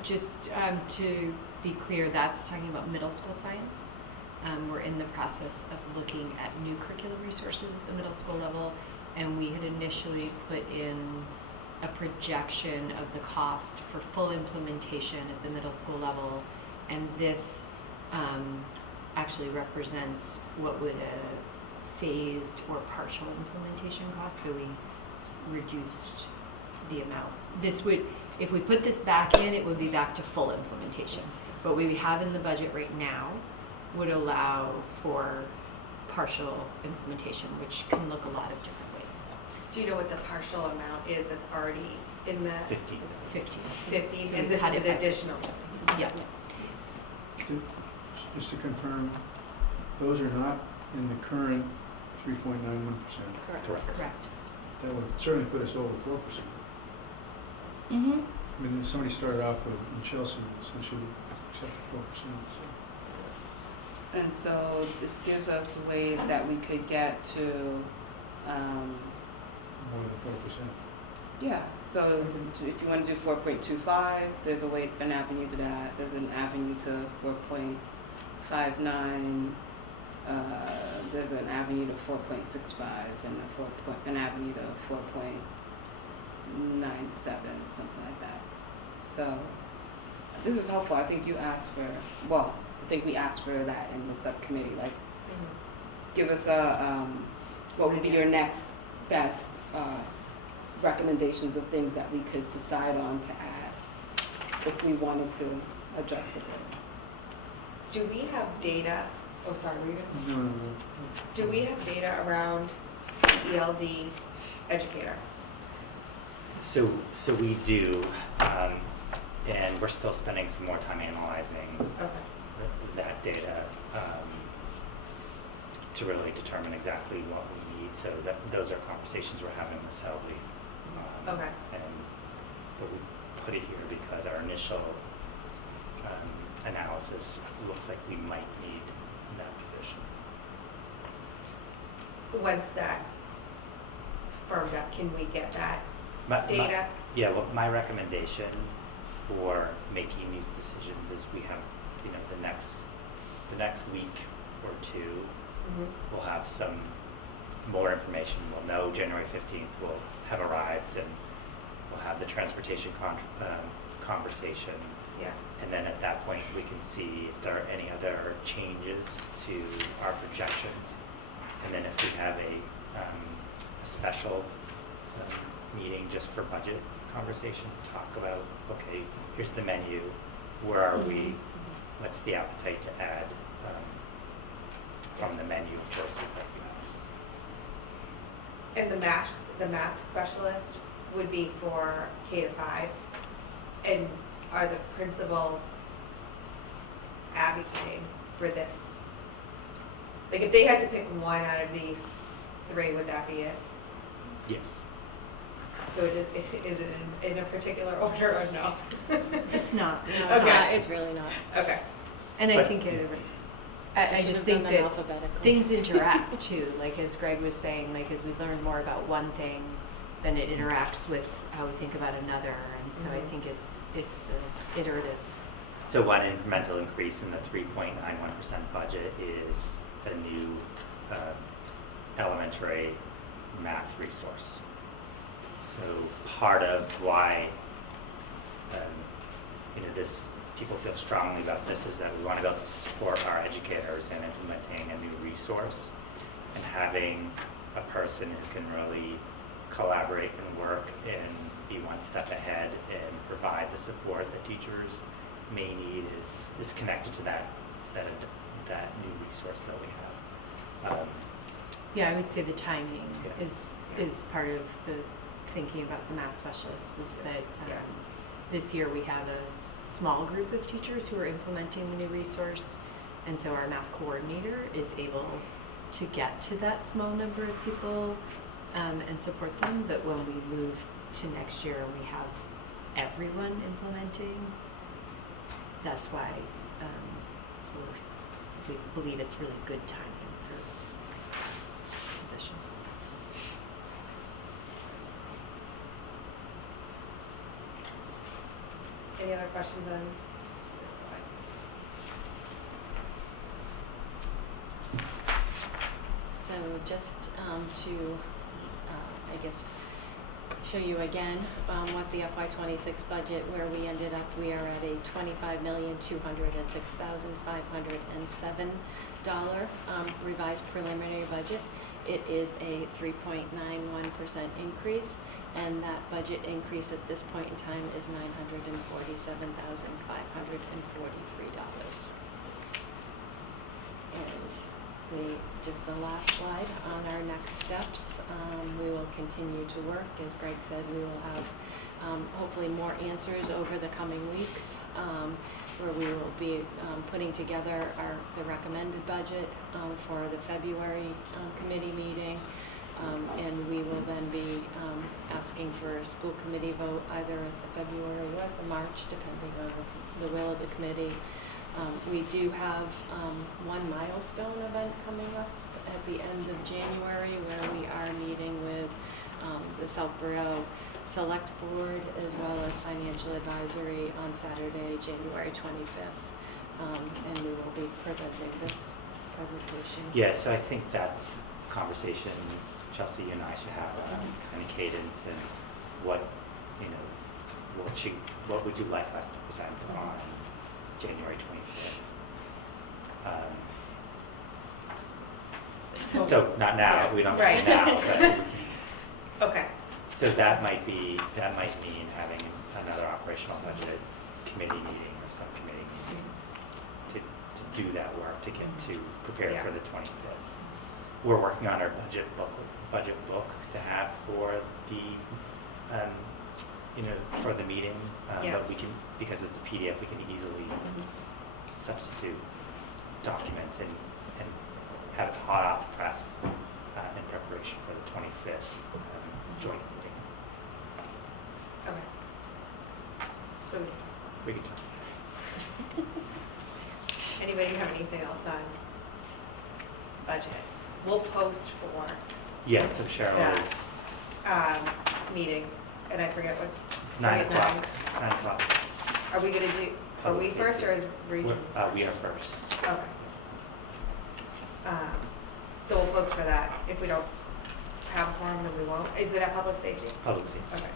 Just to be clear, that's talking about middle school science. We're in the process of looking at new curriculum resources at the middle school level, and we had initially put in a projection of the cost for full implementation at the middle school level, and this actually represents what would a phased or partial implementation cost, so we reduced the amount. This would, if we put this back in, it would be back to full implementation. What we have in the budget right now would allow for partial implementation, which can look a lot of different ways. Do you know what the partial amount is that's already in the 15. 15, So and we this is cut an it back. additional? Yeah. Just to confirm, those are not in the current 3.91%. Correct. Correct. That would certainly put us over 4%. Mm-hmm. I mean, somebody started off with, in Chelsea, essentially accept the 4%. So. And so this gives us ways that we could get to, More than 4%. yeah, so if you want to do 4.25, there's a way, an avenue to that. There's an avenue to 4.59. There's an avenue to 4.65 and an avenue to 4.97, something like that. So this is helpful. I think you asked for, well, I think we asked for that in the subcommittee, like give us a, what would be your next best recommendations of things that we could decide on to add if we wanted to adjust it. Do we have data, oh, sorry, were you gonna? No. Do we have data around ELD educator? So we do, and we're still spending some more time analyzing Okay. that data to really determine exactly what we need. So those are conversations we're having with Selby. Okay. But we put it here because our initial analysis looks like we might need that position. Once that's firmed up, can we get that data? Well, my recommendation for making these decisions is we have, the next week or two, we'll have some more information. We'll know January 15th will have arrived, and we'll have the transportation conversation. Yeah. And then at that point, we can see if there are any other changes to our projections. And then if we have a special meeting just for budget conversation, talk about, okay, here's the menu, where are we, what's the appetite to add from the menu of choices that you have. And the math specialist would be for K-5, and are the principals advocating for this? Like, if they had to pick one out of these three, would that be it? Yes. So is it in a particular order or no? It's not. No, It's it's Okay. not, it's really not. Okay. And I But- think We I should just have think done them that alphabetically. things interact too. Like as Greg was saying, like as we learn more about one thing, then it interacts with how we think about another. And so I think it's iterative. So one incremental increase in the 3.91% budget is a new elementary math resource. So part of why people feel strongly about this is that we want to be able to support our educators in implementing a new resource, and having a person who can really collaborate and work and be one step ahead and provide the support that teachers may need is connected to that new resource that we have. Yeah, I would say the timing Yeah. is part of the thinking about the math specialists, is that this year we have a small group of teachers who are implementing the new resource, and so our math coordinator is able to get to that small number of people and support them, but when we move to next year and we have everyone implementing, that's why we believe it's really good timing for position. Any other questions on this slide? So just to, I guess, show you again what the FY26 budget, where we ended up, we are at a $25,206,507 revised preliminary budget. It is a 3.91% increase, and that budget increase at this point in time is $947,543. And just the last slide on our next steps, we will continue to work. As Greg said, we will have hopefully more answers over the coming weeks, where we will be putting together the recommended budget for the February committee meeting, and we will then be asking for a school committee vote either at the February or at the March, depending on the will of the committee. We do have one milestone event coming up at the end of January, where we are meeting with the Southborough Select Board as well as Financial Advisory on Saturday, January 25th. And we will be presenting this presentation. Yeah, so I think that's a conversation Chelsea, you and I should have kind of cadence, and what would you like us to present on January 25th? So not now, Yeah, we don't right. have now, but Okay. so that might mean having another operational budget committee meeting or subcommittee meeting to do that work, to get to prepare Yeah. for the 25th. We're working on our budget book to have for the for the meeting, Yeah. but we can, because it's a PDF, we can easily substitute documents and have it hot off the press in preparation for the 25th joint meeting. Okay. So, We can talk. anybody have anything else on budget? We'll post for Yes, so Cheryl Yeah. is, meeting, and I forget what. it's 9 Right, o'clock. 9 o'clock. Are we gonna do, are we Public first or is safety. region? We are first. Okay. So we'll post for that. If we don't have a forum, then we won't. Is it at public safety? Public safety. Okay.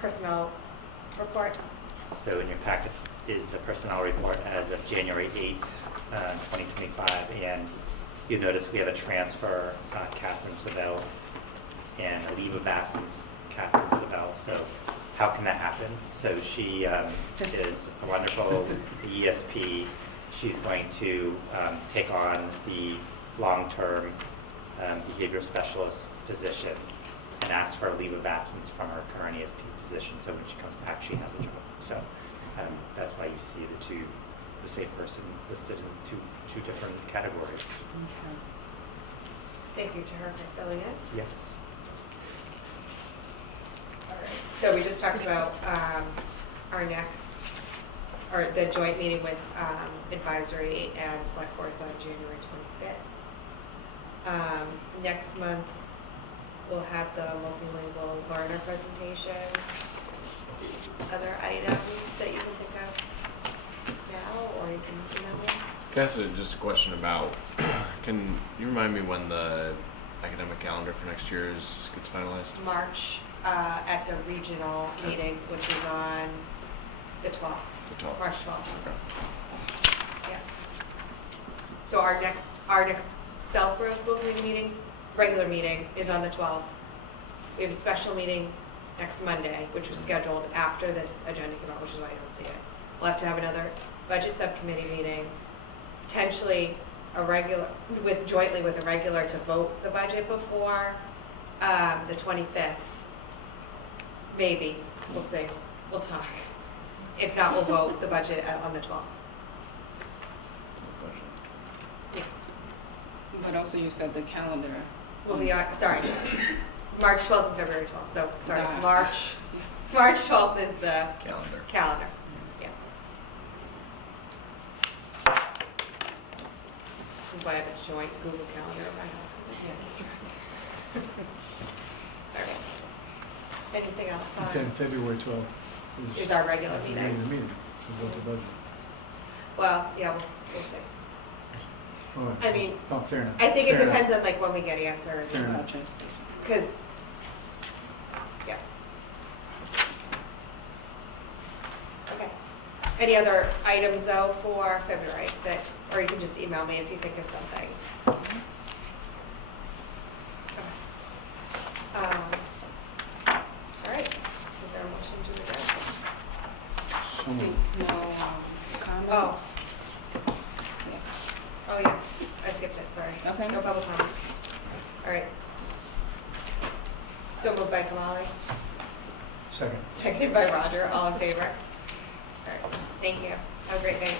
Personnel report. So in your packets is the personnel report as of January 8th, 2025, and you'll notice we have a transfer, Catherine Savell, and a leave of absence, Catherine Savell. So how can that happen? So she is a wonderful ESP. She's going to take on the long-term behavior specialist position and ask for a leave of absence from her current ESP position. So when she comes back, she has a job. So that's why you see the same person listed in two different categories. Okay. Thank you to her for filling it. Yes. All right. So we just talked about the joint meeting with advisory and select boards on January 25th. Next month, we'll have the multilingual learner presentation. Other items that you can think of now, or you can email me? Cass, just a question about, can you remind me when the academic calendar for next year gets finalized? March at the regional meeting, which is on the 12th. The 12th. March 12th. Okay. Yeah. So our next Southborough School Committee meetings, regular meeting is on the 12th. We have a special meeting next Monday, which was scheduled after this agenda came out, which is why I don't see it. We'll have to have another budget subcommittee meeting, potentially jointly with a regular to vote the budget before the 25th. Maybe, we'll see, we'll talk. If not, we'll vote the budget on the 12th. But also you said the calendar. We'll be on, sorry, March 12th and February 12th, so, sorry, Ah. March 12th is the Calendar. calendar, yeah. This is why I have a joint Google Calendar at my house, 'cause I can't. All right. Anything else Then on, February 12th is our regular the regular meeting? meeting, to vote the budget. Well, yeah, we'll see. All right. I mean, Oh, fair enough. I think it Fair enough. depends on like when we get answers, Fair enough. About transportation. because, yeah. Okay. Any other items though for February that, or you can just email me if you think of something. Okay. All right, is there a motion to adjourn? So moved. No comments? Oh. Oh, yeah, I skipped it, sorry. Okay. No public comment. All right. So moved by Kamali, Second. seconded by Roger, all in favor? All right, thank you. Have a great night.